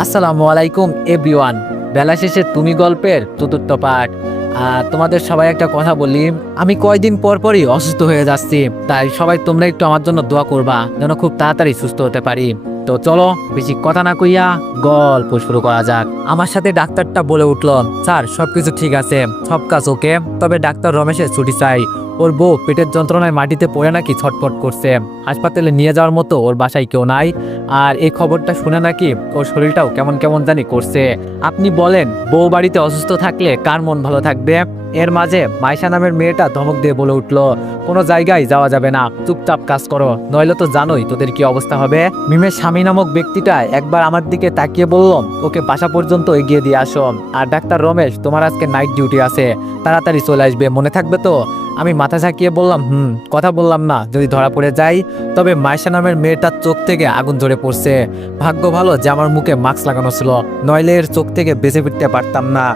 আসসালামু আলাইকুম এভরিওয়ান। বেলা শেষে তুমি গল্পের চতুর্থ পাঠ। তোমাদের সবাই একটা কথা বলি, আমি কয়দিন পর পরই অসুস্থ হয়ে যাচ্ছি, তাই সবাই তোমরা একটু আমার জন্য দোয়া করবা যেন খুব তাড়াতাড়ি সুস্থ হতে পারি। তো চলো বেশি কথা না কইয়া গল্প শুরু করা যাক। আমার সাথে ডাক্তারটা বলে উঠলো, স্যার সবকিছু ঠিক আছে, সব কাজ ওকে, তবে ডাক্তার রমেশের ছুটি চাই। ওর বউ পেটের যন্ত্রণায় মাটিতে পড়ে নাকি ছটফট করছে, হাসপাতালে নিয়ে যাওয়ার মতো ওর বাসায় কেউ নাই। আর এই খবরটা শুনে নাকি ওর শরীরটাও কেমন কেমন জানি করছে। আপনি বলেন, বউ বাড়িতে অসুস্থ থাকলে কার মন ভালো থাকবে? এর মাঝে মাইশা নামের মেয়েটা ধমক দিয়ে বলে উঠলো, কোনো জায়গায় যাওয়া যাবে না, চুপচাপ কাজ করো, নইলে তো জানোই তোদের কি অবস্থা হবে। মিমের স্বামী নামক ব্যক্তিটা একবার আমার দিকে তাকিয়ে বলল, ওকে বাসা পর্যন্ত এগিয়ে দিয়ে আসো। আর ডাক্তার রমেশ, তোমার আজকে নাইট ডিউটি আছে, তাড়াতাড়ি চলে আসবে, মনে থাকবে তো? আমি মাথা ঝাঁকিয়ে বললাম, কথা বললাম না, যদি ধরা পড়ে যাই। তবে মাইশা নামের মেয়েটার চোখ থেকে আগুন ধরে পড়ছে। ভাগ্য ভালো যে আমার মুখে মাস্ক লাগানো ছিল, নইলে এর চোখ থেকে বেঁচে ফিরতে পারতাম না।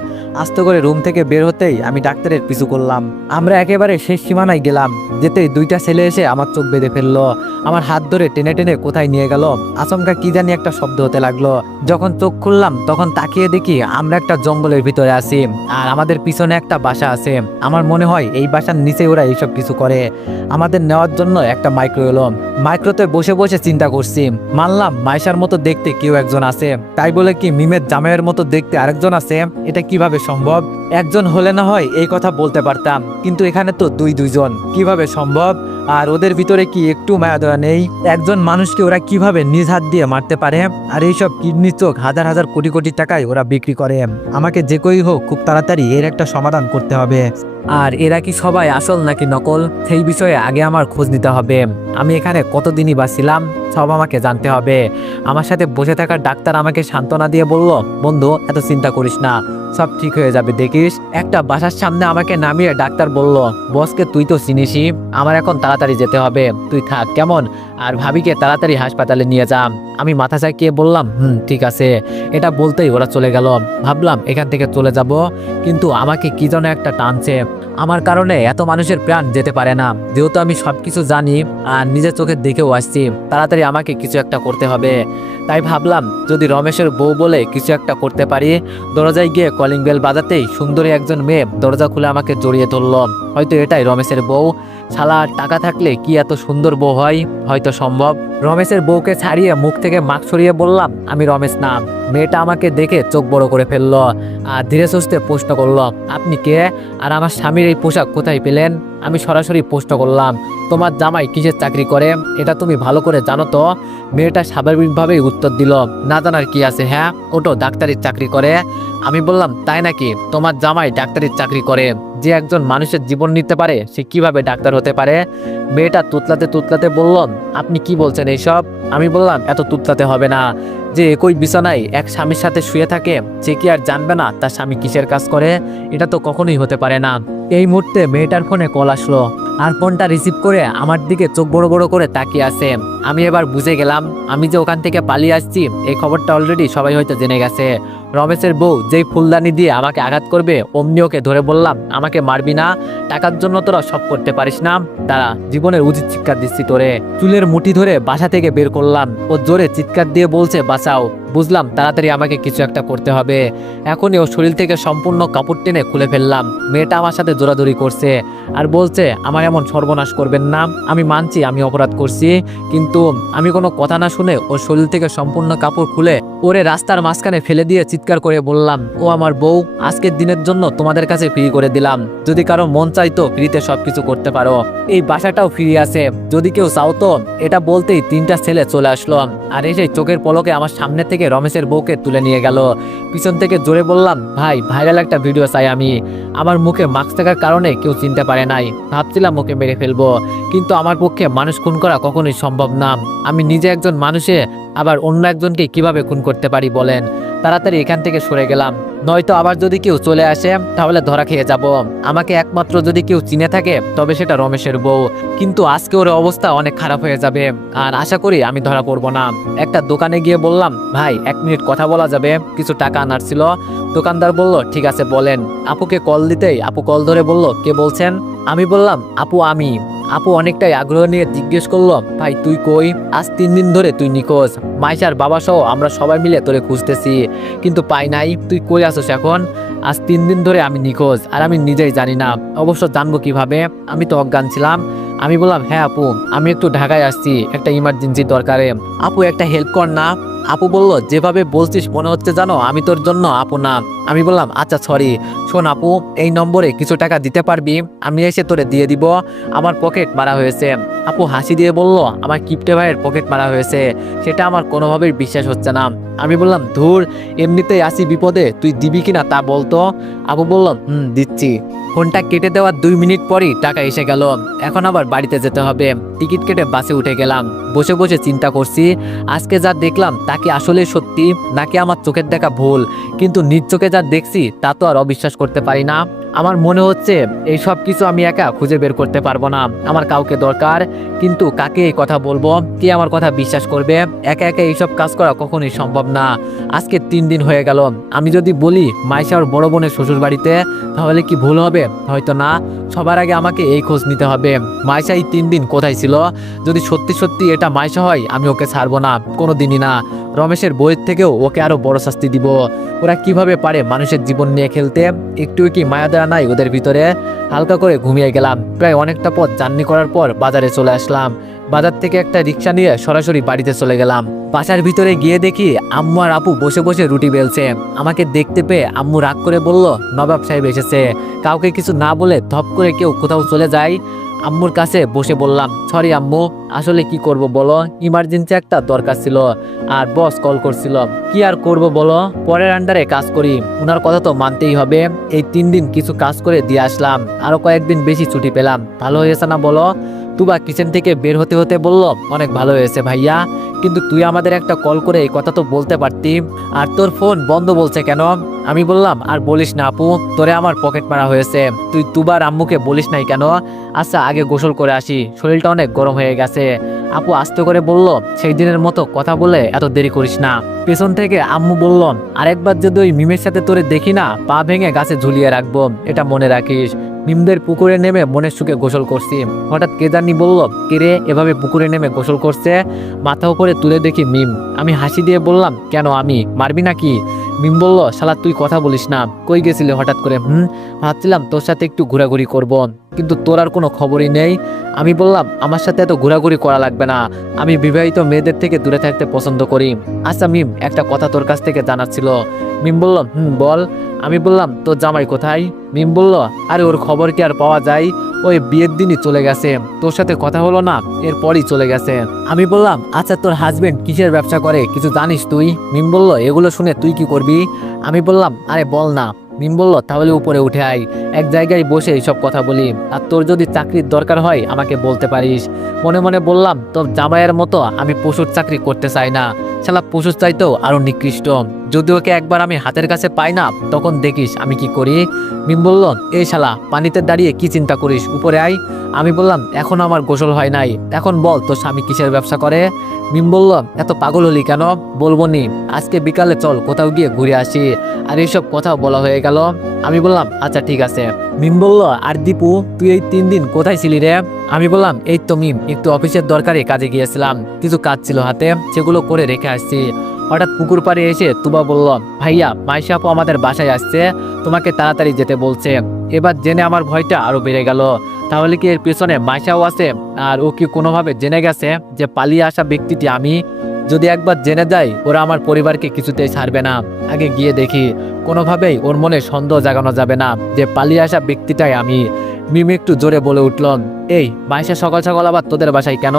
আস্তে করে রুম থেকে বের হতেই আমি ডাক্তারের পিছু করলাম। আমরা একেবারে শেষ সীমানায় গেলাম। যেতেই দুইটা ছেলে এসে আমার চোখ বেঁধে ফেললো, আমার হাত ধরে টেনে টেনে কোথায় নিয়ে গেল। আচমকা কি জানি একটা শব্দ হতে লাগলো। যখন চোখ খুললাম তখন তাকিয়ে দেখি আমরা একটা জঙ্গলের ভিতরে আছি, আর আমাদের পিছনে একটা বাসা আছে। আমার মনে হয় এই বাসার নিচে ওরা এইসব কিছু করে। আমাদের নেওয়ার জন্য একটা মাইক্রো এলো। মাইক্রোতে বসে বসে চিন্তা করছি, মানলাম মাইশার মতো দেখতে কেউ একজন আছে, তাই বলে কি মিমের জামাইয়ের মতো দেখতে আরেকজন আছে? এটা কিভাবে সম্ভব? একজন হলে না হয় এই কথা বলতে পারতাম, কিন্তু এখানে তো দুইজন, কিভাবে সম্ভব? আর ওদের ভিতরে কি একটু মায়া দয়া নেই? একজন মানুষকে ওরা কিভাবে নিজ হাত দিয়ে মারতে পারে? আর এইসব কিডনি চোখ হাজার হাজার কোটি কোটি টাকায় ওরা বিক্রি করে। আমাকে যে কই হোক খুব তাড়াতাড়ি এর একটা সমাধান করতে হবে। আর এরা কি সবাই আসল নাকি নকল, সেই বিষয়ে আগে আমার খোঁজ নিতে হবে। আমি এখানে কতদিনই বা ছিলাম, সব আমাকে জানতে হবে। আমার সাথে বসে থাকা ডাক্তার আমাকে সান্ত্বনা দিয়ে বলল, বন্ধু এত চিন্তা করিস না, সব ঠিক হয়ে যাবে দেখিস। একটা বাসার সামনে আমাকে নামিয়ে ডাক্তার বলল, বসকে তুই তো চিনিসই, আমার এখন তাড়াতাড়ি যেতে হবে, তুই থাক কেমন, আর ভাবিকে তাড়াতাড়ি হাসপাতালে নিয়ে যা। আমি মাথা চাকিয়ে বললাম, ঠিক আছে। এটা বলতেই ওরা চলে গেল। ভাবলাম এখান থেকে চলে যাব, কিন্তু আমাকে কি যেন একটা টানছে। আমার কারণে এত মানুষের প্রাণ যেতে পারে না। যেহেতু আমি সবকিছু জানি আর নিজের চোখে দেখেও আসছি, তাড়াতাড়ি আমাকে কিছু একটা করতে হবে। তাই ভাবলাম যদি রমেশের বউ বলে কিছু একটা করতে পারি। দরজায় গিয়ে কলিং বেল বাজাতেই সুন্দরী একজন মেয়ে দরজা খুলে আমাকে জড়িয়ে ধরল। হয়তো এটাই রমেশের বউ। শালা, টাকা থাকলে কি এত সুন্দর বউ হয়? হয়তো সম্ভব। রমেশের বউকে ছাড়িয়ে মুখ থেকে মাস্ক সরিয়ে বললাম, আমি রমেশ না। মেয়েটা আমাকে দেখে চোখ বড় করে ফেললো আর ধীরে সুস্থে প্রশ্ন করলো, আপনি কে? আর আমার স্বামীর এই পোশাক কোথায় পেলেন? আমি সরাসরি প্রশ্ন করলাম, তোমার জামাই কিসের চাকরি করে এটা তুমি ভালো করে জানো তো? মেয়েটা স্বাভাবিকভাবেই উত্তর দিল, না জানার কি আছে, হ্যাঁ ও তো ডাক্তারির চাকরি করে। আমি বললাম, তাই নাকি? তোমার জামাই ডাক্তারির চাকরি করে? যে একজন মানুষের জীবন নিতে পারে সে কিভাবে ডাক্তার হতে পারে? মেয়েটা তুতলাতে তুতলাতে বলল, আপনি কি বলছেন এইসব? আমি বললাম, এত তুতলাতে হবে না। যে একই বিছানায় এক স্বামীর সাথে শুয়ে থাকে, সে কি আর জানবে না তার স্বামী কিসের কাজ করে? এটা তো কখনোই হতে পারে না। এই মুহূর্তে মেয়েটার ফোনে কল আসলো, আর ফোনটা রিসিভ করে আমার দিকে চোখ বড় বড় করে তাকিয়ে আছে। আমি এবার বুঝে গেলাম আমি যে ওখান থেকে পালিয়ে আসছি এই খবরটা অলরেডি সবাই হয়তো জেনে গেছে। রমেশের বউ যেই ফুলদানি দিয়ে আমাকে আঘাত করবে অমনি ওকে ধরে বললাম, আমাকে মারবি না, টাকার জন্য তোরা সব করতে পারিস না, দাঁড়া জীবনের উচিত শিক্ষা দিচ্ছি তোরে। চুলের মুঠি ধরে বাসা থেকে বের করলাম। ও জোরে চিৎকার দিয়ে বলছে, বাঁচাও। বুঝলাম তাড়াতাড়ি আমাকে কিছু একটা করতে হবে। এখনই ও শরীর থেকে সম্পূর্ণ কাপড় টেনে খুলে ফেললাম। মেয়েটা আমার সাথে জোরাজোরি করছে আর বলছে, আমার এমন সর্বনাশ করবেন না। আমি মানছি আমি অপরাধ করছি, কিন্তু আমি কোনো কথা না শুনে ওর শরীর থেকে সম্পূর্ণ কাপড় খুলে ওরে রাস্তার মাঝখানে ফেলে দিয়ে চিৎকার করে বললাম, ও আমার বউ, আজকের দিনের জন্য তোমাদের কাছে ফ্রি করে দিলাম। যদি কারো মন চাইতো ফ্রিতে সবকিছু করতে পারো, এই বাসাটাও ফ্রি আছে, যদি কেউ চাও তো। এটা বলতেই তিনটা ছেলে চলে আসলো আর এসে চোখের পলকে আমার সামনে থেকে রমেশের বউকে তুলে নিয়ে গেল। পিছন থেকে জোরে বললাম, ভাই ভাইরাল একটা ভিডিও চাই আমি। আমার মুখে মাস্ক থাকার কারণে কেউ চিনতে পারে নাই। ভাবছিলাম ওকে মেরে ফেলবো, কিন্তু আমার পক্ষে মানুষ খুন করা কখনোই সম্ভব না। আমি নিজে একজন মানুষে আবার অন্য একজনকে কিভাবে খুন করতে পারি বলেন? তাড়াতাড়ি এখান থেকে সরে গেলাম, নয়তো আবার যদি কেউ চলে আসে তাহলে ধরা খেয়ে যাব। আমাকে একমাত্র যদি কেউ চিনে থাকে তবে সেটা রমেশের বউ, কিন্তু আজকে ওর অবস্থা অনেক খারাপ হয়ে যাবে। আর আশা করি আমি ধরা পড়বো না। একটা দোকানে গিয়ে বললাম, ভাই 1 মিনিট কথা বলা যাবে, কিছু টাকা আনার ছিল। দোকানদার বলল, ঠিক আছে বলেন। আপুকে কল দিতেই আপু কল ধরে বলল, কে বলছেন? আমি বললাম আপু আমি। আপু অনেকটাই আগ্রহ নিয়ে জিজ্ঞেস করলো, ভাই তুই কই? আজ 3 দিন ধরে তুই নিখোঁজ। মাইশার বাবা সহ আমরা সবাই মিলে তোরে খুঁজতেছি, কিন্তু পাই নাই। তুই কই আসোস এখন? আজ 3 দিন ধরে আমি নিখোঁজ, আর আমি নিজেই জানি না। অবশ্য জানবো কিভাবে? আমি তো অজ্ঞান ছিলাম। আমি বললাম হ্যাঁ আপু, আমি একটু ঢাকায় আসছি একটা ইমার্জেন্সি দরকারে। আপু একটা হেল্প কর না। আপু বলল, যেভাবে বলছিস মনে হচ্ছে জানো আমি তোর জন্য আপু না। আমি বললাম আচ্ছা সরি। শোন আপু, এই নম্বরে কিছু টাকা দিতে পারবি? আমি এসে তোরে দিয়ে দিব। আমার পকেট মারা হয়েছে। আপু হাসি দিয়ে বলল, আমার কিপটে ভাইয়ের পকেট মারা হয়েছে, সেটা আমার কোনোভাবেই বিশ্বাস হচ্ছে না। আমি বললাম ধুর, এমনিতেই আসি বিপদে, তুই দিবি কিনা তা বলতো। আপু বলল দিচ্ছি। ফোনটা কেটে দেওয়ার 2 মিনিট পরই টাকা এসে গেল। এখন আবার বাড়িতে যেতে হবে। টিকিট কেটে বাসে উঠে গেলাম। বসে বসে চিন্তা করছি, আজকে যা দেখলাম তা কি আসলে সত্যি, নাকি আমার চোখের দেখা ভুল? কিন্তু নিজ চোখে যা দেখছি তা তো আর অবিশ্বাস করতে পারি না। আমার মনে হচ্ছে এই সব কিছু আমি একা খুঁজে বের করতে পারবো না, আমার কাউকে দরকার। কিন্তু কাকে এই কথা বলবো? কে আমার কথা বিশ্বাস করবে? একা একা এইসব কাজ করা কখনোই সম্ভব না। আজকে 3 দিন হয়ে গেল। আমি যদি বলি মাইশা ওর বড় বোনের শ্বশুর বাড়িতে, তাহলে কি ভুল হবে? হয়তো না। সবার আগে আমাকে এই খোঁজ নিতে হবে, মাইশা এই 3 দিন কোথায় ছিল। যদি সত্যি সত্যি এটা মাইশা হয়, আমি ওকে ছাড়বো না, কোনোদিনই না। রমেশের বইয়ের থেকেও ওকে আরো বড় শাস্তি দিব। ওরা কিভাবে পারে মানুষের জীবন নিয়ে খেলতে? একটু কি মায়া দেওয়া নাই ওদের ভিতরে? হালকা করে ঘুমিয়ে গেলাম। প্রায় অনেকটা পথ জার্নি করার পর বাজারে চলে আসলাম। বাজার থেকে একটা রিক্সা নিয়ে সরাসরি বাড়িতে চলে গেলাম। বাসার ভিতরে গিয়ে দেখি আম্মু আর আপু বসে বসে রুটি বেলছে। আমাকে দেখতে পেয়ে আম্মু রাগ করে বলল, নবাব সাহেব এসেছে। কাউকে কিছু না বলে ধপ করে কেউ কোথাও চলে যায়। আম্মুর কাছে বসে বললাম, সরি আম্মু, আসলে কি করব বলো, ইমার্জেন্সি একটা দরকার ছিল, আর বস কল করছিল। কি আর করব বলো, পরের আন্ডারে কাজ করি, ওনার কথা তো মানতেই হবে। এই 3 দিন কিছু কাজ করে দিয়ে আসলাম, আরো কয়েকদিন বেশি ছুটি পেলাম। ভালো হয়েছে না বলো? তুবা কিচেন থেকে বের হতে হতে বলল, অনেক ভালো হয়েছে ভাইয়া, কিন্তু তুই আমাদের একটা কল করে এই কথা তো বলতে পারতি। আর তোর ফোন বন্ধ বলছে কেন? আমি বললাম, আর বলিস না আপু, তোরে আমার পকেট মারা হয়েছে। তুই তুবার আম্মুকে বলিস নাই কেন? আচ্ছা আগে গোসল করে আসি, শরীরটা অনেক গরম হয়ে গেছে। আপু আস্তে করে বলল, সেই দিনের মতো কথা বলে এত দেরি করিস না। পেছন থেকে আম্মু বলল, আরেকবার যদি ওই মিমের সাথে তোরে দেখি না, পা ভেঙে গাছে ঝুলিয়ে রাখবো, এটা মনে রাখিস। মিমদের পুকুরে নেমে মনের সুখে গোসল করছি। হঠাৎ কে জানি বলল, কিরে এভাবে পুকুরে নেমে গোসল করছে? মাথা উপরে তুলে দেখি মিম। আমি হাসি দিয়ে বললাম, কেন আমি মারবি নাকি? মিম বলল, শালা তুই কথা বলিস না, কই গেছিলি হঠাৎ করে? ভাবছিলাম তোর সাথে একটু ঘোরাঘুরি করব, কিন্তু তোর আর কোনো খবরই নেই। আমি বললাম, আমার সাথে এত ঘোরাঘুরি করা লাগবে না, আমি বিবাহিত মেয়েদের থেকে দূরে থাকতে পছন্দ করি। আচ্ছা মিম, একটা কথা তোর কাছ থেকে জানার ছিল। মিম বলল, বল। আমি বললাম, তোর জামাই কোথায়? মিম বলল, আরে ওর খবর কি আর পাওয়া যায়? ওই বিয়ের দিনই চলে গেছে, তোর সাথে কথা হলো না, এরপরই চলে গেছে। আমি বললাম, আচ্ছা তোর হাজবেন্ড কিসের ব্যবসা করে, কিছু জানিস তুই? মিম বলল, এগুলো শুনে তুই কি করবি? আমি বললাম, আরে বল না। মিম বলল, তাহলে উপরে উঠে আয়, এক জায়গায় বসে এইসব কথা বলি, আর তোর যদি চাকরির দরকার হয় আমাকে বলতে পারিস। মনে মনে বললাম, তোর জামাইয়ের মতো আমি পশুর চাকরি করতে চাই না, শালা পশুর চাইতেও আরো নিকৃষ্ট। যদি ওকে একবার আমি হাতের কাছে পাই না, তখন দেখিস আমি কি করি। মিম বলল, এই শালা পানিতে দাঁড়িয়ে কি চিন্তা করিস, উপরে আয়। আমি বললাম, এখন আমার গোসল হয় নাই, এখন বল তোর স্বামী কিসের ব্যবসা করে? মিম বলল, এত পাগল হলি কেন? বলবো নি, আজকে বিকালে চল কোথাও গিয়ে ঘুরে আসি। আর এইসব কথাও বলা হয়ে গেল। আমি বললাম, আচ্ছা ঠিক আছে। মিম বলল, আর দীপু তুই এই 3 দিন কোথায় ছিলি রে? আমি বললাম, এই তো মিম, একটু অফিসের দরকারে কাজে গিয়েছিলাম, কিছু কাজ ছিল হাতে, সেগুলো করে রেখে আসছি। হঠাৎ পুকুর পাড়ে এসে তুবা বলল, ভাইয়া মাইশা আপু আমাদের বাসায় আসছে, তোমাকে তাড়াতাড়ি যেতে বলছে। এবার জেনে আমার ভয়টা আরো বেড়ে গেল। তাহলে কি এর পেছনে মাইশাও আছে, আর ও কি কোনোভাবে জেনে গেছে যে পালিয়ে আসা ব্যক্তিটি আমি? যদি একবার জেনে যায়, ওরা আমার পরিবারকে কিছুতেই ছাড়বে না। আগে গিয়ে দেখি, কোনোভাবেই ওর মনে সন্দেহ জাগানো যাবে না যে পালিয়ে আসা ব্যক্তিটাই আমি। মিম একটু জোরে বলে উঠল, এই মাইশা সকাল সকাল আবার তোদের বাসায় কেন?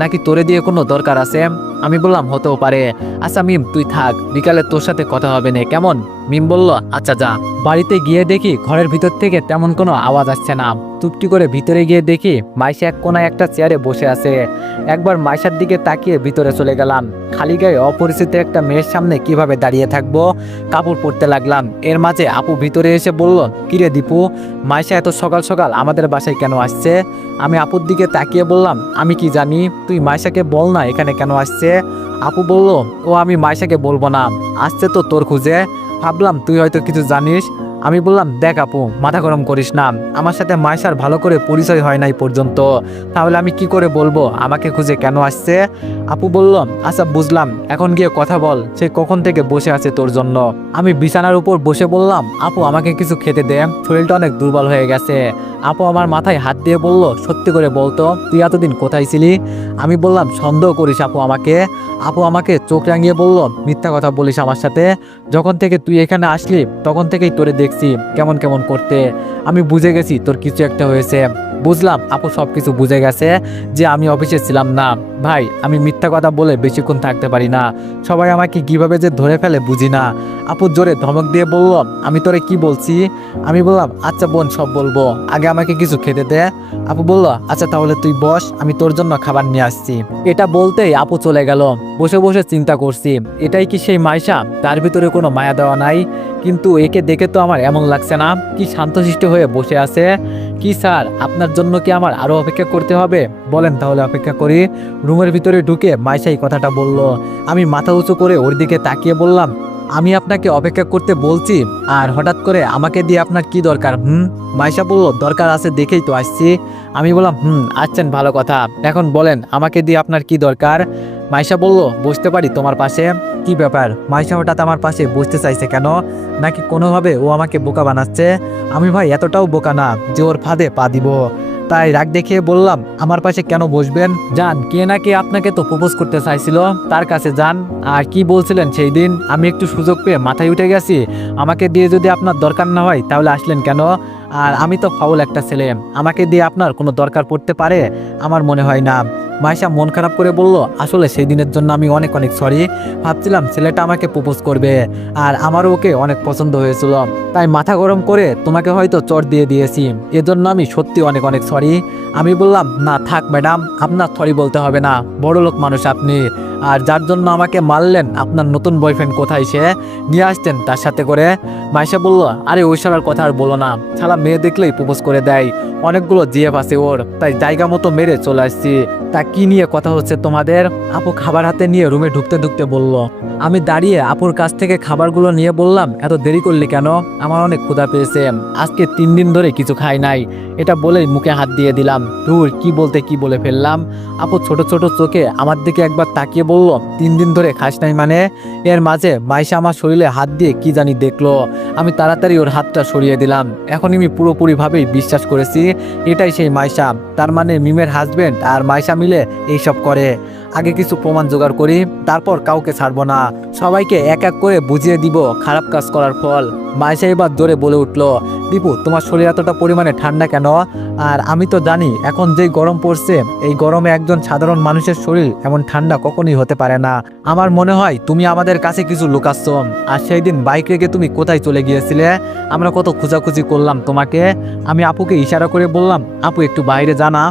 নাকি তোরে দিয়ে কোনো দরকার আছে? আমি বললাম, হতেও পারে। আচ্ছা মিম তুই থাক, বিকালে তোর সাথে কথা হবে না, কেমন? মিম বলল, আচ্ছা যা। বাড়িতে গিয়ে দেখি ঘরের ভিতর থেকে তেমন কোনো আওয়াজ আসছে না। চুপটি করে ভিতরে গিয়ে দেখি মাইশা এক কোনায় একটা চেয়ারে বসে আছে। একবার মাইশার দিকে তাকিয়ে ভিতরে চলে গেলাম। খালি গায়ে অপরিচিত একটা মেয়ের সামনে কিভাবে দাঁড়িয়ে থাকবো? কাপড় পরতে লাগলাম। এর মাঝে আপু ভিতরে এসে বলল, কিরে দীপু, মাইশা এত সকাল সকাল আমাদের বাসায় কেন আসছে? আমি আপুর দিকে তাকিয়ে বললাম, আমি কি জানি, তুই মাইশাকে বল না এখানে কেন আসছে। আপু বলল, ও আমি মাইশাকে বলবো না, আসছে তো তোর খুঁজে। ভাবলাম তুই হয়তো কিছু জানিস। আমি বললাম, দেখ আপু, মাথা গরম করিস না, আমার সাথে মাইশার ভালো করে পরিচয় হয় নাই পর্যন্ত, তাহলে আমি কি করে বলবো আমাকে খুঁজে কেন আসছে। আপু বলল, আচ্ছা বুঝলাম, এখন গিয়ে কথা বল, সে কখন থেকে বসে আছে তোর জন্য। আমি বিছানার উপর বসে বললাম, আপু আমাকে কিছু খেতে দে, শরীরটা অনেক দুর্বল হয়ে গেছে। আপু আমার মাথায় হাত দিয়ে বলল, সত্যি করে বলতো তুই এতদিন কোথায় ছিলি। আমি বললাম, সন্দেহ করিস আপু আমাকে। আপু আমাকে চোখ রাঙিয়ে বলল, মিথ্যা কথা বলিস আমার সাথে, যখন থেকে তুই এখানে আসলি তখন থেকেই তোরে দেখছি কেমন কেমন করতে। আমি বুঝে গেছি তোর কিছু একটা হয়েছে। বুঝলাম আপু সবকিছু বুঝে গেছে যে আমি অফিসে ছিলাম না। ভাই আমি মিথ্যা কথা বলে বেশিক্ষণ থাকতে পারি না, সবাই আমাকে কিভাবে যে ধরে ফেলে বুঝি না। আপু জোরে ধমক দিয়ে বলল, আমি তোরে কি বলছি। আমি বললাম, আচ্ছা বোন সব বলবো, আগে আমাকে কিছু খেতে দে। আপু বলল, আচ্ছা তাহলে তুই বস, আমি তোর জন্য খাবার নিয়ে আসছি। এটা বলতেই আপু চলে গেল। বসে বসে চিন্তা করছি, এটাই কি সেই মাইশা, তার ভিতরে কোনো মায়া দেওয়া নাই, কিন্তু একে দেখে তো আমার এমন লাগছে না, কি শান্তশিষ্ট হয়ে বসে আছে। কি স্যার, আপনার জন্য কি আমার আরো অপেক্ষা করতে হবে? বলেন তাহলে অপেক্ষা করি। রুমের ভিতরে ঢুকে মাইশা এই কথাটা বলল। আমি মাথা উঁচু করে ওর দিকে তাকিয়ে বললাম, আমি আপনাকে অপেক্ষা করতে বলছি, আর হঠাৎ করে আমাকে দিয়ে আপনার কি দরকার? মাইশা বলল, দরকার আছে দেখেই তো আসছি। আমি বললাম, আসছেন ভালো কথা, এখন বলেন আমাকে দিয়ে আপনার কি দরকার। মাইশা বলল, বসতে পারি তোমার পাশে? কি ব্যাপার, মাইশা হঠাৎ আমার পাশে বসতে চাইছে কেন? নাকি কোনোভাবে ও আমাকে বোকা বানাচ্ছে? আমি ভাই এতটাও বোকা না যে ওর ফাঁদে পা দিব। তাই রাগ দেখিয়ে বললাম, আমার পাশে কেন বসবেন? যান, কে না কে আপনাকে তো প্রপোজ করতে চাইছিল, তার কাছে যান। আর কি বলছিলেন সেই দিন? আমি একটু সুযোগ পেয়ে মাথায় উঠে গেছি, আমাকে দিয়ে যদি আপনার দরকার না হয় তাহলে আসলেন কেন? আর আমি তো ফাউল একটা ছেলে, আমাকে দিয়ে আপনার কোনো দরকার পড়তে পারে? আমার মনে হয় না। মাইশা মন খারাপ করে বলল, আসলে সেই দিনের জন্য আমি অনেক অনেক সরি, ভাবছিলাম ছেলেটা আমাকে প্রপোজ করবে, আর আমারও ওকে অনেক পছন্দ হয়েছিল, তাই মাথা গরম করে তোমাকে হয়তো চট দিয়ে দিয়েছি, এজন্য আমি সত্যি অনেক অনেক সরি। আমি বললাম, না থাক ম্যাডাম, আপনার সরি বলতে হবে না, বড়লোক মানুষ আপনি, আর যার জন্য আমাকে মারলেন আপনার নতুন বয়ফ্রেন্ড কোথায়, সে নিয়ে আসতেন তার সাথে করে। মাইশা বলল, আরে ওই শালার কথা আর বলো না, শালা মেয়ে দেখলেই প্রপোজ করে দেয়, অনেকগুলো জিএফ আছে ওর, তাই জায়গা মতো মেরে চলে আসছি। তা কি নিয়ে কথা হচ্ছে তোমাদের? আপু খাবার হাতে নিয়ে রুমে ঢুকতে ঢুকতে বলল। আমি দাঁড়িয়ে আপুর কাছ থেকে খাবারগুলো নিয়ে বললাম, এত দেরি করলি কেন? আমার অনেক ক্ষুধা পেয়েছে, আজকে 3 দিন ধরে কিছু খাই নাই। এটা বলেই মুখে হাত দিয়ে দিলাম। ধুর, কি বলতে কি বলে ফেললাম। আপু ছোট ছোট চোখে আমার দিকে একবার তাকিয়ে বলল, 3 দিন ধরে খাস নাই মানে? এর মাঝে মাইশা আমার শরীরে হাত দিয়ে কি জানি দেখলো, আমি তাড়াতাড়ি ওর হাতটা সরিয়ে দিলাম। এখন আমি পুরোপুরিভাবেই বিশ্বাস করেছি এটাই সেই মাইশা, তার মানে মিমের হাজবেন্ড আর মাইশা মিলে এইসব করে। আগে কিছু প্রমাণ জোগাড় করি, তারপর কাউকে ছাড়বো না, সবাইকে এক এক করে বুঝিয়ে দিব খারাপ কাজ করার ফল। মাইশা এবার জোরে বলে উঠলো, দীপু তোমার শরীর এতটা পরিমাণে ঠান্ডা কেন? আর আমি তো জানি এখন যেই গরম পড়ছে, এই গরমে একজন সাধারণ মানুষের শরীর এমন ঠান্ডা কখনোই হতে পারে না। আমার মনে হয় তুমি আমাদের কাছে কিছু লুকাচ্ছ। আর সেই দিন বাইক রেখে তুমি কোথায় চলে গিয়েছিলে? আমরা কত খোঁজাখুঁজি করলাম তোমাকে। আমি আপুকে ইশারা করে বললাম, আপু একটু বাইরে জানা।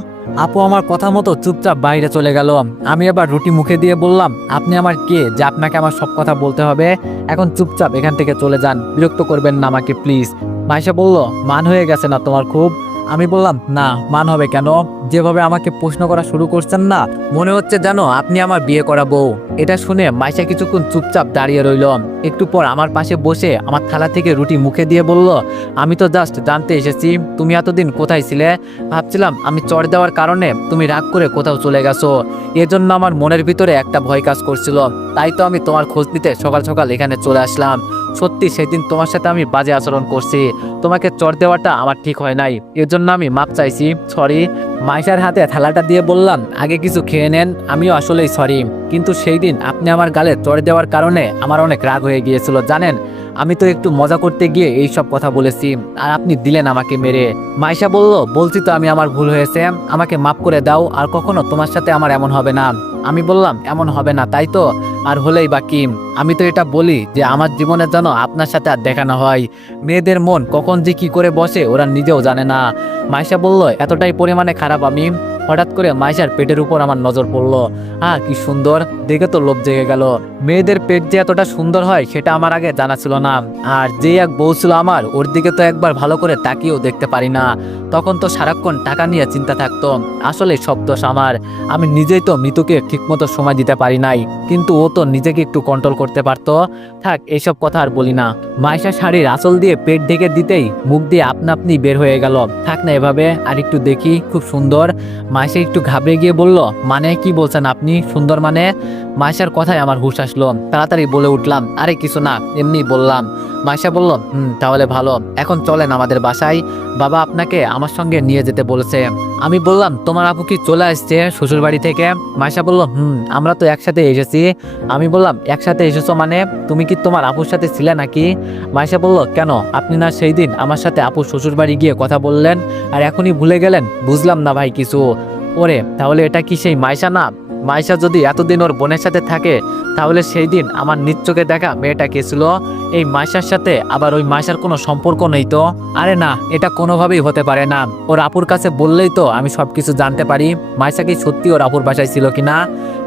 আপু আমার কথা মতো চুপচাপ বাইরে চলে গেল। আমি আবার রুটি মুখে দিয়ে বললাম, আপনি আমার কে যে আপনাকে আমার সব কথা বলতে হবে? এখন চুপচাপ এখান থেকে চলে যান, বিরক্ত করবেন না আমাকে প্লিজ। মাইশা বলল, মান হয়ে গেছে না তোমার খুব? আমি বললাম, না মান হবে কেন? যেভাবে আমাকে প্রশ্ন করা শুরু করছেন না, মনে হচ্ছে জানো আপনি আমার বিয়ে করা বউ। এটা শুনে মাইশা কিছুক্ষণ চুপচাপ দাঁড়িয়ে রইল। একটু পর আমার পাশে বসে আমার থালা থেকে রুটি মুখে দিয়ে বলল, আমি তো জাস্ট জানতে এসেছি তুমি এতদিন কোথায় ছিলে। ভাবছিলাম আমি চড় দেওয়ার কারণে তুমি রাগ করে কোথাও চলে গেছো, এজন্য আমার মনের ভিতরে একটা ভয় কাজ করছিল, তাই তো আমি তোমার খোঁজ নিতে সকাল সকাল এখানে চলে আসলাম। সত্যি সেদিন তোমার সাথে আমি বাজে আচরণ করছি, তোমাকে চড় দেওয়াটা আমার ঠিক হয় নাই, এর জন্য আমি মাপ চাইছি, সরি। মাইশার হাতে থালাটা দিয়ে বললাম, আগে কিছু খেয়ে নেন, আমিও আসলেই সরি, কিন্তু সেই দিন আপনি আমার গালে চড় দেওয়ার কারণে আমার অনেক রাগ হয়ে গিয়েছিল জানেন। আমি তো একটু মজা করতে গিয়ে এই সব কথা বলেছি, আর আপনি দিলেন আমাকে মেরে। মাইশা বলল, বলছি তো আমি আমার ভুল হয়েছে, আমাকে মাফ করে দাও, আর কখনো তোমার সাথে আমার এমন হবে না। আমি বললাম, এমন হবে না তাই তো? আর হলেই বা কি? আমি তো এটা বলি যে আমার জীবনে যেন আপনার সাথে আর দেখা না হয়। মেয়েদের মন কখন যে কি করে বসে ওরা নিজেও জানে না। মাইশা বলল, এতটাই পরিমাণে খারাপ আমি? হঠাৎ করে মাইশার পেটের উপর আমার নজর পড়লো। কি সুন্দর, দেখে তো লোভ জেগে গেল। মেয়েদের পেট যে এতটা সুন্দর হয় সেটা আমার আগে জানা ছিল না। আর যে এক বউ ছিল আমার, ওর দিকে তো একবার ভালো করে তাকিয়েও দেখতে পারি না। তখন তো সারাক্ষণ টাকা নিয়ে চিন্তা থাকতো। আসলে সব দোষ আমার। আমি নিজেই তো মিতুকে ঠিকমতো সময় দিতে পারি নাই, কিন্তু ও তো নিজেকে একটু কন্ট্রোল করতে পারতো। থাক, এইসব কথা আর বলি না। মাইশা শাড়ির আঁচল দিয়ে পেট ঢেকে দিতেই মুখ দিয়ে আপনা আপনি বের হয়ে গেল। থাক না এভাবে, আর একটু দেখি, খুব সুন্দর। মাইশা একটু ঘাবড়ে গিয়ে বলল, মানে কি বলছেন আপনি, সুন্দর মানে? মাইশার কথায় আমার হুঁশ আসলো। তাড়াতাড়ি বলে উঠলাম, আরে কিছু না, এমনি বললাম। মাইশা বলল, তাহলে ভালো, এখন চলেন আমাদের বাসায়, বাবা আপনাকে আমার সঙ্গে নিয়ে যেতে বলেছে। আমি বললাম, তোমার আপু কি চলে আসছে শ্বশুর বাড়ি থেকে? মাইশা বলল, আমরা তো একসাথে এসেছি। আমি বললাম, একসাথে এসেছো মানে? তুমি কি তোমার আপুর সাথে ছিলে নাকি? মাইশা বলল, কেন, আপনি না সেই দিন আমার সাথে আপুর শ্বশুর বাড়ি গিয়ে কথা বললেন, আর এখনই ভুলে গেলেন? বুঝলাম না ভাই কিছু। ওরে, তাহলে এটা কি সেই মাইশা না? মাইশা যদি এতদিন ওর বোনের সাথে থাকে, তাহলে সেই দিন আমার নিজ চোখে দেখা মেয়েটা কে ছিল? এই মাইশার সাথে আবার ওই মাইশার কোনো সম্পর্ক নেই তো? আরে না, এটা কোনোভাবেই হতে পারে না। ওর আপুর কাছে বললেই তো আমি সবকিছু জানতে পারি। মাইশা কি সত্যি ওর আপুর বাসায় ছিল কিনা?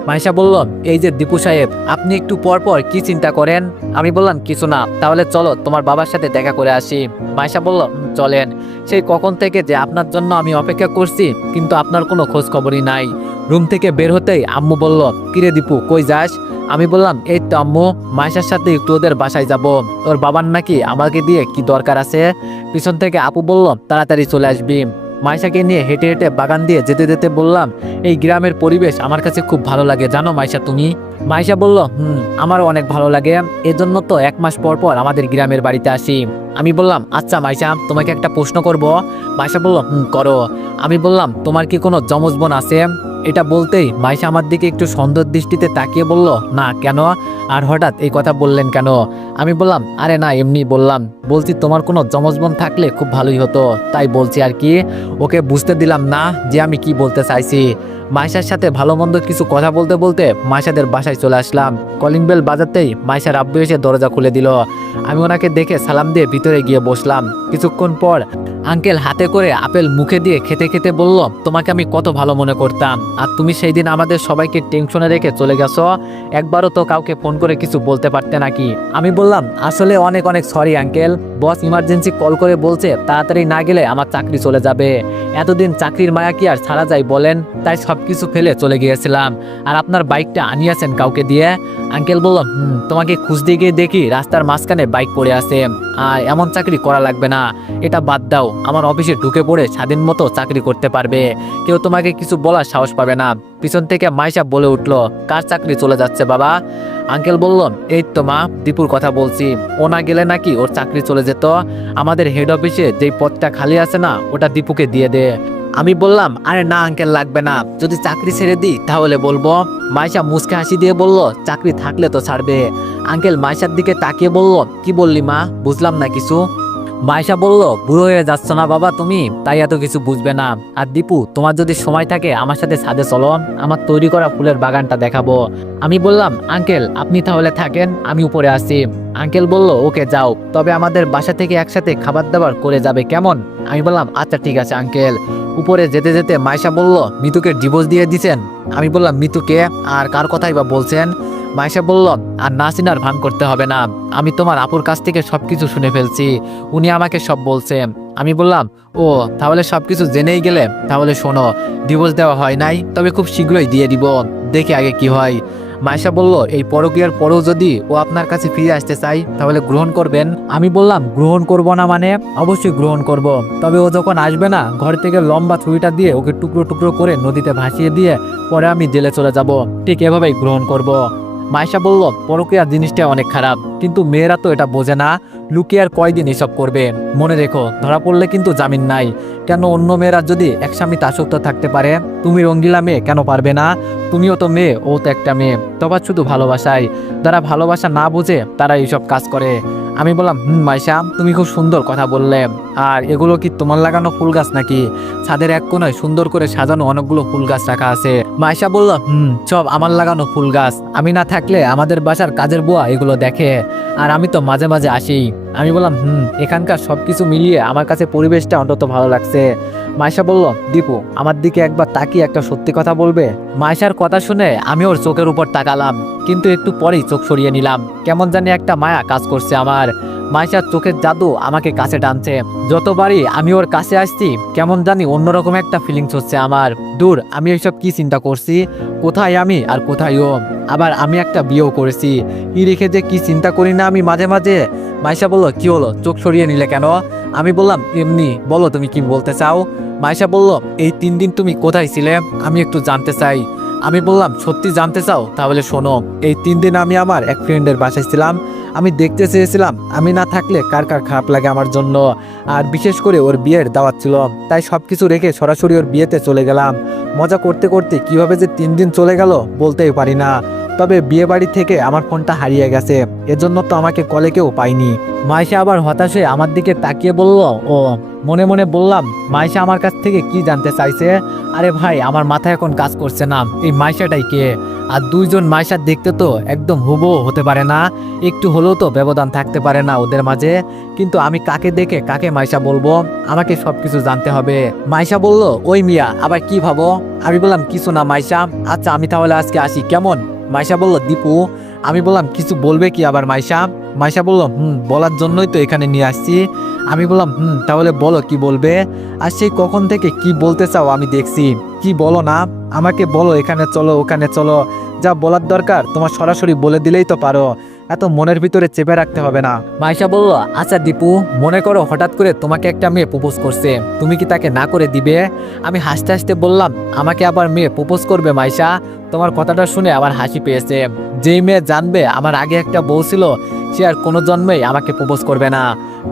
মাইশা বলল, এই যে দীপু সাহেব, আপনি একটু পর পর কি চিন্তা করেন? আমি বললাম, কিছু না, তাহলে চলো তোমার বাবার সাথে দেখা করে আসি। মাইশা বলল, চলেন। সেই কখন থেকে যে আপনার জন্য আমি অপেক্ষা করছি, কিন্তু আপনার কোনো খোঁজ খবরই নাই। রুম থেকে বের হতেই আম্মু বলল, কিরে দীপু, কই যাস? আমি বললাম, এই তো আম্মু, মাইশার সাথে একটু ওদের বাসায় যাব, ওর বাবার নাকি আমাকে দিয়ে কি দরকার আছে। পিছন থেকে আপু বলল, তাড়াতাড়ি চলে আসবি। মাইশাকে নিয়ে হেঁটে হেঁটে বাগান দিয়ে যেতে যেতে বললাম, এই গ্রামের পরিবেশ আমার কাছে খুব ভালো লাগে, জানো মাইশা তুমি? মাইশা বলল, আমারও অনেক ভালো লাগে, এজন্য তো 1 মাস পর পর আমাদের গ্রামের বাড়িতে আসি। আমি বললাম, আচ্ছা মাইশা, তোমাকে একটা প্রশ্ন করব। মাইশা বলল, করো। আমি বললাম, তোমার কি কোনো যমজ বোন আছে? এটা বলতেই মাইশা আমার দিকে একটু সন্দেহ দৃষ্টিতে তাকিয়ে বলল, না, কেন? আর হঠাৎ এই কথা বললেন কেন? আমি বললাম, আরে না, এমনি বললাম। বলছি তোমার কোনো যমজ বোন থাকলে খুব ভালোই হতো, তাই বলছি আর কি। ওকে বুঝতে দিলাম না যে আমি কি বলতে চাইছি। মাইশার সাথে ভালো মন্দ কিছু কথা বলতে বলতে মাইশাদের বাসায় চলে আসলাম। কলিং বেল বাজাতেই মাইশার আব্বু এসে দরজা খুলে দিল। আমি ওনাকে দেখে সালাম দিয়ে ভিতরে গিয়ে বসলাম। কিছুক্ষণ পর আঙ্কেল হাতে করে আপেল মুখে দিয়ে খেতে খেতে বলল, তোমাকে আমি কত ভালো মনে করতাম, আর তুমি সেই দিন আমাদের সবাইকে টেনশনে রেখে চলে গেছো। একবারও তো কাউকে ফোন করে কিছু বলতে পারতে নাকি? আমি বললাম, আসলে অনেক অনেক সরি আঙ্কেল, বস ইমার্জেন্সি কল করে বলছে তাড়াতাড়ি না গেলে আমার চাকরি চলে যাবে। এতদিন চাকরির মায়া কি আর ছাড়া যায় বলেন, তাই সবকিছু ফেলে চলে গিয়েছিলাম। আর আপনার বাইকটা আনিয়েছেন কাউকে দিয়ে? আঙ্কেল বলল, তোমাকে খুঁজতে গিয়ে দেখি রাস্তার মাঝখানে বাইক পড়ে আছে। আর এমন চাকরি করা লাগবে না, এটা বাদ দাও, আমার অফিসে ঢুকে পড়ে স্বাধীন মতো চাকরি করতে পারবে, কেউ তোমাকে কিছু বলার সাহস পাবে না। পিছন থেকে মাইশা বলে উঠলো, কার চাকরি চলে যাচ্ছে বাবা? আঙ্কেল বলল, এই তো মা, দীপুর কথা বলছি, ও না গেলে নাকি ওর চাকরি চলে যেত। আমাদের হেড অফিসে যেই পদটা খালি আছে না, ওটা দীপুকে দিয়ে দে। আমি বললাম, আরে না আঙ্কেল, লাগবে না, যদি চাকরি ছেড়ে দিই তাহলে বলবো। মাইশা মুচকে হাসি দিয়ে বলল, চাকরি থাকলে তো ছাড়বে। আঙ্কেল মাইশার দিকে তাকিয়ে বলল, কি বললি মা, বুঝলাম না কিছু। মাইশা বলল, বুড়ো হয়ে যাচ্ছ না বাবা তুমি, তাই এত কিছু বুঝবে না। আর দীপু, তোমার যদি সময় থাকে আমার সাথে ছাদে চলো, আমার তৈরি করা ফুলের বাগানটা দেখাবো। আমি বললাম, আঙ্কেল আপনি তাহলে থাকেন, আমি উপরে আসি। আঙ্কেল বলল, ওকে যাও, তবে আমাদের বাসা থেকে একসাথে খাবার দাবার করে যাবে, কেমন? আমি বললাম, আচ্ছা ঠিক আছে আঙ্কেল। উপরে যেতে যেতে মাইশা বলল, মিতুকে ডিভোর্স দিয়ে দিছেন? আমি বললাম, মিতুকে? আর কার কথাই বা বলছেন? মাইশা বলল, আর না চিনার ভান করতে হবে না, আমি তোমার আপুর কাছ থেকে সবকিছু শুনে ফেলছি, উনি আমাকে সব বলছে। আমি বললাম, ও তাহলে সবকিছু জেনেই গেলে, তাহলে শোনো, ডিভোর্স দেওয়া হয় নাই, তবে খুব শীঘ্রই দিয়ে দিব, দেখি আগে কি হয়। মাইশা বলল, এই পরকীয়ার পরেও যদি ও আপনার কাছে ফিরে আসতে চাই তাহলে গ্রহণ করবেন? আমি বললাম, গ্রহণ করব না মানে? অবশ্যই গ্রহণ করব, তবে ও যখন আসবে না, ঘর থেকে লম্বা ছুরিটা দিয়ে ওকে টুকরো টুকরো করে নদীতে ভাসিয়ে দিয়ে পরে আমি জেলে চলে যাব, ঠিক এভাবেই গ্রহণ করব। মাইশা বলল, পরকীয়া জিনিসটা অনেক খারাপ, কিন্তু মেয়েরা তো এটা বোঝে না, লুকিয়ে আর কয়দিন এসব করবে, মনে রেখো ধরা পড়লে কিন্তু জামিন নাই। কেন অন্য মেয়েরা যদি এক স্বামীতে আসক্ত থাকতে পারে, তুমি রঙ্গিলা মেয়ে কেন পারবে না? তুমিও তো মেয়ে, ও তো একটা মেয়ে, তফাৎ শুধু ভালোবাসায়। যারা ভালোবাসা না বুঝে তারা এইসব কাজ করে। আমি বললাম, মাইশা তুমি খুব সুন্দর কথা বললে, আর এগুলো কি তোমার লাগানো ফুল গাছ নাকি? ছাদের এক কোণায় সুন্দর করে সাজানো অনেকগুলো ফুল গাছ রাখা আছে। মাইশা বলল, সব আমার লাগানো ফুল গাছ, আমি না থাকলে আমাদের বাসার কাজের বুয়া এগুলো দেখে, আর আমি তো মাঝে মাঝে আসি। আমি বললাম, এখানকার সবকিছু মিলিয়ে আমার কাছে পরিবেশটা অন্তত ভালো লাগছে। মাইশা বলল, দীপু আমার দিকে একবার তাকিয়ে একটা সত্যি কথা বলবে? মাইশার কথা শুনে আমি ওর চোখের উপর তাকালাম, কিন্তু একটু পরেই চোখ সরিয়ে নিলাম। কেমন জানি একটা মায়া কাজ করছে আমার। মাইশার চোখের জাদু আমাকে কাছে টানছে। যতবারই আমি ওর কাছে আসছি কেমন জানি অন্যরকম একটা ফিলিংস হচ্ছে আমার। দূর, আমি এইসব কি চিন্তা করছি, কোথায় আমি আর কোথায় ও। আবার আমি একটা বিয়েও করেছি, কি রেখে যে কি চিন্তা করি না আমি মাঝে মাঝে। মাইশা বলল, কি হলো, চোখ সরিয়ে নিলে কেন? আমি বললাম, এমনি। বলো তুমি কি বলতে চাও? মাইশা বলল, এই 3 দিন তুমি কোথায় ছিলে আমি একটু জানতে চাই। আমি বললাম, সত্যি জানতে চাও? তাহলে শোনো। এই 3 দিন আমি আমার এক ফ্রেন্ডের বাসায় ছিলাম। আমি দেখতে চেয়েছিলাম আমি না থাকলে কার কার খারাপ লাগে আমার জন্য। আর বিশেষ করে ওর বিয়ের দাওয়াত ছিল, তাই সবকিছু রেখে সরাসরি ওর বিয়েতে চলে গেলাম। মজা করতে করতে কিভাবে যে 3 দিন চলে গেল বলতেই পারি না। তবে বিয়ে বাড়ি থেকে আমার ফোনটা হারিয়ে গেছে, এজন্য তো আমাকে কলে কেউ পাইনি। মাইশা আবার হতাশ হয়ে আমার দিকে তাকিয়ে বলল, ও। মনে মনে বললাম, মাইশা আমার কাছ থেকে কি জানতে চাইছে? আরে ভাই, আমার মাথায় এখন কাজ করছে না, এই মাইশাটাই কে? আর 2জন মাইশা দেখতে তো একদম হুবহু হতে পারে না, একটু হলেও তো ব্যবধান থাকতে পারে না ওদের মাঝে। কিন্তু আমি কাকে দেখে কাকে মাইশা বলবো? আমাকে সবকিছু জানতে হবে। মাইশা বলল, ওই মিয়া আবার কি ভাবো? আমি বললাম, কিছু না মাইশা। আচ্ছা আমি তাহলে আজকে আসি, কেমন? মাইশা বলল, দীপু। আমি বললাম, কিছু বলবে কি আবার মাইশা? মাইশা বলল, বলার জন্যই তো এখানে নিয়ে আসছি। আমি বললাম, তাহলে বলো কি বলবে? আর সেই কখন থেকে কি বলতে চাও আমি দেখছি, কি বলো না? আমাকে বলো, এখানে চলো ওখানে চলো, যা বলার দরকার তোমার সরাসরি বলে দিলেই তো পারো, এত মনের ভিতরে চেপে রাখতে হবে না। মাইশা বলল, আচ্ছা দীপু, মনে করো হঠাৎ করে তোমাকে একটা মেয়ে প্রপোজ করছে, তুমি কি তাকে না করে দিবে? আমি হাসতে হাসতে বললাম, আমাকে আবার মেয়ে প্রপোজ করবে মাইশা? তোমার কথাটা শুনে আমার হাসি পেয়েছে। যেই মেয়ে জানবে আমার আগে একটা বউ ছিল, সে আর কোনো জন্মেই আমাকে প্রপোজ করবে না।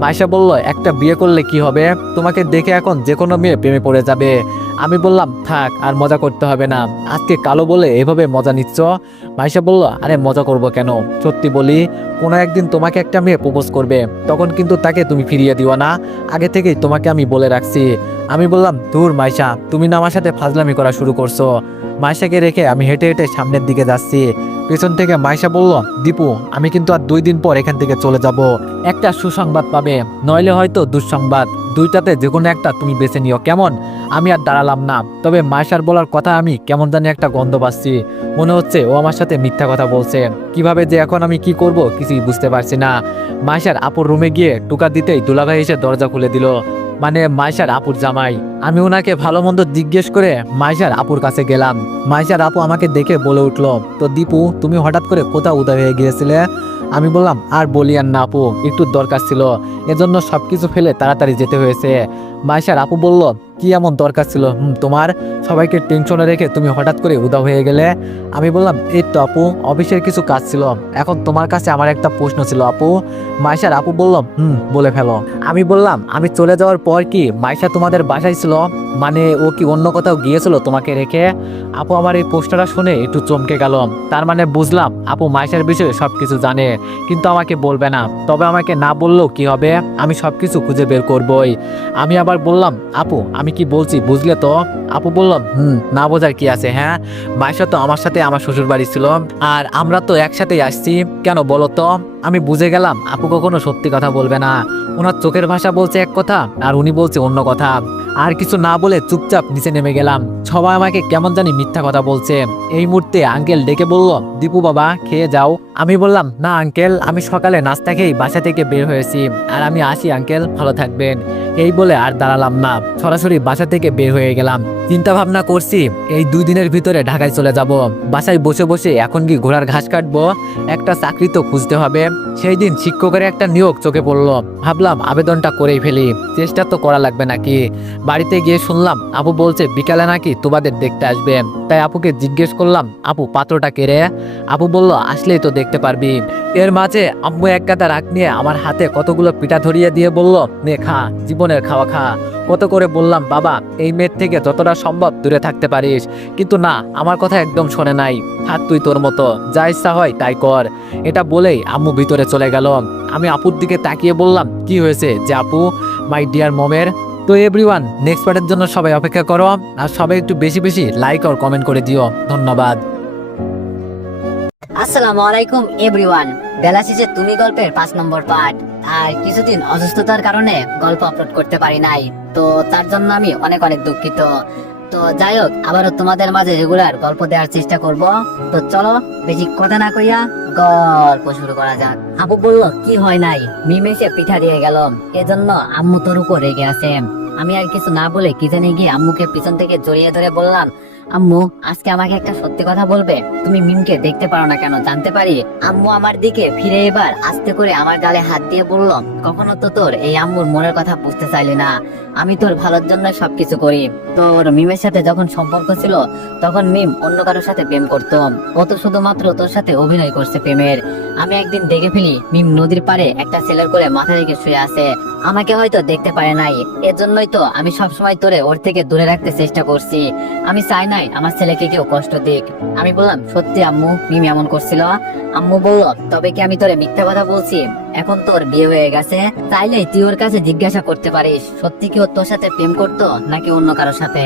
মাইশা বলল, একটা বিয়ে করলে কি হবে? তোমাকে দেখে এখন যে কোনো মেয়ে প্রেমে পড়ে যাবে। আমি বললাম, থাক, আর মজা করতে হবে না, আজকে কালো বলে এভাবে মজা নিচ্ছ? মাইশা বলল, আরে মজা করব কেন, সত্যি বলি, কোনো একদিন তোমাকে একটা মেয়ে প্রপোজ করবে, তখন কিন্তু তাকে তুমি ফিরিয়ে দিও না, আগে থেকেই তোমাকে আমি বলে রাখছি। আমি বললাম, ধুর মাইশা, তুমি না আমার সাথে ফাজলামি করা শুরু করছো। মাইশাকে রেখে আমি হেঁটে হেঁটে সামনের দিকে যাচ্ছি। পেছন থেকে মাইশা বলল, দীপু আমি কিন্তু আর 2 দিন পর এখান থেকে চলে যাব। একটা সুসংবাদ পাবে, নইলে হয়তো দুঃসংবাদ, দুইটাতে যে কোনো একটা তুমি বেছে নিও, কেমন? আমি আর দাঁড়ালাম না। তবে মাইশার বলার কথা আমি কেমন জানি একটা গন্ধ পাচ্ছি, মনে হচ্ছে ও আমার সাথে মিথ্যা কথা বলছে। কিভাবে যে এখন আমি কি করব কিছুই বুঝতে পারছি না। মাইশার আপুর রুমে গিয়ে টুকা দিতেই দুলাভাই এসে দরজা খুলে দিল, মানে মাইশার আপুর জামাই। আমি ওনাকে ভালো মন্দ জিজ্ঞেস করে মাইশার আপুর কাছে গেলাম। মাইশার আপু আমাকে দেখে বলে উঠলো, তো দীপু তুমি হঠাৎ করে কোথাও উদয় হয়ে গিয়েছিলে? আমি বললাম, আর বলিয়ান না আপু, একটু দরকার ছিল, এজন্য সবকিছু ফেলে তাড়াতাড়ি যেতে হয়েছে। মাইশার আপু বলল, কি এমন দরকার ছিল তোমার? সবাইকে টেনশনে রেখে তুমি হঠাৎ করে উদা হয়ে গেলে? আমি বললাম, এই তো আপু, অফিসের কিছু কাজ ছিল। এখন তোমার কাছে আমার একটা প্রশ্ন ছিল আপু। মাইশার আপু বলল, বলে ফেলো। আমি বললাম, আমি চলে যাওয়ার পর কি মাইশা তোমাদের বাসায় ছিল? মানে ও কি অন্য কোথাও গিয়েছিল তোমাকে রেখে? আপু আমার এই প্রশ্নটা শুনে একটু চমকে গেল। তার মানে বুঝলাম আপু মাইশার বিষয়ে সবকিছু জানে, কিন্তু আমাকে বলবে না। তবে আমাকে না বললেও কি হবে, আমি সবকিছু খুঁজে বের করবই। আমি আবার বললাম, আপু আমি কি বলছি বুঝলে তো? আপু বলল, না বোঝার কি আছে, হ্যাঁ, মাইশা তো আমার সাথে আমার শ্বশুর বাড়ি ছিল, আর আমরা তো একসাথেই আসছি, কেন বলো তো? আমি বুঝে গেলাম আপু কখনো সত্যি কথা বলবে না। ওনার চোখের ভাষা বলছে এক কথা, আর উনি বলছে অন্য কথা। আর কিছু না বলে চুপচাপ নিচে নেমে গেলাম। সবাই আমাকে কেমন জানি মিথ্যা কথা বলছে। এই মুহূর্তে আঙ্কেল ডেকে বলল, দীপু বাবা খেয়ে যাও। আমি বললাম, না আঙ্কেল, আমি সকালে নাস্তা খেয়েই বাসা থেকে বের হয়েছি, আর আমি আসি আঙ্কেল, ভালো থাকবেন। এই বলে আর দাঁড়ালাম না, সরাসরি বাসা থেকে বের হয়ে গেলাম। চিন্তা ভাবনা করছি এই 2 দিনের ভিতরে ঢাকায় চলে যাব। বাসায় বসে বসে এখন কি ঘোড়ার ঘাস কাটবো? একটা চাকরি তো খুঁজতে হবে। সেই দিন শিক্ষকের একটা নিয়োগ চোখে পড়লো, ভাবলাম আবেদনটা করেই ফেলি, চেষ্টা তো করা লাগবে নাকি। বাড়িতে গিয়ে শুনলাম আপু বলছে বিকালে নাকি তোমাদের দেখতে আসবে। তাই আপুকে জিজ্ঞেস করলাম, আপু পাত্রটা কে রে? আপু বলল, আসলেই তো দেখতে পারবি। এর মাঝে আম্মু এক গাদা রাগ নিয়ে আমার হাতে কতগুলো পিঠা ধরিয়ে দিয়ে বলল, নে খা, জীবনের খাওয়া খা। কত করে বললাম, বাবা এই মেয়ের থেকে যতটা সম্ভব দূরে থাকতে পারিস, কিন্তু না, আমার কথা একদম শোনে নাই। থাক তুই তোর মতো, যা ইচ্ছা হয় তাই কর। এটা বলেই আম্মু ভিতরে চলে গেল। আমি আপুর দিকে তাকিয়ে বললাম, কি হয়েছে যে আপু, মাই ডিয়ার মমের? তো এভরিওয়ান, নেক্সট পার্টের জন্য সবাই অপেক্ষা করো, আর সবাই একটু বেশি বেশি লাইক আর কমেন্ট করে দিও। ধন্যবাদ। আসসালামু আলাইকুম এভরিওয়ান। বেলা শেষে তুমি গল্পের 5 নম্বর পার্ট। আর কিছুদিন অসুস্থতার কারণে গল্প আপলোড করতে পারি নাই। তো তো তার জন্য আমি অনেক অনেক দুঃখিত। তো যাই হোক, আবারও তোমাদের মাঝে রেগুলার গল্প দেওয়ার চেষ্টা করব। তো চলো বেশি কথা না কইয়া গল্প শুরু করা যাক। আপু বলল কি হয় নাই, মিম এসে পিঠা দিয়ে গেল, এজন্য আম্মু তোর উপর রেগে আছে। আমি আর কিছু না বলে কিচেনে গিয়ে আম্মুকে পিছন থেকে জড়িয়ে ধরে বললাম, আম্মু আজকে আমাকে একটা সত্যি কথা বলবে? তুমি মিমকে দেখতে পারো না কেন জানতে পারি? আম্মু আমার দিকে ফিরে এবার আস্তে করে আমার গালে হাত দিয়ে বলল, কখনো তো তোর এই আম্মুর মনের কথা বুঝতে চাইলি না। আমি তোর ভালোর জন্য সবকিছু করি। তোর মিমের সাথে যখন সম্পর্ক ছিল তখন মিম অন্য কারোর সাথে প্রেম করতো, ও তো শুধুমাত্র তোর সাথে অভিনয় করছে প্রেমের। আমি একদিন দেখে ফেলি মিম নদীর পাড়ে একটা ছেলের করে মাথা রেখে শুয়ে আছে, আমাকে হয়তো দেখতে পারে নাই, এজন্যই তো আমি সবসময় তোরে ওর থেকে দূরে রাখতে চেষ্টা করছি। আমি চাই নাই আমার ছেলেকে কেউ কষ্ট দিক। আমি বললাম, সত্যি আম্মু মিম এমন করছিল? আম্মু বলল, তবে কি আমি তোরে মিথ্যা কথা বলছি? এখন তোর বিয়ে হয়ে গেছে, চাইলেই তুই ওর কাছে জিজ্ঞাসা করতে পারিস সত্যি কি ও তোর সাথে প্রেম করতো নাকি অন্য কারোর সাথে।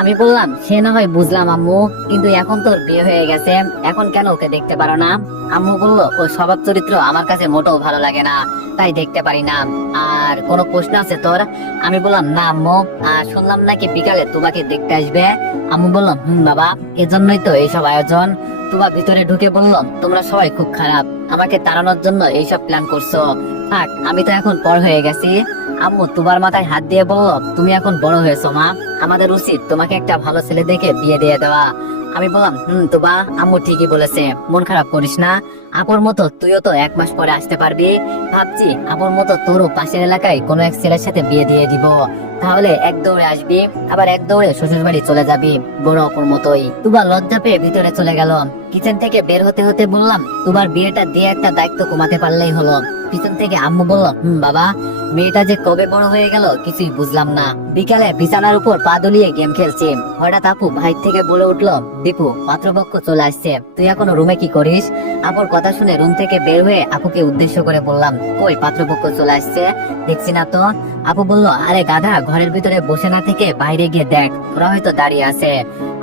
আমি বললাম, সে না হয় বুঝলাম আম্মু, কিন্তু এখন তোর বিয়ে হয়ে গেছে, এখন কেন ওকে দেখতে পারো না? আম্মু বলল, ওর স্বভাব চরিত্র আমার কাছে মোটেও ভালো লাগে না, তাই দেখতে পারি না। আর কোনো প্রশ্ন আছে তোর? আমি বললাম, না আম্মু, শুনলাম নাকি বিকালে তোমাকে দেখতে আসবে। আম্মু বলল, বাবা, এজন্যই তো এইসব আয়োজন। তুবা ভিতরে ঢুকে বলল, তোমরা সবাই খুব খারাপ, আমাকে তাড়ানোর জন্য এইসব প্ল্যান করছো। থাক, আমি তো এখন বড় হয়ে গেছি। আম্মু তুবার মাথায় হাত দিয়ে বলল, তুমি এখন বড় হয়েছো মা, আমাদের উচিত তোমাকে একটা ভালো ছেলে দেখে বিয়ে দিয়ে দেওয়া। আমি বললাম, তুবা, আম্মু ঠিকই বলেছে, মন খারাপ করিস না। আপুর মতো তুইও তো 1 মাস পরে আসতে পারবি। ভাবছি আপুর মতো তোরও পাশের এলাকায় কোনো এক ছেলের সাথে বিয়ে দিয়ে দিব, তাহলে এক দৌড়ে আসবি, আবার এক দৌড়ে শ্বশুর বাড়ি চলে যাবি বড় অপুর মতোই। তুবা লজ্জা পেয়ে ভিতরে চলে গেল। কিচেন থেকে বের হতে হতে বললাম, তোমার বিয়েটা দিয়ে একটা দায়িত্ব কমাতে পারলেই হলো। পিছন থেকে আম্মু বলল, বাবা, মেয়েটা যে কবে বড় হয়ে গেল কিছুই বুঝলাম না। বিকালে বিছানার উপর পা দুলিয়ে গেম খেলছি, হঠাৎ আপু বাইরে থেকে বলে উঠলো, দীপু, পাত্রপক্ষ চলে আসছে, তুই এখনো রুমে কি করিস? আপুর কথা শুনে রুম থেকে বের হয়ে আপুকে উদ্দেশ্য করে বললাম, কই পাত্রপক্ষ চলে আসছে, দেখছি না তো। আপু বলল, আরে গাধা, ঘরের ভিতরে বসে না থেকে বাইরে গিয়ে দেখ, ওরা হয়তো দাঁড়িয়ে আছে।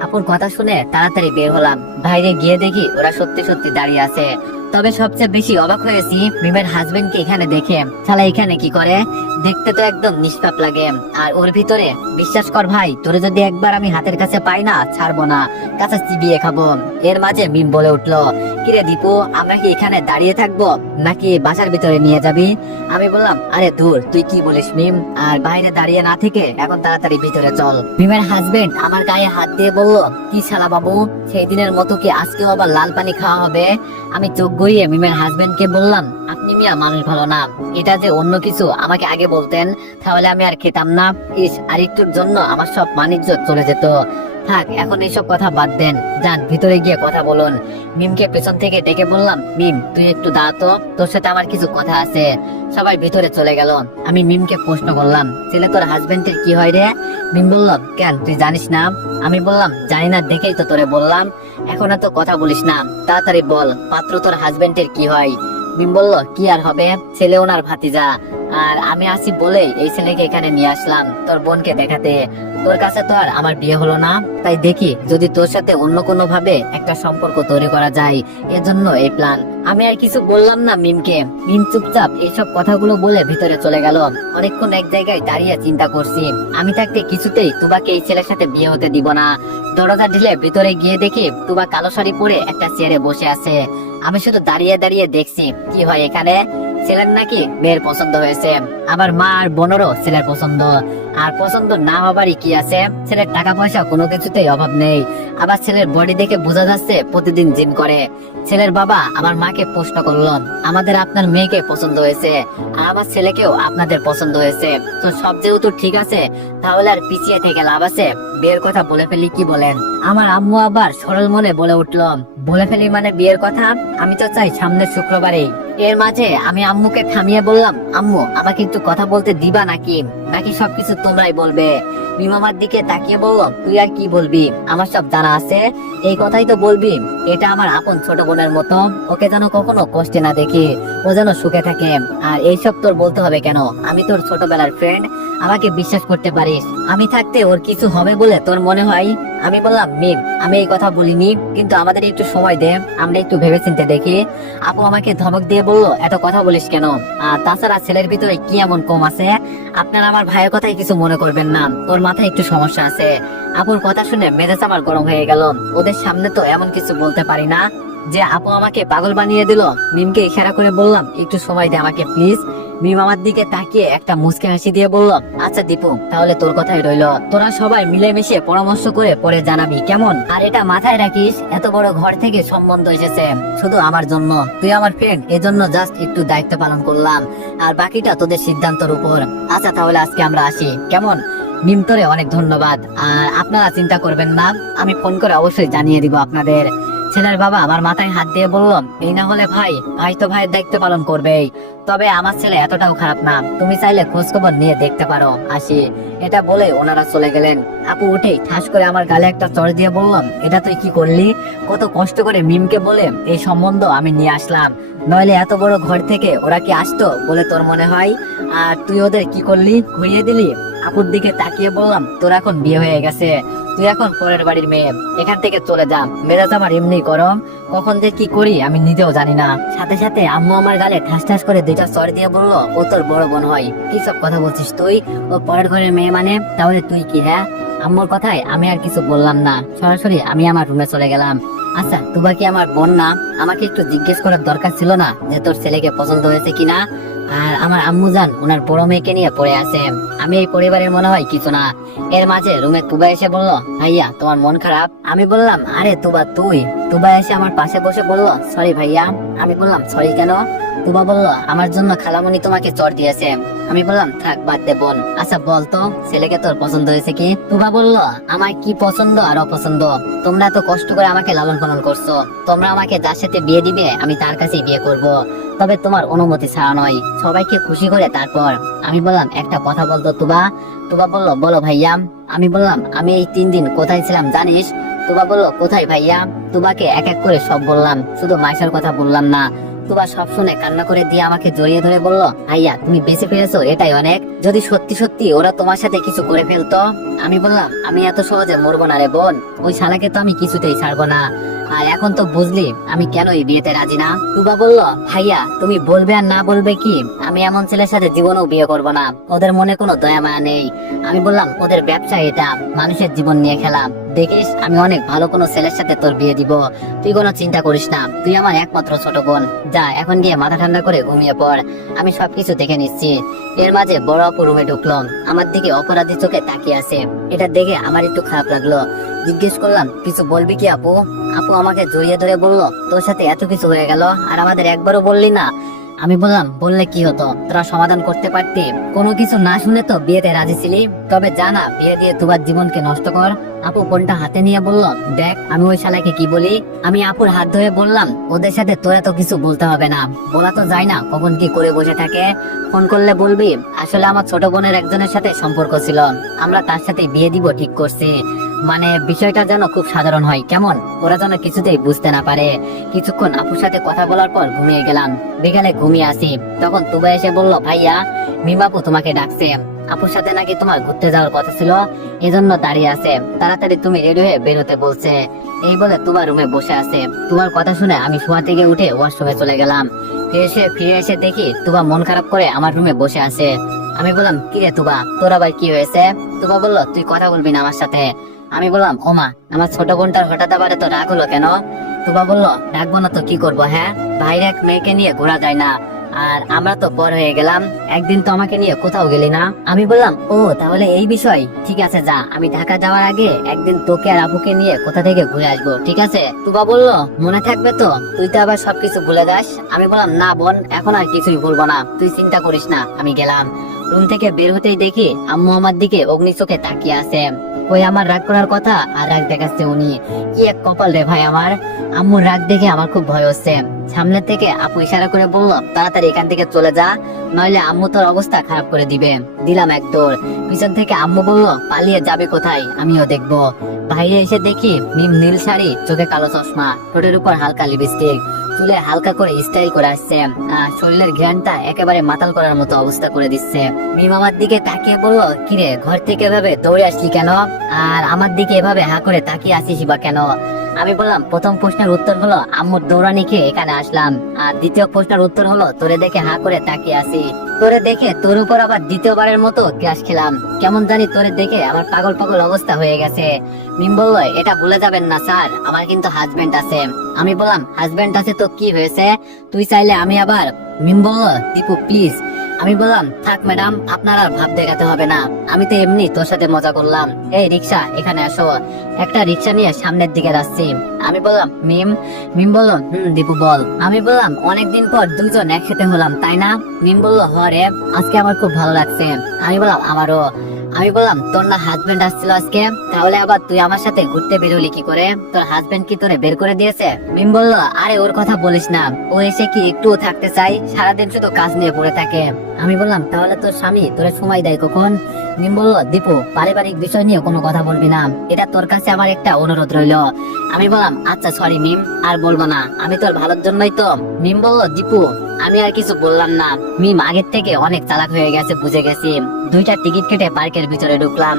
আপুর কথা শুনে তাড়াতাড়ি বের হলাম, বাইরে গিয়ে দেখি ওরা সত্যি সত্যি দাঁড়িয়ে আছে। তবে সবচেয়ে বেশি অবাক হয়েছি মিমের হাজবেন্ডকে এখানে দেখে। শালা এখানে কি করে? দেখতে তো একদম নিষ্পাপ লাগে, আর ওর ভিতরে বিশ্বাস কর ভাই, তোরে যদি একবার আমি হাতের কাছে পাই না, ছাড়বো না, কাছে চিবিয়ে খাবো। এর মাঝে মিম বলে উঠলো, কিরে দীপু, আমরা কি এখানে দাঁড়িয়ে থাকবো নাকি বাসার ভিতরে নিয়ে যাবি? আমি বললাম, আরে দূর, তুই কি বলিস মিম, আর বাইরে দাঁড়িয়ে না থেকে এখন তাড়াতাড়ি ভিতরে চল। মিমের হাজবেন্ড আমার গায়ে হাত দিয়ে বলল, কি শালা বাবু, সেই দিনের মতো কি আজকেও আবার লাল পানি খাওয়া হবে? আমি চোখ গড়িয়ে মিমের হাজবেন্ডকে বললাম, আপনি মিয়া মানুষ ভালো না, এটা যে অন্য কিছু আমাকে আগে বলতেন, তাহলে আমি আর খেতাম না। ইস, আর একটুর জন্য আমার সব মানিজ্য চলে যেত। থাক, এখন এইসব কথা বাদ দেন, যান ভিতরে গিয়ে কথা বলুন। মিমকে পেছন থেকে ডেকে বললাম, মিম তুই একটু দাঁড়াতো, তোর সাথে আমার কিছু কথা আছে। সবাই ভিতরে চলে গেল। আমি মিমকে প্রশ্ন করলাম, ছেলে তোর হাজবেন্ডের কি হয় রে? মিম বলল, কেন তুই জানিস না? আমি বললাম, জানি না দেখেই তো তোরে বললাম। এখন এত কথা বলিস না, তাড়াতাড়ি বল, পাত্র তোর হাজবেন্ডের কি হয়? মিম বলল, কি আর হবে, ছেলে ওনার ভাতিজা, আর আমি আসি বলে এই ছেলেকে এখানে নিয়ে আসলাম তোর বোনকে দেখাতে। তোর কাছে তো আর আমার বিয়ে হলো না, তাই দেখি যদি তোর সাথে অন্য কোনো ভাবে একটা সম্পর্ক তৈরি করা যায়, এজন্য এই প্ল্যান। আমি আর কিছু বললাম না মিমকে। মিম চুপচাপ এইসব কথাগুলো বলে ভিতরে চলে গেল। অনেকক্ষণ এক জায়গায় দাঁড়িয়ে চিন্তা করছি, আমি থাকতে কিছুতেই তুবাকে এই ছেলের সাথে বিয়ে হতে দিব না। দরজা ঢিলে ভিতরে গিয়ে দেখি তুবা কালো শাড়ি পরে একটা চেয়ারে বসে আছে। আমি শুধু দাঁড়িয়ে দাঁড়িয়ে দেখছি কি হয় এখানে। ছেলের নাকি মেয়ের পছন্দ হয়েছে, আবার মা আর বোনেরও ছেলের পছন্দ। আর পছন্দ না হবারই কি আছে, ছেলের টাকা পয়সা কোনো কিছুতেই অভাব নেই। আবার ছেলের বডি দেখে বোঝা যাচ্ছে প্রতিদিন জিম করে। ছেলের বাবা আমার মাকে প্রশ্ন করলো, আমাদের আপনার মেয়েকে পছন্দ হয়েছে, আর আমার ছেলেকেও আপনাদের পছন্দ হয়েছে, তো সব যেহেতু ঠিক আছে, তাহলে আর পিছিয়ে থেকে লাভ আছে, বিয়ের কথা বলে ফেলি, কি বলেন? আমার আম্মু আবার সরল মনে বলে উঠলো, বলে ফেলি মানে বিয়ের কথা? আমি তো চাই সামনের শুক্রবারেই। এর মাঝে আমি আম্মুকে থামিয়ে বললাম, আম্মু আমাকে একটু কথা বলতে দিবা নাকি, নাকি সবকিছু তোমরাই বলবে? মিমামার দিকে তাকিয়ে বলল, তুই আর কি বলবি, আমার সব জানা আছে, এই কথাই তো বলবি। এটা আমার আপন ছোট বোনের মতো, ওকে যেন কখনো কষ্টে না দেখি, ও যেন সুখে থাকে। আর এইসব তোর বলতে হবে কেন? আমি তোর ছোটবেলার ফ্রেন্ড, আমাকে বিশ্বাস করতে পারিস। আমি থাকতে ওর কিছু হবে বলে তোর মনে হয়? আমি বললাম, মিম আমি এই কথা বলিনি, কিন্তু আমাদের একটু সময় দে, আমরা একটু ভেবেচিন্তে দেখি। আপু আমাকে ধমক দিয়ে বললো, এত কথা বলিস কেন? আর তাছাড়া ছেলের ভিতরে কি এমন কম আছে? আপনারা আমার ভাইয়ের কথাই কিছু মনে করবেন না, ওর মাথায় একটু সমস্যা আছে। আপুর কথা শুনে মেজাজ আমার গরম হয়ে গেল। ওদের সামনে তো এমন কিছু বলতে পারি না যে আপু আমাকে পাগল বানিয়ে দিল। মিমকে ইশারা করে বললাম, একটু সময় দে আমাকে প্লিজ। মিম আমার দিকে তাকিয়ে একটা মুচকি হাসি দিয়ে বলল, আচ্ছা দীপু, তাহলে তোর কথাই রইলো। তোরা সবাই মিলেমিশে পরামর্শ করে পরে জানাবি, কেমন? আর এটা মাথায় রাখিস, এত বড় ঘর থেকে সম্বন্ধ এসেছে শুধু আমার জন্য। তুই আমার ফ্রেন্ড, এজন্য জাস্ট একটু দায়িত্ব পালন করলাম, আর বাকিটা তোদের সিদ্ধান্তের উপর। আচ্ছা তাহলে আজকে আমরা আসি, কেমন? মিম তোরে অনেক ধন্যবাদ। আর আপনারা চিন্তা করবেন না, আমি ফোন করে অবশ্যই জানিয়ে দিব আপনাদের। ছেলের বাবা আমার মাথায় হাত দিয়ে বলল, এই না হলে ভাই তো ভাইয়ের দায়িত্ব পালন করবেই। তবে আমার ছেলে এতটাও খারাপ না, তুমি চাইলে খোঁজ খবর নিয়ে দেখতে পারো, আসি। এটা বলে ওনারা চলে গেলেন। আপু উঠেই ঠাস করে আমার গালে একটা চড় দিয়ে বললাম, এটা তুই কি করলি? কত কষ্ট করে মিমকে বলে এই সম্বন্ধ আমি নিয়ে আসলাম, নইলে এত বড় ঘর থেকে ওরা কি আসতো বলে তোর মনে হয়? আর তুই ওদের কি করলি, ঘুরিয়ে দিলি। আপুর দিকে তাকিয়ে বললাম, তোর এখন বিয়ে হয়ে গেছে, তুই এখন পরের বাড়ির মেয়ে, এখান থেকে চলে যা। মেজাজ আমার এমনি গরম, কখন যে কি করি আমি নিজেও জানি না। সাথে সাথে আম্মু আমার গালে ঠাস ঠাস করে দুইটা চড় দিয়ে বললো, ও তোর বড় বোন হয়, কি সব কথা বলছিস তুই? ও পরের ঘরের মেয়ে মানে? তাহলে তুই কি? হ্যাঁ। আম্মুর কথায় আমি আর কিছু বললাম না, সরাসরি আমি আমার রুমে চলে গেলাম। আচ্ছা তুবা কি আমার বোন না? আমাকে একটু জিজ্ঞেস করার দরকার ছিল না যে তোর ছেলেকে পছন্দ হয়েছে কিনা? আর আমার আম্মু জান ওনার বড় মেয়েকে নিয়ে পড়ে আছে, আমি এই পরিবারের মনে হয় কিছু না। এর মাঝে রুমে তুবা এসে বলল, ভাইয়া তোমার মন খারাপ? আমি বললাম, আরে তুবা তুই? তুবা এসে আমার পাশে বসে বলল, সরি ভাইয়া। আমি বললাম, সরি কেন? তুবা বলল, আমার জন্য খালামণি তোমাকে চড় দিয়েছে। আমি বললাম, থাক বাদ দে বোন। আচ্ছা বল তো, ছেলেকে তোর পছন্দ হয়েছে কি? তুবা বলল, আমার কি পছন্দ আর অপছন্দ? তোমরা তো কষ্ট করে আমাকে লালন পালন করছো, তোমরা আমাকে যার সাথে বিয়ে দিবে আমি তার কাছেই বিয়ে করব, তবে তোমার অনুমতি ছাড়া নয়, সবাইকে খুশি করে তারপর। আমি বললাম, একটা কথা বলতো তুবা। তুবা বলল, বলো ভাইয়া। আমি বললাম, আমি এই 3 দিন কোথায় ছিলাম জানিস? তুবা বলল, কোথায় ভাইয়া? তুবাকে এক এক করে সব বললাম, শুধু মাইশার কথা বললাম না। তুবা সব শুনে কান্না করে দিয়ে আমাকে জড়িয়ে ধরে বলল, ভাইয়া তুমি বেঁচে ফিরেছো, এটাই অনেক। যদি সত্যি সত্যি ওরা তোমার সাথে কিছু করে ফেলতো? আমি বললাম, আমি এত সহজে মরবো না রে বোন, ওই শালাকে তো আমি কিছুতেই ছাড়বো না। আর এখন তো বুঝলি আমি কেন এই বিয়েতে রাজি না। তুবা বলল, ভাইয়া তুমি বলবে আর না বলবে কি, আমি এমন ছেলের সাথে জীবনেও বিয়ে করব না, ওদের মনে কোনো দয়া মায়া নেই। আমি বললাম, ওদের ব্যবসা এটা, মানুষের জীবন নিয়ে খেলা। দেখিস আমি অনেক ভালো কোনো ছেলের সাথে তোর বিয়ে দিব, তুই কোনো চিন্তা করিস না, তুই আমার একমাত্র ছোট বোন। যা এখন গিয়ে মাথা ঠান্ডা করে ঘুমিয়ে পড়, আমি সবকিছু দেখে নিচ্ছি। এর মাঝে বড় আপু রুমে ঢুকলো, আমার দিকে অপরাধী চোখে তাকিয়ে আছে। এটা দেখে আমার একটু খারাপ লাগলো। জিজ্ঞেস করলাম, কিছু বলবি কি আপু? আপু আমাকে জড়িয়ে ধরে বলল, তোর সাথে এত কিছু হয়ে গেল আর আমাদের একবারও বললি না? আমি বললাম, বললে কি হতো, তোরা সমাধান করতে পারতি। কোনো কিছু না শুনে তো বিয়েতে রাজি ছিলি, তবে জানা বিয়ে দিয়ে তোমার জীবনকে নষ্ট কর। আপু ফোনটা হাতে নিয়ে বলল, দেখ আমি ওই শালাকে কি বলি। আমি আপুর হাত ধরে বললাম, ওদের সাথে তোরা তো কিছু বলতে হবে না, বলা তো যায় না কখন কি করে বসে থাকে। ফোন করলে বলবি, আসলে আমার ছোট বোনের একজনের সাথে সম্পর্ক ছিল, আমরা তার সাথে বিয়ে দিব ঠিক করছি। মানে বিষয়টা যেন খুব সাধারণ হয়, কেমন? ওরা যেন কিছুতেই বুঝতে না পারে। কিছুক্ষণ আপুর সাথে কথা বলার পর ঘুমিয়ে গেলাম। বিকালে ঘুমিয়ে আসি, তখন তুবা এসে বলল, ভাইয়া মিমাপু তোমাকে ডাকছে, আপুর সাথে নাকি তোমার ঘুরতে যাওয়ার কথা ছিল, এজন্য দাঁড়িয়ে আছে, তাড়াতাড়ি তুমি রেডি হয়ে বের হতে বলছে। এই বলে তোমার রুমে বসে আছে। তোমার কথা শুনে আমি শোয়া থেকে উঠে ওয়াশরুমে চলে গেলাম। ফিরে এসে দেখি তুবা মন খারাপ করে আমার রুমে বসে আছে। আমি বললাম, কি রে তুবা, তোর আবার কি হয়েছে? তুবা বলল, তুই কথা বলবি না আমার সাথে। আমি বললাম, ওমা আমার ছোট বোনটার হঠাৎ আবার তো রাগ হলো কেন? তুবা বলল, রাখবো না তো কি করবো, হ্যাঁ বাইরে এক মেয়েকে নিয়ে ঘোরা যায় না, আর আমরা তো বড় হয়ে গেলাম, একদিন তো আমাকে নিয়ে কোথাও গেলি না। আমি বললাম, ও তাহলে এই বিষয়, ঠিক আছে যা, আমি ঢাকা যাওয়ার আগে একদিন তোকে আর আপুকে নিয়ে কোথা থেকে ঘুরে আসবো, ঠিক আছে? তুবা বলল, মনে থাকবে তো? তুই তো আবার সবকিছু ভুলে যাস। আমি বললাম, না বোন, এখন আর কিছুই বলবো না, তুই চিন্তা করিস না। আমি গেলাম। রুম থেকে বের হতেই দেখি আম্মু আমার দিকে অগ্নি চোখে তাকিয়ে আছে। ওই আমার রাগ করার কথা আর রাগ দেখাচ্ছে উনি, কি এক কপাল রে ভাই আমার। আম্মুর রাগ দেখে আমার খুব ভয় হচ্ছে। সামনে থেকে আপু ইশারা করে বলল, তাড়াতাড়ি এখান থেকে চলে যা, নইলে আম্মু তোর অবস্থা খারাপ করে দিবে। দিলাম এক দৌড়। পিছন থেকে আম্মু বলল, পালিয়ে যাবে কোথায়, আমিও দেখবো। বাইরে এসে দেখি মিম নীল শাড়ি, চোখে কালো চশমা, ঠোঁটের উপর হালকা লিপস্টিক, চুলে হালকা করে স্টাইল করে আসছে, শরীরের ঘ্রাণটা একেবারে মাতাল করার মতো অবস্থা করে দিচ্ছে। মিম আমার দিকে তাকিয়ে বললো, কিরে ঘর থেকে এভাবে দৌড়ে আসলি কেন, আর আমার দিকে এভাবে হা করে তাকিয়ে আসিস বা কেন? আমি বললাম, প্রথম প্রশ্নের উত্তর হলো আম্মুর দৌড়ানি খেয়ে এখানে আসলাম, আর দ্বিতীয় প্রশ্নের উত্তর হলো তোরে দেখে হা করে তাকিয়ে আসি। তোরে দেখে তোর উপর আবার দ্বিতীয়বারের মতো ক্রাশ খেলাম, কেমন জানি তোরে দেখে আমার পাগল পাগল অবস্থা হয়ে গেছে। মিম বললো, এটা ভুলে যাবেন না স্যার, আমার কিন্তু হাজবেন্ড আছে। আমি বললাম, হাজবেন্ড আছে তো কি হয়েছে, তুই চাইলে আমি আবার। মিম বললো, দীপু প্লিজ। আমি বললাম, থাক ম্যাডাম, আপনার আর ভাব দেখাতে হবে না, আমি তো এমনি তোর সাথে মজা করলাম। এই রিক্সা এখানে আসো। একটা রিক্সা নিয়ে সামনের দিকে যাচ্ছি। আমি বললাম, মিম। মিম বললো, দীপু বল। আমি বললাম, অনেকদিন পর দুজন একসাথে হলাম তাই না? মিম বললো, হ রে, আজকে আমার খুব ভালো লাগছে। আমি বললাম, আমারও। আমি বললাম, তোর না হাজবেন্ড আসছিল আজকে, তাহলে আবার তুই আমার সাথে ঘুরতে বেরোলি কি করে? তোর হাজবেন্ড কি তোরে বের করে দিয়েছে? মিম বললো, আরে ওর কথা বলিস না, ও এসে কি একটুও থাকতে চাই, সারাদিন শুধু কাজ নিয়ে পড়ে থাকে। আমি বললাম, তাহলে তোর স্বামী তোরে সময় দেয় কখন? মিম বললো, দীপু পারিবারিক বিষয় নিয়ে কোনো কথা বলবি না, এটা তোর কাছে আমার একটা অনুরোধ রইল। আমি বললাম, আচ্ছা সরি মিম, আর বলবো না, আমি তোর ভালোর জন্যই তো। মিম বললো, দীপু। আমি আর কিছু বললাম না। মিম আগের থেকে অনেক চালাক হয়ে গেছে, বুঝে গেছি। দুইটা টিকিট কেটে পার্কের ভিতরে ঢুকলাম,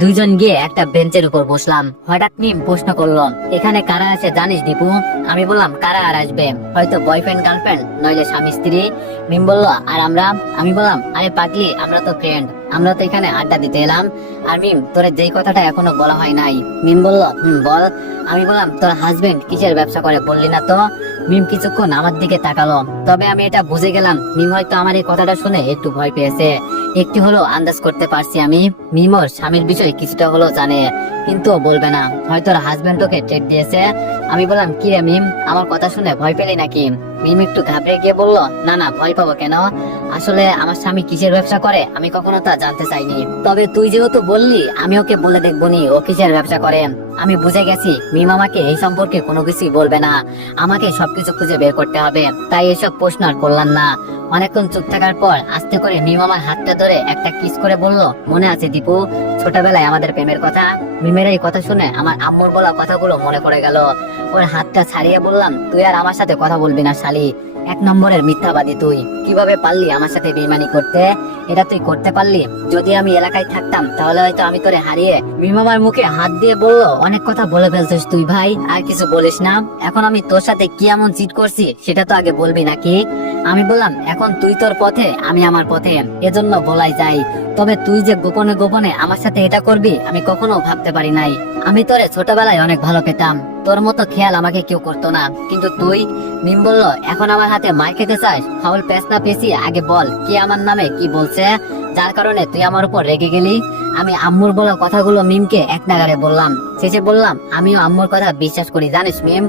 দুইজন গিয়ে একটা বেঞ্চের উপর বসলাম। হঠাৎ মিম প্রশ্ন করলো, এখানে কারা আছে জানিস দীপু? আমি বললাম, কারা আর আসবে, হয়তো বয়ফ্রেন্ড গার্লফ্রেন্ড, নইলে স্বামী স্ত্রী। মিম বললো, আর আমরা? আমি বললাম, আরে পাগলি, আমরা তো ফ্রেন্ড, আমরা তো এখানে আড্ডা দিতে এলাম। আর মিম, তোরে যেই কথাটা এখনো বলা হয় নাই। মিম বললো, বল। আমি বললাম, তোর হাজবেন্ড কিসের ব্যবসা করে বললি না তো? মিম কিছুক্ষণ আমার দিকে তাকালো, তবে আমি এটা বুঝে গেলাম মিম হয়তো আমার এই কথাটা শুনে একটু ভয় পেয়েছে। একটু হলো আন্দাজ করতে পারছি আমি, মিম ওর স্বামীর বিষয়ে কিছুটা হলো জানে, কিন্তু ও বলবে না, হয়তো ওর হাজবেন্ড ওকে ট্রেড দিয়েছে। আমি বললাম, কি রে মিম, আমার কথা শুনে ভয় পেলি নাকি? মিম একটু ঘাবড়ে গিয়ে বললো, না না, ভয় পাবো কেন, আসলে আমার স্বামী কিসের ব্যবসা করে আমি কখনো তা জানতে চাইনি, তবে তুই যেহেতু বললি আমি ওকে বলে দেখবো নি ও কিসের ব্যবসা করে। আমি বুঝে গেছি মিম আমাকে এই সম্পর্কে কোনো কিছুই বলবে না, আমাকে সবকিছু খুঁজে বের করতে হবে, তাই এসব প্রশ্ন আর করলাম না। অনেকক্ষণ চুপ থাকার পর আস্তে করে মিম আমার হাতটা ধরে একটা কিস করে বলল, মনে আছে দীপু, ছোটবেলায় আমাদের প্রেমের কথা? মিমের এই কথা শুনে আমার আম্মুর বলা কথাগুলো মনে পড়ে গেল। ওর হাতটা ছাড়িয়ে বললাম, তুই আর আমার সাথে কথা বলবি না শালি, এক নম্বরের মিথ্যাবাদী তুই, কিভাবে পারলি আমার সাথে বেইমানি করতে? এটা তুই করতে পারলি? যদি আমি এলাকায় থাকতাম তাহলে হয়তো আমি তোরে হারিয়ে। মিম আমার মুখে হাত দিয়ে বলল, অনেক কথা বলে ফেলছিস তুই ভাই, আর কিছু বলিস না, এখন আমি তোর সাথে কি এমন চিট করছি সেটা তো আগে বলবি নাকি? আমি বললাম, এখন তুই তোর পথে আমি আমার পথে, এজন্য বলাই যায়, তবে তুই যে গোপনে গোপনে আমার সাথে এটা করবি আমি কখনো ভাবতে পারি নাই। আমি তোরে ছোটবেলায় অনেক ভালো পেতাম, তোর মতো খেয়াল আমাকে কেউ করতো না, কিন্তু তুই। মিম বলল, এখন আমার হাতে মার খেতে চাস? ফাউল পেছ না পেছি, আগে বল কে আমার নামে কি বলছে, যার কারণে তুই আমার উপর রেগে গেলি? আমি আম্মুর বলা কথাগুলো মিমকে এক নাগারে বললাম, শেষে বললাম, আমিও আম্মুর কথা বিশ্বাস করি জানিস মিম,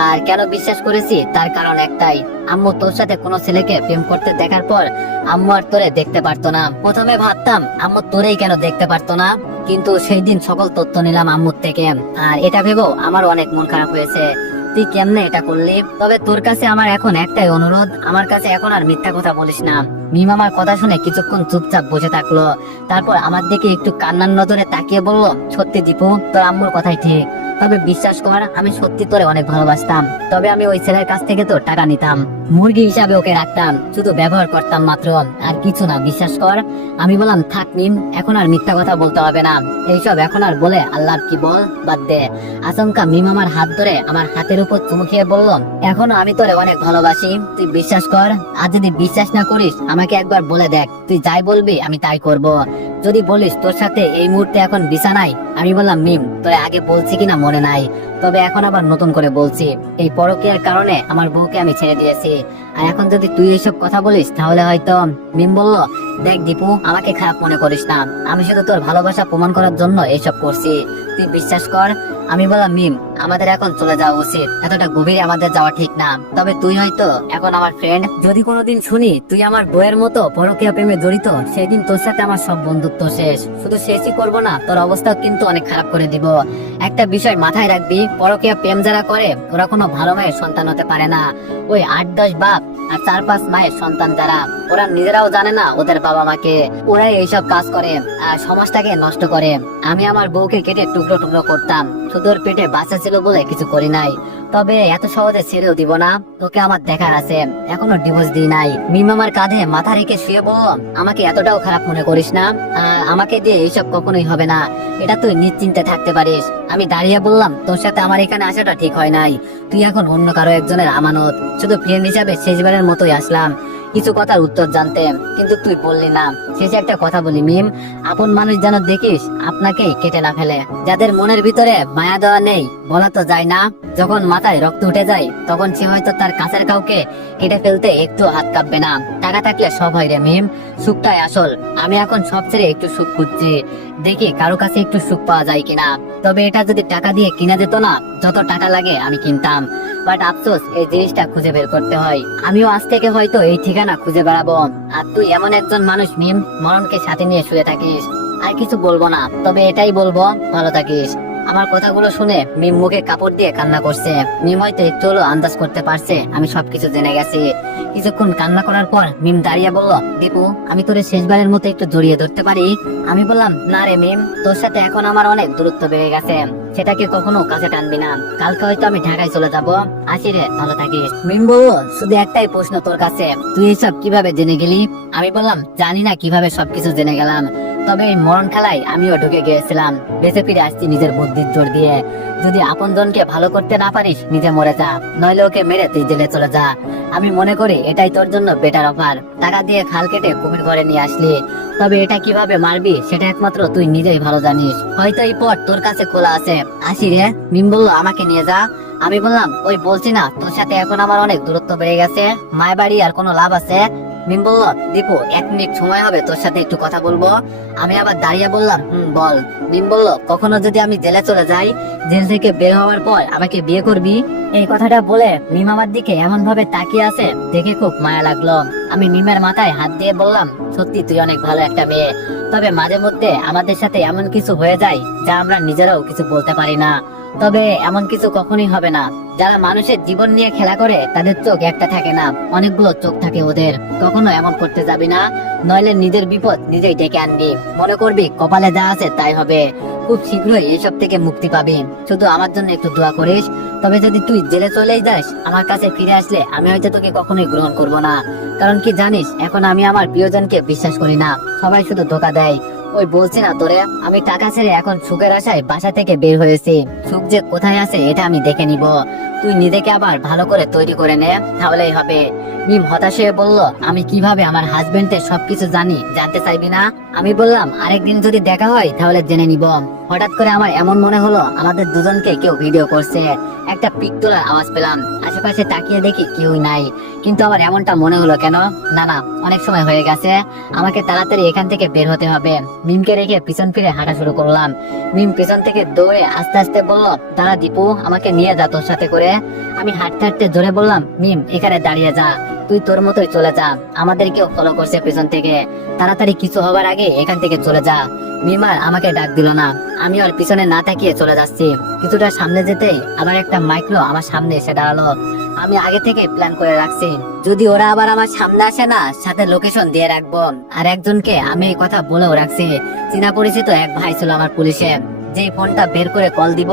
আর কেন বিশ্বাস করেছি তার কারণ একটাই, আম্মু তোর সাথে কোনো ছেলেকে প্রেম করতে দেখার পর আম্মু আর তোরে দেখতে পারতো না। প্রথমে ভাবতাম আম্মু তোরেই কেন দেখতে পারতো না, কিন্তু সেই দিন সকল তথ্য নিলাম আম্মুর থেকে, আর এটা ভেবেও আমার অনেক মন খারাপ হয়েছে। তুই কেমনে এটা করলি? তবে তোর কাছে আমার এখন একটাই অনুরোধ, আমার কাছে এখন আর মিথ্যা কথা বলিস না। মিম আমার কথা শুনে কিছুক্ষণ চুপচাপ বসে থাকলো, তারপর আমার দিকে একটু কান্নার নজরে তাকিয়ে বলল, সত্যি দীপু, তোর আম্মুর কথাই ঠিক, তবে বিশ্বাস কর আমি সত্যি তোরে অনেক ভালোবাসতাম, তবে আমি ওই ছেলের কাছ থেকে তো টাকা নিতাম, মুরগি হিসাবে ওকে রাখতাম, শুধু ব্যবহার করতাম মাত্র, আর কিছু না, বিশ্বাস কর। আমি বললাম, থাক মিম, এখন আর মিথ্যা কথা বলতে হবে না, এইসব এখন আর বলে আল্লাহ কি বল, বাদ দে। আচমকা মিম আমার হাত ধরে আমার হাতের উপর চুমু খেয়ে বলল, এখনো আমি তোরে অনেক ভালোবাসি, তুই বিশ্বাস কর, আর যদি বিশ্বাস না করিস আমাকে একবার বলে দেখ, তুই যাই বলবি আমি তাই করব, যদি বলিস তোর সাথে এই মুহূর্তে এখন বিছানায়। আমি বললাম, মিম তোরে আগে বলছি কিনা মনে নাই, তবে এখন আবার নতুন করে বলছি, এই পরকীয়ার কারণে আমার বউকে আমি ছেড়ে দিয়েছি, আর এখন যদি তুই এইসব কথা বলিস তাহলে হয়তো। মিম বলল, দেখ দীপু, আমাকে খারাপ মনে করিস না, আমি শুধু তোর ভালোবাসা প্রমাণ করার জন্য এইসব করছি, তুই বিশ্বাস কর। আমি বললাম, মিম আমাদের এখন চলে যাওয়া উচিত, এতটা গভীরে আমাদের যাওয়া ঠিক না, তবে তুই হয়তো এখন আমার ফ্রেন্ড, যদি কোনোদিন শুনি তুই আমার বউয়ের মতো পরকীয়া প্রেমে জড়িত, সেদিন তোর সাথে আমার সব বন্ধুত্ব শেষ, শুধু শেষই করবো না, তোর অবস্থা কিন্তু অনেক খারাপ করে দিব। একটা বিষয় মাথায় রাখবি, পরকীয়া প্রেম যারা করে ওরা কোনো ভালো মায়ের সন্তান হতে পারে না, ওই 8-10 বাপ আর 4-5 মায়ের সন্তান যারা, ওরা নিজেরাও জানে না ওদের বাবা মাকে, ওরাই এইসব কাজ করে আর সমাজটাকে নষ্ট করে। আমি আমার বউকে কেটে টুকরো টুকরো করতাম, শুধু ওর পেটে বাচ্চা ছিল বলে কিছু করি নাই, তবে এত সহজে ছেড়েও দিব না, তোকে আমার দেখার আছে, এখনো ডিভোর্স দিই নাই। মিম আমার কাঁধে মাথা রেখে শুয়ে বল, আমাকে এতটাও খারাপ মনে করিস না, আমাকে দিয়ে এইসব কখনোই হবে না, এটা তুই নিশ্চিন্তে থাকতে পারিস। আমি দাঁড়িয়ে বললাম, তোর সাথে আমার এখানে আসাটা ঠিক হয় নাই, তুই এখন অন্য কারো একজনের আমানত, শুধু ফ্রেন্ড হিসাবে শেষবারের মতোই আসলাম কিছু কথার উত্তর জানতে, কিন্তু তুই বললি না। শেষে একটা কথা বলি মিম, আপন মানুষ যেন দেখিস আপনাকেই কেটে না ফেলে। যাদের মনের ভিতরে মায়া দেওয়া নেই, বলা তো যায় না, যখন মাথায় রক্ত উঠে যায় তখন সে হয়তো তার কাছের কাউকে কেটে ফেলতে একটু হাত কাঁপবে না। টাকা থাকলে সব হয় রে মিম, সুখটাই আসল। আমি এখন সব ছেড়ে একটু সুখ খুঁজছি, দেখি কারো কাছে একটু সুখ পাওয়া যায় কিনা। তবে এটা যদি টাকা দিয়ে কিনা যেত না, যত টাকা লাগে আমি কিনতাম, বাট আফসোস এই জিনিসটা খুঁজে বের করতে হয়। আমিও আজ থেকে হয়তো এই ঠিকানা খুঁজে বেড়াবো। আর তুই এমন একজন মানুষ মিম, মরণকে সাথে নিয়ে শুয়ে থাকিস। আর কিছু বলবো না, তবে এটাই বলবো, ভালো থাকিস। আমার কথাগুলো শুনে মিম মুখে কাপড় দিয়ে কান্না করছে। মিম হয়তো একটু হলো আন্দাজ করতে পারছে আমি সবকিছু জেনে গেছি। কিছুক্ষণ কান্না করার পর মিম দাঁড়িয়ে বলল, দীপু আমি তোরে শেষবারের মতো একটু জড়িয়ে ধরতে পারি? আমি বললাম, না রে মিম, তোর সাথে এখন আমার অনেক দূরত্ব বেড়ে গেছে, সেটাকে কখনো কাছে টানবি না। কালকে হয়তো আমি ঢাকায় চলে যাব, আসি রে, ভালো থাকিস। মিম বলল, শুধু একটাই প্রশ্ন তোর কাছে, তুই এইসব কিভাবে জেনে গেলি? আমি বললাম, জানি না কিভাবে সবকিছু জেনে গেলাম, তবে এই মরণ খেলায় আমিও ঢুকে গিয়েছিলাম। বেঁচে ফিরে আসছি নিজের বুদ্ধির জোর দিয়ে। যদি আপন জনকে ভালো করতে না পারিস, নিজে মরে যা, নইলে ওকে মেরে তুই জেলে চলে যা। আমি মনে করি এটাই তোর জন্য বেটার অফার। টাকা দিয়ে খাল কেটে কুমির ঘরে নিয়ে আসলি, তবে এটা কিভাবে মারবি সেটা একমাত্র তুই নিজেই ভালো জানিস। হয়তো এই পথ তোর কাছে খোলা আছে, আসি রে। মিম বলল, আমাকে নিয়ে যা। আমি বললাম, ওই বলছি না তোর সাথে এখন আমার অনেক দূরত্ব বেড়ে গেছে, মায়ের বাড়ি আর কোনো লাভ আছে? মিম বলল, দীপু 1 মিনিট সময় হবে, তোর সাথে একটু কথা বলবো। আমি আবার দাঁড়িয়ে বললাম, বল। মিম বলল, কখনো যদি আমি জেলে চলে যাই, জেল থেকে বের হওয়ার পর আমাকে বিয়ে করবি? এই কথাটা বলে মিম আমার দিকে এমন ভাবে তাকিয়ে আছে, দেখে খুব মায়া লাগলো। আমি মিমের মাথায় হাত দিয়ে বললাম, সত্যি তুই অনেক ভালো একটা মেয়ে, তবে মাঝে মধ্যে আমাদের সাথে এমন কিছু হয়ে যায় যা আমরা নিজেরাও কিছু বলতে পারি না। তবে এমন কিছু কখনোই হবে না। যারা মানুষের জীবন নিয়ে খেলা করে তাদের চোখ একটা থাকে না, অনেকগুলো চোখ থাকে ওদের। কখনো এমন করতে যাবি না, নইলে নিজের বিপদ নিজেই ডেকে আনবি। মনে করবি কপালে যা আছে তাই হবে। খুব শীঘ্রই এসব থেকে মুক্তি পাবি, শুধু আমার জন্য একটু দোয়া করিস। তবে যদি তুই জেলে চলেই যাস, আমার কাছে ফিরে আসলে আমি হয়তো তোকে কখনোই গ্রহণ করব না। কারণ কি জানিস, এখন আমি আমার প্রিয়জনকে বিশ্বাস করি না, সবাই শুধু ধোকা দেয়। ওই বলছি না তোরে, আমি টাকা ছেড়ে এখন সুখের আশায় বাসা থেকে বের হয়েছি। সুখ যে কোথায় আছে এটা আমি দেখে নিব। তুই নিজেকে আবার ভালো করে তৈরি করে নে, তাহলেই হবে। মিম হতাশ হয়ে বলল, আমি কিভাবে আমার হাজবেন্ডের সবকিছু জানি, জানতে চাইবি না? আমি বললাম, আরেকদিন যদি দেখা হয় তাহলে জেনে নিব। হঠাৎ করে আমার এমন মনে হলো আমাদের দুজনকে কেউ ভিডিও করছে। একটা পিক তোলার আওয়াজ পেলাম, আশেপাশে তাকিয়ে দেখি কেউই নাই। কিন্তু আমার এমনটা মনে হলো কেন? না, অনেক সময় হয়ে গেছে, আমাকে তাড়াতাড়ি এখান থেকে বের হতে হবে। মিমকে রেখে পিছন ফিরে হাঁটা শুরু করলাম। মিম পিছন থেকে দৌড়ে আস্তে আস্তে বলল, দাঁড়া দীপু, আমাকে নিয়ে যা তোর সাথে করে। আমি হাঁটতে হাঁটতে জোরে বললাম, মিম এখানে দাঁড়িয়ে যা, তুই তোর মতোই চলে যা, আমাদেরকেও ফলো করছে পিছন থেকে, তাড়াতাড়ি কিছু হবার আগে এখান থেকে চলে যা। মিম আর আমাকে ডাক দিল না, আমি আর পিছনে না তাকিয়ে চলে যাচ্ছি। কিছুটা সামনে যেতেই আবার একটা মাইক্রো আমার সামনে এসে দাঁড়ালো। আমি আগে থেকে প্ল্যান করে রাখছি, যদি ওরা আবার আমার সামনে আসে না, সাথে লোকেশন দিয়ে রাখবো। আর একজনকে আমি এই কথা বলেও রাখছি, চেনা পরিচিত এক ভাই ছিল আমার পুলিশে, যে ফোনটা বের করে কল দিব,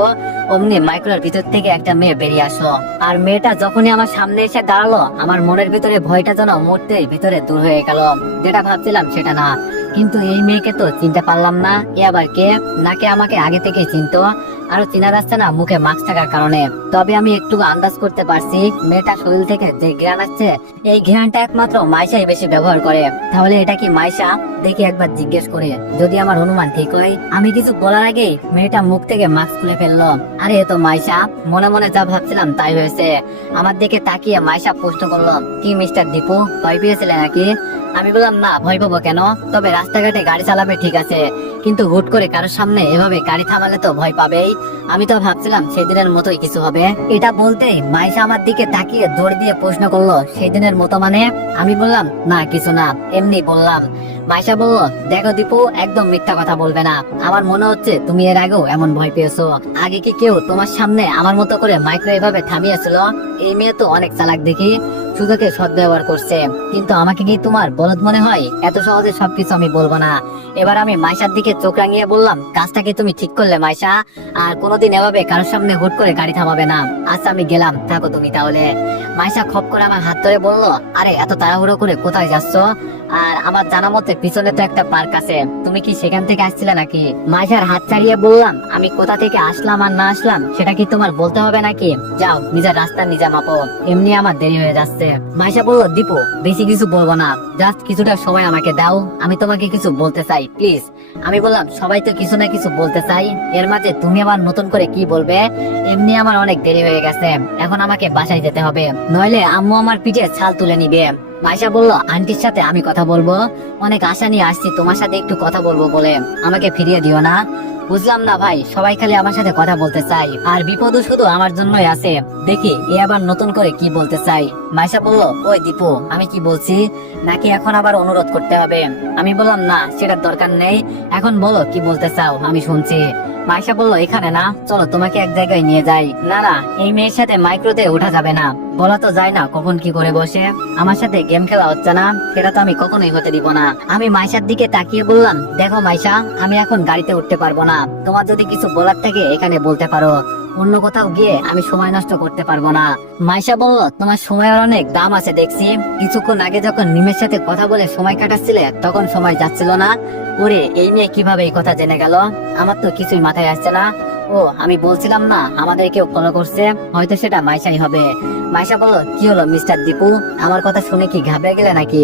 অমনি মাইক্রোর ভিতর থেকে একটা মেয়ে বেরিয়ে আসলো। আর মেয়েটা যখনই আমার সামনে এসে দাঁড়ালো, আমার মনের ভিতরে ভয়টা যেন মুহূর্তের ভিতরে দূর হয়ে গেল। যেটা ভাবছিলাম সেটা না, কিন্তু এই মেয়েকে তো চিনতে পারলাম না। এ আবার কে? নাকি আমাকে আগে থেকে চিনতো? আরো চেনা যাচ্ছে না মুখে মাস্ক থাকার কারণে। তবে আমি একটু আন্দাজ করতে পারছি, মেয়েটা শরীর থেকে যে ঘ্রাণ আসছে, এই ঘ্রাণটা একমাত্র মাইশাই বেশি ব্যবহার করে। তাহলে এটা কি মাইশা? দেখি একবার জিজ্ঞেস করে, যদি আমার অনুমান ঠিক হয়। আমি কিছু বলার আগেই মেয়েটা মুখ থেকে মাস্ক খুলে ফেললো। আরে এ তো মাইশা। মনে মনে যা ভাবছিলাম তাই হয়েছে। আমার দিকে তাকিয়ে মাইশা প্রশ্ন করলো, কি মিস্টার দীপু, ভয় পেয়েছিলে নাকি? আমি বললাম, না, ভয় পাবো কেন? তবে রাস্তাঘাটে গাড়ি চালাবে ঠিক আছে, কিন্তু হুট করে কারোর সামনে এভাবে গাড়ি থামালে তো ভয় পাবেই। আমি তো ভাবছিলাম সেদিনের মতোই কিছু হবে। এটা বলতেই মাইশা আমার দিকে তাকিয়ে জোর দিয়ে প্রশ্ন করলো, সেদিনের মতো মানে? আমি বললাম, না কিছু না, এমনি বললাম। মাইশা বলল, দেখো দীপু, একদম মিথ্যা কথা বলবে না। আমার মনে হচ্ছে তুমি এর আগেও এমন ভয় পেয়েছো। আগে কি কেউ তোমার সামনে আমার মতো করে মাইক্রো এভাবে থামিয়েছিল? এই মেয়ে তো অনেক চালাক দেখি। সুযোগে সদ্ব্যবহার করছে, কিন্তু আমাকে কি তোমার বলদ মনে হয়? এত সহজে সবকিছু আমি বলবো না। এবার আমি মাইশার দিকে চোখ রাঙিয়ে বললাম, কাজটা কি তুমি ঠিক করলে মাইশা? আর কোনোদিন এভাবে কারোর সামনে হুট করে গাড়ি থামাবে না। আচ্ছা আমি গেলাম, থাকো তুমি তাহলে। মাইশা খপ করে আমার হাত ধরে বলল, আরে এত তাড়াহুড়ো করে কোথায় যাচ্ছ? আর আমার জানা মতে পিছনে তো একটা পার্ক আছে, তুমি কি সেখান থেকে আসছিলে নাকি? মাইশার হাত ছাড়িয়ে বললাম, আমি কোথা থেকে আসলাম আর না আসলাম সেটা কি তোমার বলতে হবে নাকি? যাও নিজের রাস্তা নিজে মাপো, এমনি আমার দেরি হয়ে যাচ্ছে। মাইশা বলল, দীপু বেশি কিছু বলবো না, জাস্ট কিছুটা সময় আমাকে দাও, আমি তোমাকে কিছু বলতে চাই প্লিজ। আমি বললাম, সবাই তো কিছু না কিছু বলতে চাই, এর মাঝে তুমি আবার নতুন করে কি বলবে? এমনি আমার অনেক দেরি হয়ে গেছে, এখন আমাকে বাসায় যেতে হবে, নইলে আম্মু আমার পিঠে ছাল তুলে নিবে। মাইশা বলল, আন্টির সাথে আমি কথা বলবো, অনেক আশা নিয়ে আসছি তোমার সাথে একটু কথা বলবো বলে, আমাকে ফিরিয়ে দিও না। বুঝলাম না ভাই, সবাই খালি আমার সাথে কথা বলতে চাই, আর বিপদও শুধু আমার জন্যই আছে, দেখি এ আবার নতুন করে কি বলতে চাই। মাইশা বলল, ওই দীপু আমি কি বলছি, নাকি এখন আবার অনুরোধ করতে হবে? আমি বললাম, না সেটার দরকার নেই, এখন বলো কি বলতে চাও, আমি শুনছি। মাইশা বলল, এখানে না, চলো তোমাকে এক জায়গায় নিয়ে যাই। না না, এই মেয়ের সাথে মাইক্রোতে ওঠা যাবে না, বলা তো যায় না কখন কি করে বসে, আমার সাথে গেম খেলা হচ্ছে না, সেটা তো আমি কখনোই হতে দিব না। আমি মাইশার দিকে তাকিয়ে বললাম, দেখো মাইশা, আমি এখন গাড়িতে উঠতে পারবো না, তোমার যদি কিছু বলার থাকে এখানে বলতে পারো, অন্য কোথাও গিয়ে আমি সময় নষ্ট করতে পারবো না। মাইশা বলল, তোমার সময়ের অনেক দাম আছে দেখছি, কিছুক্ষণ আগে যখন নিমের সাথে কথা বলে সময় কাটাচ্ছিলে তখন সময় যাচ্ছিল না। ওরে, এই মেয়ে কিভাবে এই কথা জেনে গেল? আমার তো কিছুই মাথায় আসছে না। ও, আমি বলছিলাম না আমাদের কেউ ফলো করছে, হয়তো সেটা মাইশাই হবে। মাইশা বলল, কি হলো মিস্টার দীপু, আমার কথা শুনে কি ঘাবড়ে গেলে নাকি?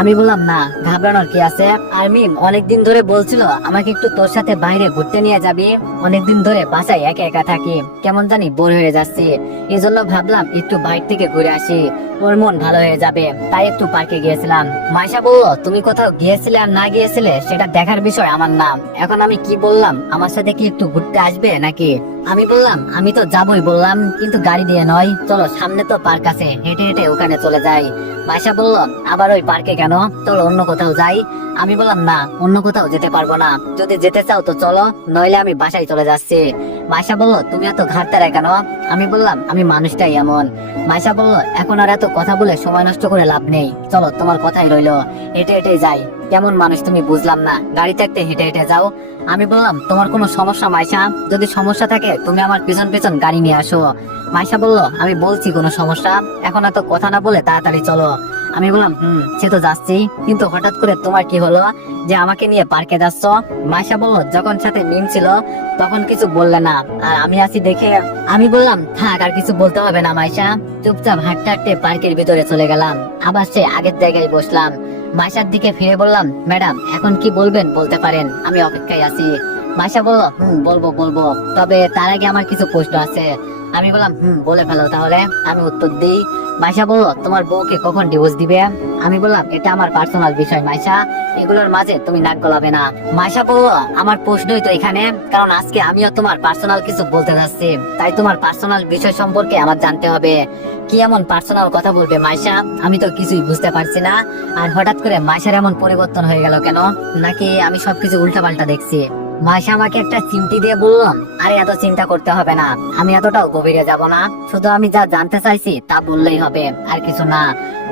আমি বললাম, না ঘাবড়ানোর কি আছে। আর মিম অনেকদিন ধরে বলছিল আমাকে একটু তোর সাথে বাইরে ঘুরতে নিয়ে যাবি, অনেকদিন ধরে বাসায় একা একা থাকি, কেমন জানি বোর হয়ে যাচ্ছি, এই জন্য ভাবলাম একটু বাইরে থেকে ঘুরে আসি, ওর মন ভালো হয়ে যাবে, তাই একটু পার্কে গিয়েছিলাম। মাইশা বলল, তুমি কোথাও গিয়েছিলে আর না গিয়েছিলে সেটা দেখার বিষয় আমার না, এখন আমি কি বললাম, আমার সাথে কি একটু ঘুরতে আসবে নাকি? আমি বললাম, আমি তো যাবই বললাম, কিন্তু গাড়ি দিয়ে নয়, চলো সামনে তো পার্ক আছে, হেঁটে হেঁটে ওখানে চলে যাই। মাইশা বলল, আবার ওই পার্কে কেন, চলো অন্য কোথাও যাই। আমি বললাম, না অন্য কোথাও যেতে পারবো না, যদি যেতে চাও তো চলো, নইলে আমি বাসায় চলে যাচ্ছি। মাইশা বলল, তুমি এত ঘাটতে কেন? আমি বললাম, আমি মানুষটাই এমন। মাইশা বলল, এখন আর এত কথা বলে সময় নষ্ট করে লাভ নেই, চলো তোমার কথাই রইলো, হেঁটে হেঁটে যাই। কেমন মানুষ তুমি বুঝলাম না, গাড়ি থাকতে হেঁটে হেঁটে যাও। আমি বললাম, তোমার কোনো সমস্যা মাইশা? যদি সমস্যা থাকে তুমি আমার পিছন পিছন গাড়ি নিয়ে আসো। মাইশা বলল, আমি বলছি কোনো সমস্যা, এখন এত কথা না বলে তাড়াতাড়ি চলো। আমি বললাম, সে তো যাচ্ছি, কিন্তু হঠাৎ করে তোমার কি হলো যে আমাকে নিয়ে পার্কে যাচ্ছ? মাইশা বলল, যখন সাথে মিম ছিল তখন কিছু বললে না, আর আমি আছি দেখে। আমি বললাম, থাক আর কিছু বলতে হবে না মাইশা। চুপচাপ হাঁটতে হাঁটতে পার্কের ভিতরে চলে গেলাম, আবার সে আগের জায়গায় বসলাম। মাইশার দিকে ফিরে বললাম, ম্যাডাম এখন কি বলবেন বলতে পারেন, আমি অপেক্ষায় আছি। মাইশা বলল, বলবো বলবো, তবে তার আগে আমার কিছু প্রশ্ন আছে। আমি বললাম, বলে ফেলো তাহলে, আমি উত্তর দিই। মাইশা বলল, তোমার বউকে কখন ডিভোর্স দিবে? আমি বললাম, এটা আমার পার্সোনাল বিষয় মাইশা, এগুলোর মাঝে তুমি নাক গলাবে না। মাইশা বলল, আমার প্রশ্নই তো এখানে, কারণ আজকে আমিও তোমার পার্সোনাল কিছু বলতে যাচ্ছি, তাই তোমার পার্সোনাল বিষয় সম্পর্কে আমার জানতে হবে। কি এমন পার্সোনাল কথা বলবে মাইশা? আমি তো কিছুই বুঝতে পারছি না। আর হঠাৎ করে মাইশার এমন পরিবর্তন হয়ে গেল কেন? নাকি আমি সবকিছু উল্টাপাল্টা দেখছি? মাইশা আমাকে একটা চিমটি দিয়ে বললাম, আরে এত চিন্তা করতে হবে না, আমি এতটাও গভীরে যাব না, শুধু আমি যা জানতে চাইছি তা বললেই হবে, আর কিছু না।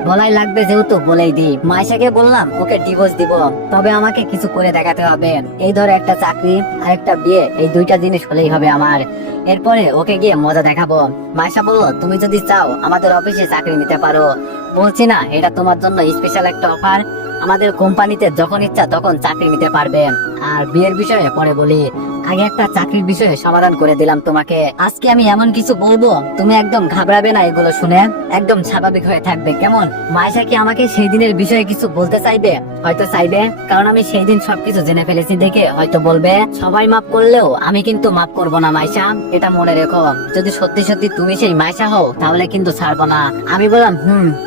বলাই লাগবে যেহেতু বলেই দি। মাইশাকে বললাম, ওকে ডিভোর্স দিব, তবে আমাকে কিছু করে দেখাতে হবে, এই ধরে একটা চাকরি আর একটা বিয়ে, এই দুইটা জিনিস হলেই হবে আমার, এরপরে ওকে গিয়ে মজা দেখাবো। মাইশা বলল, তুমি যদি চাও আমাদের অফিসে চাকরি নিতে পারো, বলছি না এটা তোমার জন্য স্পেশাল একটা অফার, আমাদের কোম্পানিতে যখন ইচ্ছা তখন চাকরি নিতে পারবে। আর বিয়ের বিষয়ে পরে বলি, আগে একটা চাকরির বিষয়ে সমাধান করে দিলাম তোমাকে। আজকে আমি এমন কিছু বলবো তুমি একদম ঘাবড়াবে না, এগুলো শুনে একদম স্বাভাবিক হয়ে থাকবে, কেমন? মাইশা কি আমাকে সেই দিনের বিষয়ে কিছু বলতে চাইবে? হয়তো চাইবে, কারণ আমি সেই দিন সবকিছু জেনে ফেলেছি দেখে হয়তো বলবে। সবাই মাফ করলেও আমি কিন্তু মাফ করবো না মাইশা, এটা মনে রেখো, যদি সত্যি সত্যি তুমি সেই মাইশা হও তাহলে কিন্তু ছাড়বো না। আমি বললাম,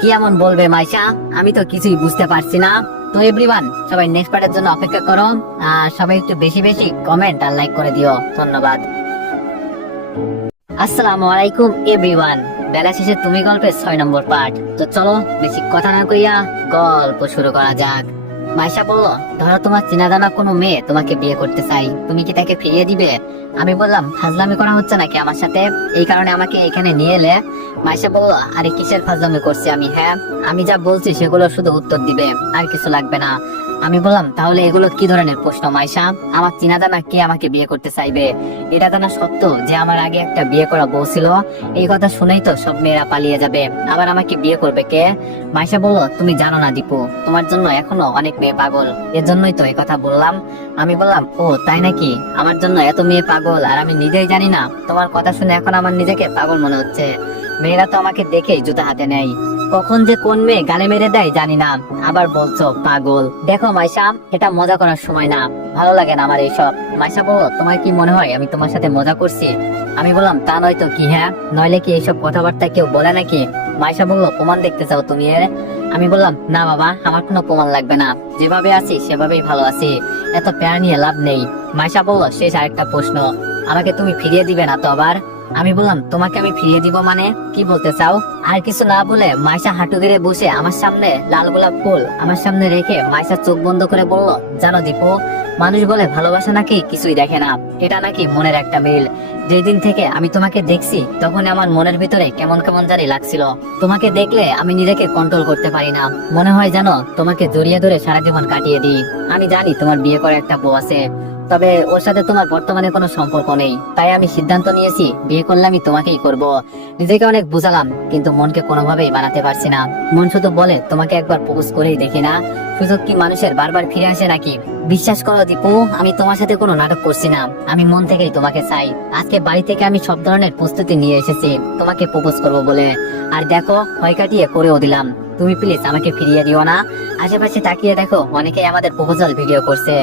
কি এমন বলবে মাইশা, আমি তো কিছুই বুঝতে পারছি না। তো এভরিওয়ান, সবাই নেক্সট পার্টের জন্য অপেক্ষা করো, আর সবাই একটু বেশি বেশি কমেন্ট আর লাইক করে দিও। ধন্যবাদ। আসসালামু আলাইকুম এভরিওয়ান, বেলা শেষে তুমি গল্পের 6 নম্বর পার্ট। তো চলো বেশি কথা না কইয়া গল্প শুরু করা যাক। মাইশা বলল, ধরো তোমার চেনা জানা কোনো মেয়ে তোমাকে বিয়ে করতে চাই, তুমি কি তাকে ফিরিয়ে দিবে? আমি বললাম, ফাজলামি করা হচ্ছে নাকি আমার সাথে, এই কারণে আমাকে এখানে নিয়ে এলে? মাইশা বলল, আরে কিসের ফাজলামি করছি আমি? হ্যাঁ, আমি যা বলছি সেগুলো শুধু উত্তর দিবে, আর কিছু লাগবে না। আমি বললাম, তাহলে এগুলো কি ধরনের প্রশ্ন মাইশা? আমার চিনা জানা কে আমাকে বিয়ে করতে চাইবে? এটা জানা সত্য যে আমার আগে একটা বিয়ে করা বউ ছিল, এই কথা শুনেই তো সব মেয়েরা পালিয়ে যাবে, আবার আমাকে বিয়ে করবে কে? মাইশা বলল, তুমি জানো না দীপু, তোমার জন্য এখনো অনেক মেয়ে পাগল, এর জন্যই তো এই কথা বললাম। আমি বললাম, ও তাই নাকি? আমার জন্য এত মেয়ে পাগল আর আমি নিজেই জানি না? তোমার কথা শুনে এখন আমার নিজেকে পাগল মনে হচ্ছে। মেয়েরা তো আমাকে দেখেই জুতা হাতে নেয়, কখন যে কোন মেয়ে গালে মেরে দেয় জানি না, আবার বলছো পাগল। দেখো মাইশা, এটা মজা করার সময় না, ভালো লাগে না আমার এইসব। মাইশা বলল, তোমার কি মনে হয় আমি তোমার সাথে মজা করছি? আমি বললাম, তা নয় তো কি? হ্যাঁ, নইলে কি এইসব কথাবার্তা কেউ বলে নাকি? মাইশা বলল, প্রমাণ দেখতে চাও তুমি এর? আমি বললাম, না বাবা, আমার কোনো প্রমাণ লাগবে না, যেভাবে আছি সেভাবেই ভালো আছি, এত প্যারা নিয়ে লাভ নেই। মাইশা বলল, শেষ আরেকটা প্রশ্ন, আমাকে তুমি ফিরিয়ে দিবে না তো আবার? আমি বললাম, তোমাকে আমি ফিরিয়ে দিব মানে কি বলতে চাও? আর কিছু না বলে মাইশা হাঁটু গেড়ে বসে আমার সামনে লাল গোলাপ ফুল আমার সামনে রেখে মাইশা চোখ বন্ধ করে বলল, জানো দীপু, মানুষ বলে ভালোবাসা নাকি কিছুই দেখে না, এটা নাকি মনের একটা মিল। যেদিন থেকে আমি তোমাকে দেখছি তখন আমার মনের ভিতরে কেমন কেমন জানি লাগছিল। তোমাকে দেখলে আমি নিজেকে কন্ট্রোল করতে পারি না, মনে হয় জানো তোমাকে জড়িয়ে ধরে সারা জীবন কাটিয়ে দিই। আমি জানি তোমার বিয়ে করা একটা বউ আছে, তবে ওর সাথে তোমার বর্তমানে কোনো সম্পর্ক নেই, তাই আমি সিদ্ধান্ত নিয়েছি বিয়ে করলে আমি তোমাকেই করব। নিজেকে অনেক বুঝালাম, কিন্তু মনকে কোনোভাবেই বানাতে পারছি না। মন শুধু বলে, তোমাকে একবার প্রপোজ করেই দেখি না, সুযোগ কি মানুষের বারবার ফিরে আসে নাকি? বিশ্বাস করো দীপু, আমি তোমার সাথে কোনো নাটক করছি না, আমি মন থেকেই তোমাকে চাই। আজকে বাড়ি থেকে আমি সব ধরনের প্রস্তুতি নিয়ে এসেছি তোমাকে প্রপোজ করব বলে, আর দেখো ভয় কাটিয়ে করেও দিলাম। তুমি প্লিজ আমাকে ফিরিয়ে দিও না। আশেপাশে তাকিয়ে দেখো, অনেকেই আমাদের প্রপোজাল ভিডিও করছে,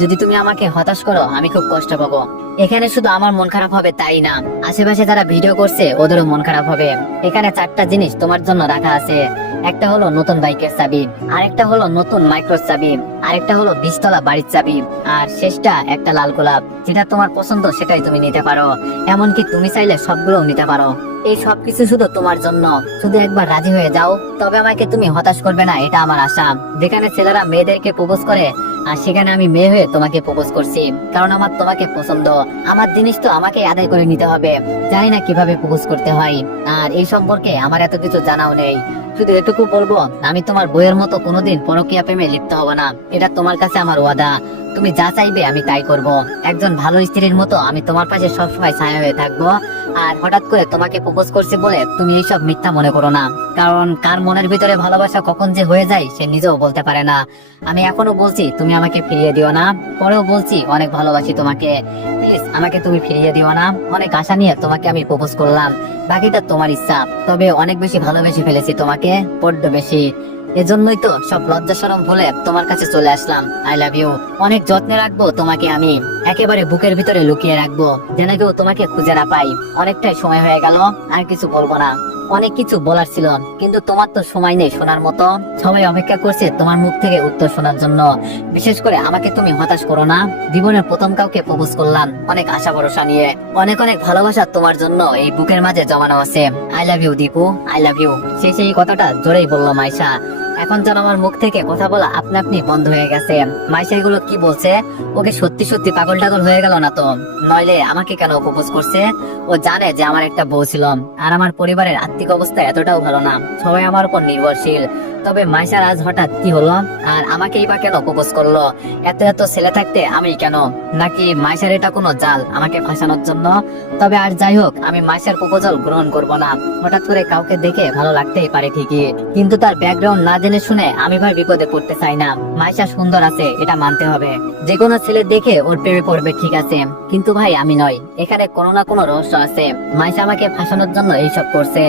যদি তুমি আমাকে হতাশ করো আমি খুব কষ্ট পাবো। এখানে শুধু আমার মন খারাপ হবে তাই না, আশেপাশে যারা ভিডিও করছে ওদেরও মন খারাপ হবে। এখানে 4টা জিনিস তোমার জন্য রাখা আছে, একটা হলো নতুন বাইকের চাবি, আরেকটা হলো নতুন মাইক্রোর চাবি, আরেকটা হলো 20 তলা বাড়ির চাবি, আর শেষটা একটা লাল গোলাপ। যেটা তোমার পছন্দ সেটাই তুমি নিতে পারো, এমনকি তুমি চাইলে সবগুলো নিতে পারো। এই সবকিছু শুধু তোমার জন্য, শুধু একবার রাজি হয়ে যাও, তবে আমাকে তুমি হতাশ করবে না, এটা আমার আশা। যেখানে ছেলেরা মেয়েদেরকে প্রপোজ করে, আর সেখানে আমি মেয়ে হয়ে তোমাকে প্রপোজ করছি, কারণ আমার তোমাকে পছন্দ। আমার জিনিস তো আমাকে আদায় করে নিতে হবে, জানি না কিভাবে প্রপোজ করতে হয়, আর এই সম্পর্কে আমার এত কিছু জানাও নেই। শুধু এটুকু বলবো, আমি তোমার বইয়ের মতো কোনোদিন পরকীয়া প্রেমে লিপ্ত হব না, এটা তোমার কাছে আমার ওয়াদা। তুমি যা চাইবে আমি তাই করব, একজন ভালো স্ত্রীর মতো আমি তোমার পাশে সবসময় ছায়া হয়ে থাকবো। আর হঠাৎ করে তোমাকে প্রপোজ করছি বলে তুমি এইসব মিথ্যা মনে করো না, কারণ কার মনের ভিতরে ভালোবাসা কখন যে হয়ে যায় সে নিজেও বলতে পারে না। আমি এখনো বলছি তুমি আমাকে ফিরিয়ে দিও না, পরেও বলছি অনেক ভালোবাসি তোমাকে, প্লিজ আমাকে তুমি ফিরিয়ে দিও না। অনেক আশা নিয়ে তোমাকে আমি প্রপোজ করলাম, বাকিটা তোমার ইচ্ছা, তবে অনেক বেশি ভালোবেসে ফেলেছি তোমাকে, বড্ড বেশি। এজন্যই তো সব লজ্জা শরম ভুলে তোমার কাছে চলে আসলাম। I love you. অনেক যত্নে রাখবো তোমাকে আমি, একেবারে বুকের ভিতরে লুকিয়ে রাখবো, যেন কেউ তোমাকে খুঁজে না পাই। অনেকটাই সময় হয়ে গেল, আর কিছু বলবো না। অনেক কিছু বলার ছিল, কিন্তু তোমার তো সময় নেই শোনার মতো। সবাই অপেক্ষা করছে তোমার মুখ থেকে উত্তর শোনার জন্য। বিশেষ করে আমাকে তুমি হতাশ করো না। জীবনের প্রথম কাউকে প্রপোজ করলাম অনেক আশা ভরসা নিয়ে, অনেক অনেক ভালোবাসা তোমার জন্য এই বুকের মাঝে জমানো আছে। I love you Dipu, I love you. সেই কথাটা জোরেই বললো মাইশা। এখন যেন আমার মুখ থেকে কথা বলা আপনা আপনি বন্ধ হয়ে গেছে। মাইশা এগুলো কি বলছে? ওকে সত্যি সত্যি পাগল টাগল হয়ে গেল না তো? নইলে আমাকে কেন প্রপোজ করছে? ও জানে যে আমার একটা বউ ছিল, আর আমার পরিবারের আর্থিক অবস্থা এতটাও ভালো না, সবাই আমার উপর নির্ভরশীল। তবে মাইশার আজ হঠাৎ কি হলো, আর আমাকেই বা কেন প্রপোজ করলো? এত এত ছেলে থাকতে আমি কেন? নাকি মাইশার এটা কোনো জাল আমাকে ফাঁসানোর জন্য? তবে আর যাই হোক, আমি মাইশার প্রপোজাল গ্রহণ করব না। হঠাৎ করে কাউকে দেখে ভালো লাগতেই পারে ঠিকই, কিন্তু তার ব্যাকগ্রাউন্ড না জেনে শুনে আমি ভাই বিপদে পড়তে চাই না। মাইশা সুন্দর আছে এটা মানতে হবে, যে কোনো ছেলে দেখে ওর প্রেমে পড়বে ঠিক আছে, কিন্তু ভাই আমি নয়। এখানে কোনো না কোনো রহস্য আছে। মাইশা আমাকে ফাঁসানোর জন্য এইসব করছে,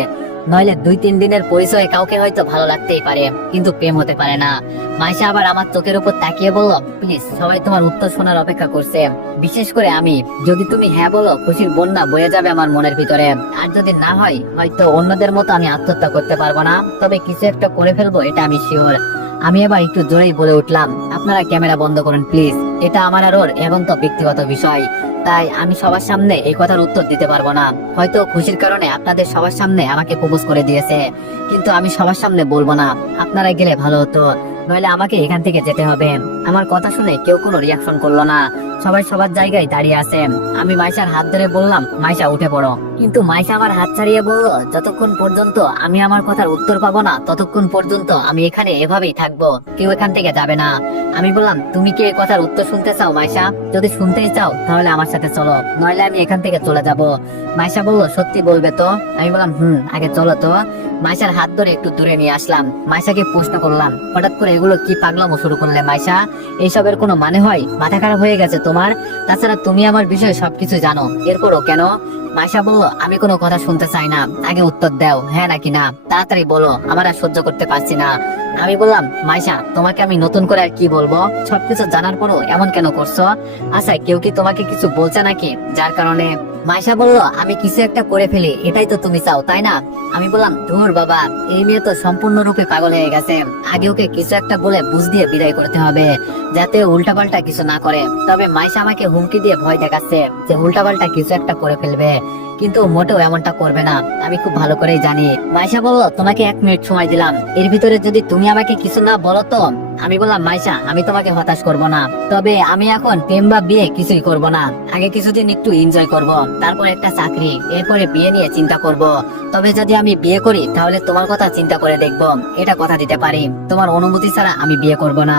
নইলে 2-3 দিনের পরিচয়ে কাউকে হয়তো ভালো লাগতেই পারে, কিন্তু প্রেম হতে পারে না। মাইশা আবার আমার চোখের উপর তাকিয়ে বলল, প্লিজ, সবাই তোমার উত্তর শোনার অপেক্ষা করছে, বিশেষ করে আমি। যদি তুমি হ্যাঁ বলো, খুশির বন্যা বয়ে যাবে আমার মনের ভিতরে, আর যদি না হয়, হয়তো অন্যদের মতো আমি আত্মহত্যা করতে পারবো না, তবে কিছু একটা করে ফেলবো, এটা আমি শিওর। আমি এবার একটু জোরেই বলে উঠলাম, আপনারা ক্যামেরা বন্ধ করুন প্লিজ, এটা আমার আর ওর এখন তো ব্যক্তিগত বিষয়, তাই আমি সবার সামনে এই কথার উত্তর দিতে পারবো না। হয়তো খুশির কারণে আপনাদের সবার সামনে আমাকে প্রপোজ করে দিয়েছে, কিন্তু আমি সবার সামনে বলবো না। আপনারা গেলে ভালো হতো, নইলে আমাকে এখান থেকে যেতে হবে। আমার কথা শুনে কেউ কোনো রিয়াকশন করলো না, সবাই সবার জায়গায় দাঁড়িয়ে আছে। আমি মাইশার হাত ধরে বললাম, মাইশা উঠে পড়ো। কিন্তু মাইশা আমার হাত ছাড়িয়ে বলল, যতক্ষণ পর্যন্ত আমি আমার কথার উত্তর পাবো না ততক্ষণ পর্যন্ত আমি এখানে এভাবেই থাকবো, কেউ এখান থেকে যাবে না। আমি বললাম, তুমি কি এই কথার উত্তর শুনতে চাও মাইশা? যদি শুনতেই চাও তাহলে আমার সাথে চলো, নইলে আমি এখান থেকে চলে যাব। মাইশা বলল, সত্যি বলবে তো? আমি বললাম, আগে চলো তো। মাইশার হাত ধরে একটু দূরে নিয়ে আসলাম। মাইশাকে প্রশ্ন করলাম, হঠাৎ করে এগুলো কি পাগলামো শুরু করলে মাইশা? এইসবের কোনো মানে হয়? মাথা খারাপ হয়ে গেছে তোমার? তাছাড়া তুমি আমার বিষয়ে সবকিছু জানো, এরপরও কেন? মাইশা বলল, আমি কোনো কথা শুনতে চাই না, আগে উত্তর দাও, হ্যাঁ নাকি না, তাড়াতাড়ি বলো, আমার আর সহ্য করতে পারছি না। আমি বললাম, মাইশা তোমাকে আমি নতুন করে আর কি বলবো? সবকিছু জানার পরও এমন কেন করছো? আচ্ছা, কেউ কি তোমাকে কিছু বলছে নাকি যার কারণে? মাইশা বলল, আমি কিছু একটা করে ফেলি এটাই তো তুমি চাও, তাই না? আমি বললাম, ধুর বাবা, এই মেয়ে তো সম্পূর্ণরূপে পাগল হয়ে গেছে। আগে ওকে কিছু একটা বলে বুঝ দিয়ে বিদায় করতে হবে, যাতে উল্টাপাল্টা কিছু না করে। তবে মাইশা আমাকে হুমকি দিয়ে ভয় দেখাচ্ছে যে উল্টাপাল্টা কিছু একটা করে ফেলবে, কিন্তু ও মোটেও এমনটা করবে না, আমি খুব ভালো করেই জানি। মাইশা বলল, তোমাকে 1 মিনিট সময় দিলাম, এর ভিতরে যদি তুমি আমাকে কিছু না বলো তো। আমি বললাম, মাইশা আমি তোমাকে হতাশ করব না, তবে আমি এখন প্রেম বা বিয়ে কিছুই করব না। আগে কিছুদিন একটু এনজয় করব, তারপর একটা চাকরি, এরপরে বিয়ে নিয়ে চিন্তা করব। তবে যদি আমি বিয়ে করি তাহলে তোমার কথা চিন্তা করে দেখব, এটা কথা দিতে পারি। তোমার অনুমতি ছাড়া আমি বিয়ে করব না,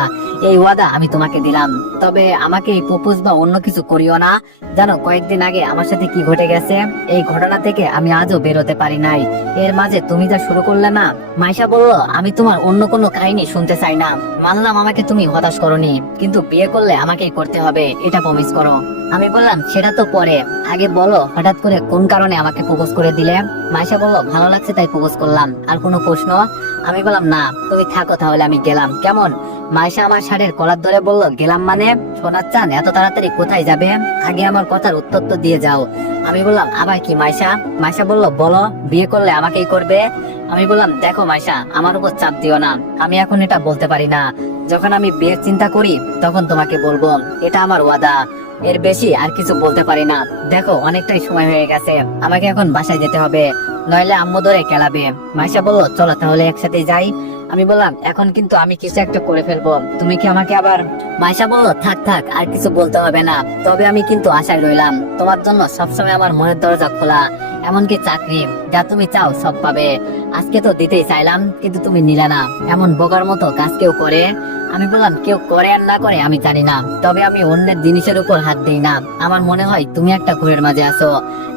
এই ওয়াদা আমি তোমাকে দিলাম। তবে আমাকে এই প্রপোজ বা অন্য কিছু করিও না। জানো কয়েকদিন আগে আমার সাথে কি ঘটে গেছে? এই ঘটনা থেকে আমি আজও বেরোতে পারি নাই। এর মাঝে তুমি যা শুরু করলে না। মাইশা বলল, আমি তোমার অন্য কোনো কাহিনী শুনতে চাই না। মানলাম আমাকে তুমি হতাশ করনি, কিন্তু বিয়ে করলে আমাকেই করতে হবে, এটা প্রমিস করো। আমি বললাম, সেটা তো পরে, আগে বলো হঠাৎ করে কোন কারণে আমাকে প্রপোজ করে দিলে? মাইশা বলল, ভালো লাগছে তাই প্রপোজ করলাম। আর কোনো প্রশ্ন? আমি বললাম, না, তুমি থাকো তাহলে, আমি গেলাম। কেমন? মাইশা আমার শাড়ির কলার ধরে বলল, গেলাম মানে? সোনার চান এত তাড়াতাড়ি কোথায় যাবে? আগে আমার কথার উত্তর তো দিয়ে যাও। আমি বললাম, আবার কি মাইশা? মাইশা বলল, বলো, বিয়ে করলে আমাকেই করবে? আমি বললাম, দেখো মাইশা, আমার উপর চাপ দিও না, আমি এখন এটা বলতে পারি না। যখন আমি বিয়ের চিন্তা করি তখন তোমাকে বলবো, এটা আমার ওয়াদা। এর বেশি আর কিছু বলতে পারি না। দেখো অনেকটাই সময় হয়ে গেছে, আমাকে এখন বাসায় যেতে হবে, নইলে আম্মু ধরে খেলাবে। মাইশা বলল, চলো তাহলে একসাথে যাই। আমি বললাম, এখন কিন্তু আমি কিছু একটা করে ফেলবো, তুমি কি আমাকে আবার? মাইশা বলল, থাক থাক, আর কিছু বলতে হবে না, তবে আমি কিন্তু আশায় রইলাম। তোমার জন্য সবসময় আমার মনের দরজা খোলা, এমনকি চাকরি, যা তুমি চাও সব পাবে। আজকে তো দিতেই চাইলাম, কিন্তু তুমি নিলে না। এমন বোকার মতো কাজ কেউ করে? আমি বললাম, কেউ করে আর না করে আমি জানি না, তবে আমি অন্যের জিনিসের উপর হাত দিই না। আমার মনে হয় তুমি একটা ঘোরের মাঝে আছো।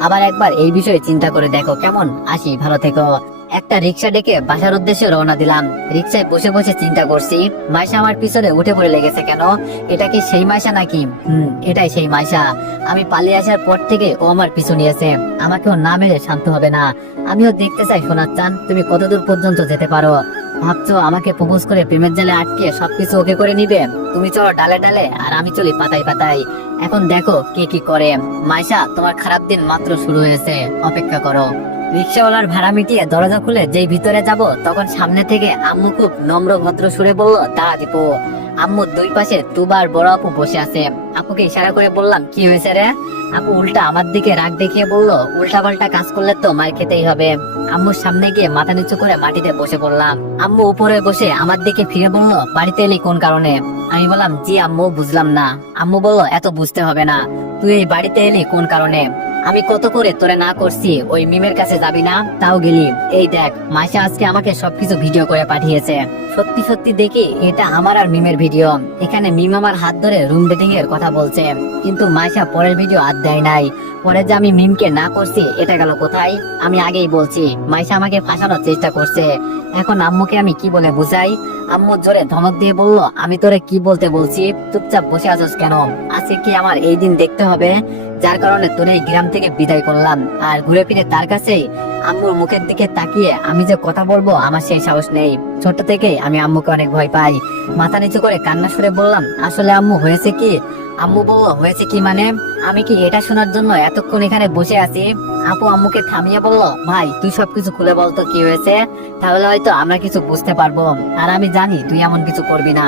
আবার একবার এই বিষয়ে চিন্তা করে দেখো, কেমন? আসি, ভালো থেকো। একটা রিক্সা ডেকে বাসার উদ্দেশ্যে রওনা দিলাম। রিক্সায় বসে বসে চিন্তা করছি, মাইশা আমার পিছনে উঠে পড়ে লেগেছে কেন? এটা কি সেই মাইশা নাকি? এটাই সেই মাইশা। আমি পালিয়ে আসার পর থেকে ও আমার পিছু নিয়েছে, আমাকেও না মেরে শান্ত হবে না। আমিও দেখতে চাই সোনার চান তুমি কতদূর পর্যন্ত যেতে পারো। ভাবছো আমাকে প্রপোজ করে প্রেমের জালে আটকে সবকিছু ওকে করে নিবে? তুমি চলো ডালে ডালে, আর আমি চলি পাতায় পাতায়। এখন দেখো কে কি করে। মাইশা, তোমার খারাপ দিন মাত্র শুরু হয়েছে, অপেক্ষা করো। রিক্সাওয়ালার ভাড়া মিটিয়ে দরজা খুলে যেই ভিতরে যাব, তখন সামনে থেকে আম্মু খুব নম্র ভদ্র সুরে বলল, দাঁড়া দীপু। আম্মুর দুই পাশে দুবার বড় আপু বসে আছে। আপুকে ইশারা করে বললাম, কি হয়েছে রে? আপু উল্টা আমার দিকে রাগ দেখিয়ে বলল, উল্টা পাল্টা কাজ করলে তো মার খেতেই হবে। আম্মুর সামনে গিয়ে মাথা নিচু করে মাটিতে বসে পড়লাম। আম্মু উপরে বসে আমার দিকে ফিরে বলল, বাড়িতে এলি কোন কারণে? আমি বললাম, জি আম্মু, বুঝলাম না। আম্মু বলল, এত বুঝতে হবে না, তুই এই বাড়িতে এলি কোন কারণে? আমি কত করে তোরে না করছি ওই মিমের কাছে যাবি না, তাও গেলি। এই দেখ, মাইশা আজকে আমাকে সবকিছু ভিডিও করে পাঠিয়েছে। সত্যি সত্যি দেখি এটা আমার আর মিমের ভিডিও। এখানে মিম আমার হাত ধরে রুম ডেটিং এর কথা বলছে, কিন্তু মাইশা পরের ভিডিও আর দেয় নাই। পরে যে আমি মিমকে না করছি এটা গেল কোথায়? আমি আগেই বলছি মাইশা আমাকে ফাঁসানোর চেষ্টা করছে। এখন আম্মুকে আমি কি বলে বুঝাই? আম্মু জোরে ধমক দিয়ে বলল, আমি তোরে কি বলতে বলছি, চুপচাপ বসে আছিস কেন? আজকে কি আমার এই দিন দেখতে হবে, যার কারণে তোর এই গ্রাম থেকে বিদায় করলাম? আর ঘুরে ফিরে তার কাছেই আম্মুর মুখের দিকে তাকিয়ে আমি যে কথা বলবো আমার সেই সাহস নেই। ছোট থেকে আমি আম্মুকে অনেক ভয় পাই। মাথা নিচু করে কান্না সুরে বললাম, আসলে আম্মু হয়েছে কি? আম্মু বলল, হয়েছে কি মানে? আমি কি এটা শোনার জন্য এতক্ষণ এখানে বসে আছি? আপু আম্মুকে থামিয়ে বলল, ভাই তুই সবকিছু খুলে বলতো কি হয়েছে, তাহলে হয়তো আমরা কিছু বুঝতে পারবো। আর আমি জানি তুই এমন কিছু করবি না।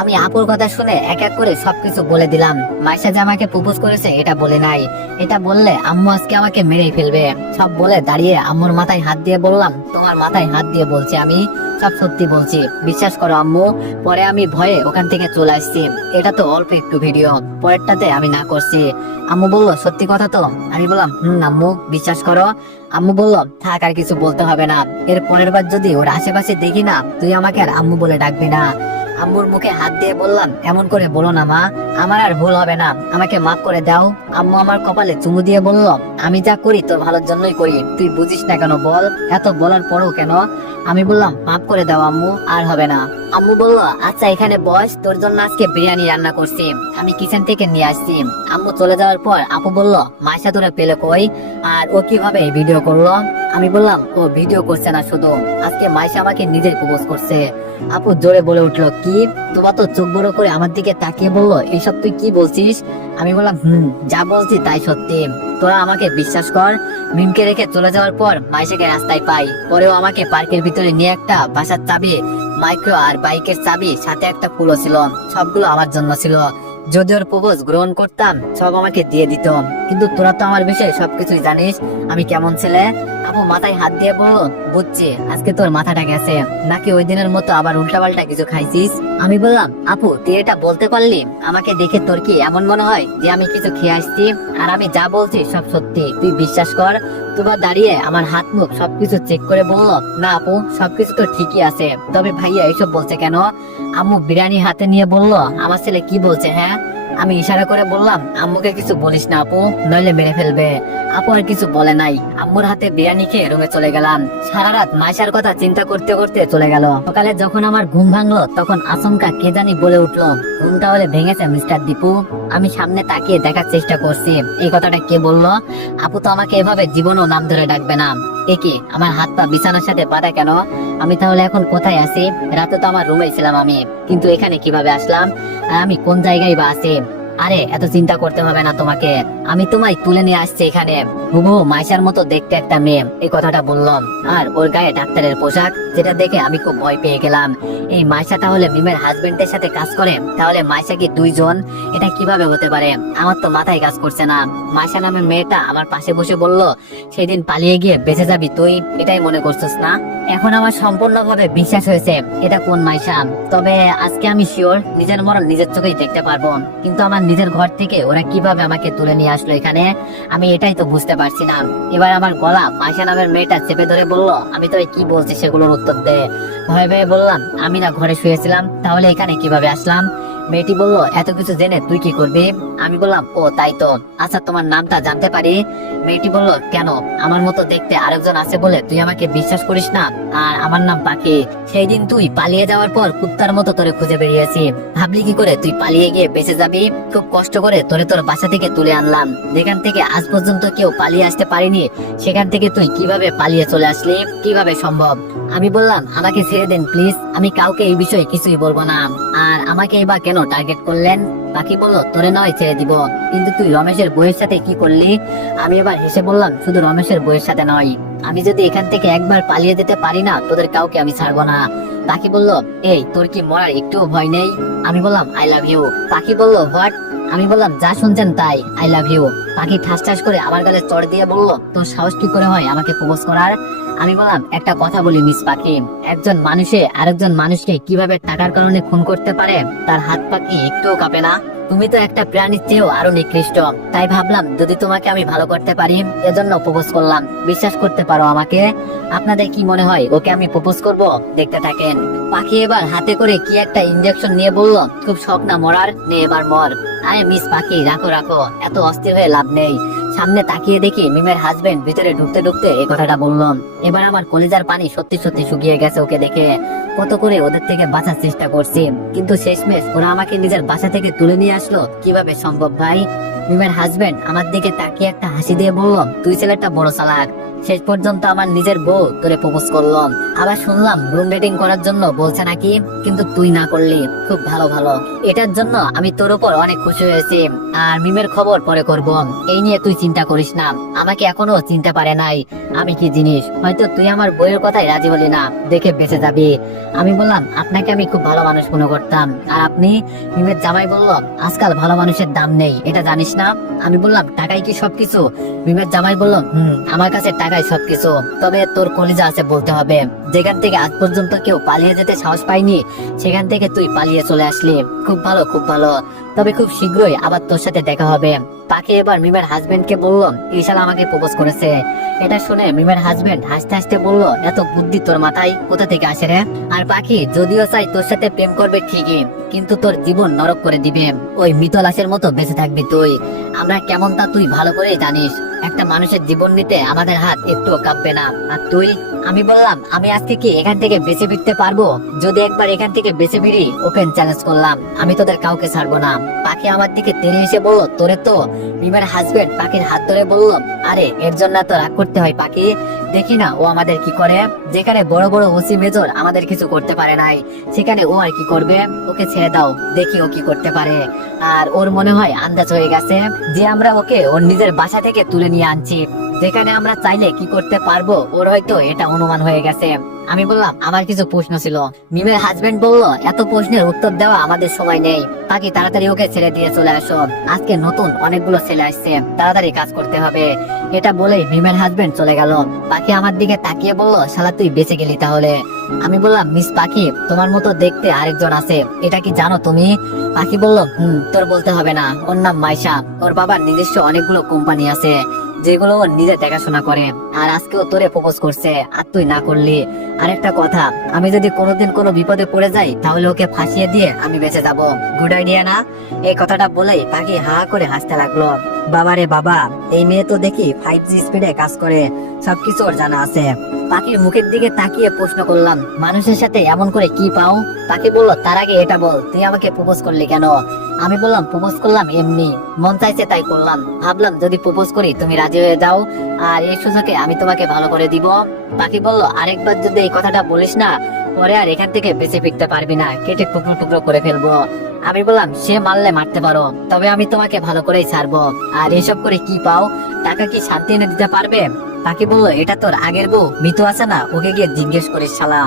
আমি আপুর কথা শুনে এক এক করে সবকিছু বলে দিলাম। মাইশা যে আমাকে প্রপোজ করেছে এটা বলে নাই, এটা বললে আম্মু আজকে আমাকে মেরেই ফেলবে। সব বলে দাঁড়িয়ে আম্মুর মাথায় হাত দিয়ে বললাম, তোমার মাথায় হাত দিয়ে বলছি, আমি সব সত্যি বলছি, বিশ্বাস করো আম্মু। পরে আমি ভয়ে ওখান থেকে চলে আসছি। এটা তো অল্প একটু ভিডিও, পরেরটাতে আমি না করছি। আম্মু বললো সত্যি কথা তো? আমি বললাম আম্মু বিশ্বাস করো। আম্মু বললো থাক, আর কিছু বলতে হবে না। এর পরের বার যদি ওর আশেপাশে দেখি না, তুই আমাকে আর আম্মু বলে ডাকবি না। আম্মুর মুখে হাত দিয়ে বললাম, এমন করে বলো না মা, আমার আর ভুল হবে না, আমাকে মাফ করে দাও। আম্মু আমার কপালে চুমু দিয়ে বলল, আমি যা করি তোর ভালোর জন্যই করি, তুই বুঝিস না কেন বল? এত বলার পরেও কেন? আমি বললাম মাফ করে দাও আম্মু, আর হবে না। আম্মু বলল আচ্ছা এখানে বস, তোর জন্য আজকে বিরিয়ানি রান্না করছি, আমি কিচেন থেকে নিয়ে আসছি। আম্মু চলে যাওয়ার পর আপু বলল, মাইশা তোরা পেলে কই, আর ও কিভাবে ভিডিও করলো? আমি বললাম ও ভিডিও করছে না, শুধু আজকে মাইশা আমাকে নিজেই প্রপোজ করছে। আপু জোরে বলে উঠলো, কি? তোমার তো চোখ বড় করে আমার দিকে তাকিয়ে বললো, এইসব তুই কি বলছিস? আমি বললাম যা বলছি তাই সত্যি, তোরা আমাকে বিশ্বাস কর। মিমকে রেখে চলে যাওয়ার পর মাইশাকে রাস্তায় পাই, পরেও আমাকে পার্কের ভিতরে নিয়ে একটা বাসার চাবি, মাইক্রো আর বাইকের চাবি, সাথে একটা ফুলও ছিল, সবগুলো আমার জন্য ছিল। যদি ওর প্রপোজ গ্রহণ করতাম সব আমাকে দিয়ে দিত, কিন্তু তোরা তো আমার বিষয়ে সবকিছুই জানিস, আমি কেমন ছেলে। আপু মাথায় হাত দিয়ে বলল, বুঝছি আজকে তোর মাথাটা গেছে, নাকি ওই দিনের মতো আবার উল্টাপাল্টা কিছু খাইছিস? আমি বললাম আপু তুই এটা বলতে পারলি? আমাকে দেখে তোর কি এমন মনে হয় যে আমি কিছু খেয়ে আসছি? আর আমি যা বলছি সব সত্যি, তুই বিশ্বাস কর। তোমার দাঁড়িয়ে আমার হাত মুখ সবকিছু চেক করে বলল, না আপু সবকিছু তো ঠিকই আছে, তবে ভাইয়া এইসব বলছে কেন? আম্মু বিরিয়ানি হাতে নিয়ে বলল, আমার ছেলে কি বলছে? হ্যাঁ। আমি ইশারা করে বললাম, আম্মুকে কিছু বলিস না আপু, নইলে মেরে ফেলবে। আপু আর কিছু বলে নাই, আম্মুর হাতে বিরিয়ানি খেয়ে রুমে চলে গেলাম। সারা রাত মাইশার কথা চিন্তা করতে করতে চলে গেল। সকালে যখন আমার ঘুম ভাঙলো তখন আচমকা কে জানি বলে উঠলো, ঘুম তাহলে ভেঙেছে মিস্টার দীপু। আমি সামনে তাকিয়ে দেখার চেষ্টা করছি এই কথাটা কে বললো। আপু তো আমাকে এভাবে জীবনও নাম ধরে ডাকবে না। একে আমার হাত পা বিছানার সাথে বাঁধা কেন? আমি তাহলে এখন কোথায় আছি? রাতে তো আমার রুমেই ছিলাম আমি, কিন্তু এখানে কিভাবে আসলাম? আর আমি কোন জায়গায় বা আছি? আরে এত চিন্তা করতে হবে না তোমাকে, আমি তোমায় তুলে নিয়ে আসছি এখানে। হুবহু মাইশার মতো দেখতে একটা মেয়ে, এই কথাটা বললাম। আর ওর গায়ে ডাক্তারের পোশাক, যেটা দেখে আমি খুব ভয় পেয়ে গেলাম। এই মাইশা তাহলে মিমের হাজবেন্ডের সাথে কাজ করে? তাহলে মাইশা কি দুইজন? এটা কিভাবে হতে পারে? আমার তো মাথায় কাজ করছে না। মাইশা নামের মেয়েটা আমার পাশে বসে বলল, সেদিন পালিয়ে গিয়ে বেঁচে যাবি তুই, এটাই মনে করছিস না? এখন আমার সম্পূর্ণভাবে বিশ্বাস হয়েছে এটা কোন মাইশা। তবে আজকে আমি শিওর নিজের মরণ নিজের চোখেই দেখতে পারবো, কিন্তু আমার নিজের ঘর থেকে ওরা কিভাবে আমাকে তুলে নিয়ে আসলো এখানে, আমি এটাই তো বুঝতে পারছি না। এবার আমার গলা মাইশা নামের মেয়েটা চেপে ধরে বলল, আমি তোরে কি বলছি সেগুলোর উত্তর দে। ভয়ে ভয়ে বললাম, আমি না ঘরে শুয়েছিলাম, তাহলে এখানে কিভাবে আসলাম? মেয়েটি বলল, এত কিছু জেনে তুই কি করবি? আমি বললাম, ও তাই তো, আচ্ছা তোমার নামটা জানতে পারি? মেয়েটি বলল, কেন? আমার মতো দেখতে আরেকজন আছে বলে তুই আমাকে বিশ্বাস করিস না? আর আমার নাম পাখি। সেই দিন তুই পালিয়ে যাওয়ার পর কুত্তার মতো তোরে খুঁজে বেরিয়েছি, ভাবলি কি করে তুই পালিয়ে গিয়ে বেঁচে যাবি? খুব কষ্ট করে তোরে তোর বাসা থেকে তুলে আনলাম, যেখান থেকে আজ পর্যন্ত কেউ পালিয়ে আসতে পারিনি, সেখান থেকে তুই কিভাবে পালিয়ে চলে আসলি? কিভাবে সম্ভব? আমি বললাম, আমাকে ছেড়ে দেন প্লিজ, আমি কাউকে এই বিষয়ে কিছুই বলবো না। আর আমাকে এবার কেন টার্গেট করলেন? পাখি বলল, তোরে নয় ছেড়ে দিব, কিন্তু তুই রমেশের বইয়ের সাথে কি করলি? আমি এবার হেসে বললাম, শুধু রমেশের বইয়ের সাথে নয়, আমি যদি এখান থেকে একবার পালিয়ে যেতে পারি না, তোদের কাউকে আমি ছাড়বো না। পাখি বলল, এই তোর কি মরার একটুও ভয় নেই? আমি বললাম, আই লাভ ইউ। পাখি বলল, হোয়াট? আমি বললাম, যা শুনছেন তাই, আই লাভ ইউ। পাখি ঠাস ঠাস করে আমার গালে চড় দিয়ে বলল, তোর সাহস কি করে হয় আমাকে প্রপোজ করার? আমি বললাম, একটা কথা বলি মিস পাখি, একজন মানুষে আরেকজন মানুষকে কিভাবে টাকার কারণে খুন করতে পারে, তার হাত পা কি একটুও কাঁপে না? তুমি তো একটা প্রাণীর চেয়েও আরো নিকৃষ্ট, তাই ভাবলাম যদি তোমাকে আমি ভালো করতে পারি, এজন্য প্রপোজ করলাম। বিশ্বাস করতে পারো আমাকে? আপনাদের কি মনে হয় ওকে আমি প্রপোজ করব? দেখতে থাকেন। পাখি এবার হাতে করে কি একটা ইনজেকশন নিয়ে বলল, খুব শখ না মরার, নে এবার মর। আরে মিস পাখি রাখো রাখো, এত অস্থির হয়ে লাভ নেই। সামনে তাকিয়ে দেখি মিমের হাজবেন্ড ভিতরে ঢুকতে ঢুকতে এই কথাটা বললাম। এবার আমার কলিজার পানি সত্যি সত্যি শুকিয়ে গেছে ওকে দেখে। কত করে ওদের থেকে বাঁচার চেষ্টা করছি, কিন্তু শেষমেশ ওরা আমাকে নিজের বাসা থেকে তুলে নিয়ে আসলো, কিভাবে সম্ভব ভাই? মিমের হাজবেন্ড আমার দিকে তাকিয়ে একটা হাসি দিয়ে বলল, তুই ছেলেটা বড় চালাক। শেষ পর্যন্ত আমার নিজের বউ তোরে প্রপোজ করলাম। আবার শুনলাম রুম ডেটিং করার জন্য বলছে নাকি, কিন্তু তুই না করলি। খুব ভালো ভালো, এটার জন্য আমি তোর উপর অনেক খুশি হয়েছি। আর মিমের খবর পরে করব, এই নিয়ে তুই চিন্তা করিস না। আমাকে এখনো চিনতে পারে নাই আমি কি জিনিস। হয়তো তুই আমার বইয়ের কথাই রাজি হলি না, দেখে বেঁচে যাবি। আমি বললাম, আপনাকে আমি খুব ভালো মানুষ মনে করতাম। আর আপনি? মিমের জামাই বলল, আজকাল ভালো মানুষের দাম নেই, এটা জানিস না? আমি বললাম, টাকাই কি সবকিছু? মিমের জামাই বলল, আমার কাছে টাকাই সবকিছু। তবে তোর কলিজা আছে বলতে হবে। যেখান থেকে আজ পর্যন্ত কেউ পালিয়ে যেতে সাহস পায়নি, সেখান থেকে তুই পালিয়ে চলে আসলি। খুব ভালো, খুব ভালো। তবে খুব শীঘ্রই আবার তোর সাথে দেখা হবে। পাখি এবার মিমের হাজবেন্ডকে বলল, এই শালা আমাকে প্রপোজ করেছে। এটা শুনে মিমের হাজবেন্ড হাসতে হাসতে বলল, এত বুদ্ধি তোর মাথায় কোথা থেকে আসে রে? আর পাখি যদিও চাই তোর সাথে প্রেম করবে ঠিকই, কিন্তু তোর জীবন নরক করে দিবে। ওই মৃত লাশের মতো বেঁচে থাকবি তুই। আমরা কেমন তা তুই ভালো করেই জানিস। একটা মানুষের জীবন নিতে আমাদের হাত একটুও কাঁপবে না। আর তুই? আমি বললাম, আমি আজকে কি এখান থেকে বেঁচে ফিরতে পারবো? যদি একবার এখান থেকে বেঁচে ফিরি, ওপেন চ্যালেঞ্জ করলাম, আমি তোদের কাউকে ছাড়বো না। পাখি আমার দিকে তেড়ে এসে বলল, তোরে তো? মিমের হাজবেন্ড পাখির হাত ধরে বলল, আরে এর জন্য তো রাগ করতে হয় পাখি? দেখি না ও আমাদের কি করে। যেখানে বড় বড় ওসি মেজর আমাদের কিছু করতে পারে নাই, সেখানে ও আর কি করবে? ওকে ছেড়ে দাও, দেখি ও কি করতে পারে। আর ওর মনে হয় আন্দাজ হয়ে গেছে যে আমরা ওকে ওর নিজের বাসা থেকে তুলে নিয়ে আনছি, যেখানে আমরা চাইলে কি করতে পারবো ওর হয়তো এটা অনুমান হয়ে গেছে। আমি বললাম, আমার কিছু প্রশ্ন ছিল। মিমের হাজবেন্ড বলল, এত প্রশ্নের উত্তর দেওয়া আমাদের সময় নেই। পাখি তাড়াতাড়ি ওকে ছেড়ে দিয়ে চলে আসো, আজকে নতুন অনেকগুলো ছেলে আসছে, তাড়াতাড়ি কাজ করতে হবে। এটা বলেই মিমের হাজবেন্ড চলে গেল। পাখি আমার দিকে তাকিয়ে বলল, শালা তুই বেঁচে গেলি তাহলে। আমি বললাম, মিস পাখি, তোমার মতো দেখতে আরেকজন আছে, এটা কি জানো তুমি? পাখি বলল, তোর বলতে হবে না, ওর নাম মাইশা। ওর বাবার নিজস্ব অনেকগুলো কোম্পানি আছে, যেগুলো ও নিজে দেখাশোনা করে। আর আজকেও তোরে প্রপোজ করছে, আর তুই না করলি। আরেকটা কথা, আমি যদি কোনোদিন কোনো বিপদে পড়ে যাই, তাহলে ওকে ফাঁসিয়ে দিয়ে আমি বেঁচে যাব। গুড আইডিয়া না? এই কথাটা বলেই পাখি হা করে হাসতে লাগলো। বাবারে বাবা, এই মেয়ে তো দেখি 5G স্পিডে কাজ করে, সবকিছু ওর জানা আছে। পাখির মুখের দিকে তাকিয়ে প্রশ্ন করলাম, মানুষের সাথে এমন করে কি পাও? পাখি বলল, তার আগে এটা বল, তুই আমাকে প্রপোজ করলি কেন? আমি বললাম, প্রপোজ করলাম এমনি, মন চাইছে তাই করলাম। ভাবলাম যদি প্রপোজ করি তুমি রাজি হয়ে যাও, আর এই সুযোগে আমি তোমাকে ভালো করে দিব। পাখি বলল, আরেকবার যদি এই কথাটা বলিস না, পরে আর এখান থেকে বেঁচে ফিরতে পারবি না, কেটে টুকরো টুকরো করে ফেলবো। আমি বললাম, সে মারলে মারতে পারো, তবে আমি তোমাকে ভালো করেই ছাড়বো। আর এসব করে কি পাও? টাকা কি শান্তি এনে দিতে পারবে? পাখি বলল, এটা তোর আগের বউ মিতু আছে না, ওকে গিয়ে জিজ্ঞেস করিস শালা।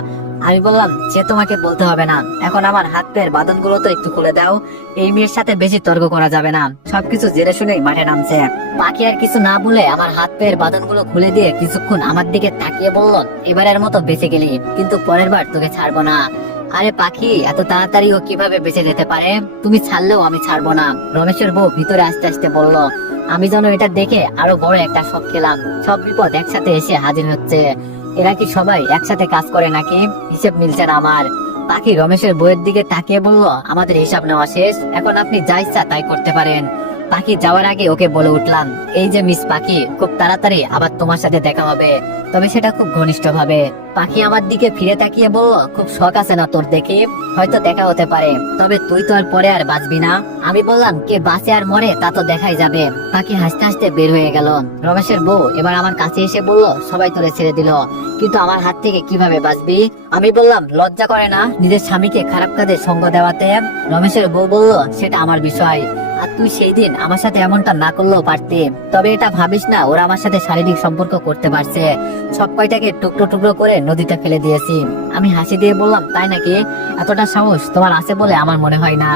আমি বললাম, সে তোমাকে বলতে হবে না। এখন আমার হাত পেয়ের বাঁধন গুলো তো একটু খুলে দাও, এই মেয়ের সাথে বেশি তর্ক করা যাবে না। সবকিছু জেনে শুনেই মাঠে নামছে। পাখি আর কিছু না বলে আমার হাত পেয়ের বাঁধন গুলো খুলে দিয়ে কিছুক্ষণ আমার দিকে তাকিয়ে বলল, এবারের মতো বেঁচে গেলি, কিন্তু পরের বার তোকে ছাড়বো না। আরে পাখি, এত তাড়াতাড়ি ও কিভাবে বেঁচে যেতে পারে? তুমি ছাড়লেও আমি ছাড়বো না। রমেশের বউ ভিতরে আসতে আসতে বলল। আমি যেন এটা দেখে আরো বড় একটা শক খেলাম। সব বিপদ একসাথে এসে হাজির হচ্ছে। এরা কি সবাই একসাথে কাজ করে নাকি? হিসেব মিলছে না আমার। পাখি রমেশের বইয়ের দিকে তাকিয়ে বলল, আমাদের হিসাব নেওয়া শেষ, এখন আপনি যা ইচ্ছা তাই করতে পারেন। পাখি যাওয়ার আগে ওকে বলে উঠলাম, এই যে মিস পাখি, খুব তাড়াতাড়ি আবার তোমার সাথে দেখা হবে, তবে সেটা খুব ঘনিষ্ঠ ভাবে। পাখি আমার দিকে ফিরে তাকিয়ে বলল, খুব শখ আছে না তোর দেখে? হয়তো দেখা হতে পারে, তবে তুই তো আর পরে আর বাঁচবি না। আমি বললাম, কে বাঁচে আর মরে তা তো দেখাই যাবে। পাখি হাসতে হাসতে বের হয়ে গেল। রমেশের বউ এবার আমার কাছে এসে বলল, সবাই তোরে ছেড়ে দিল, কিন্তু আমার হাত থেকে কিভাবে বাঁচবি? আমি বললাম, লজ্জা করে না নিজের স্বামীকে খারাপ কাজে সঙ্গ দেওয়াতে? রমেশের বউ বলল, সেটা আমার বিষয়, আর তুই সেই দিন আমার সাথে এমনটা না করলেও পারতে। তবে এটা ভাবিস না ওরা আমার সাথে শারীরিক সম্পর্ক করতে পারছে, সব কয়টাকে টুকরো টুকরো করে নদীতে ফেলে দিয়েছি। আমি হাসি দিয়ে বললাম, তাই নাকি? এতটা সাহস তোমার আছে বলে আমার মনে হয় না।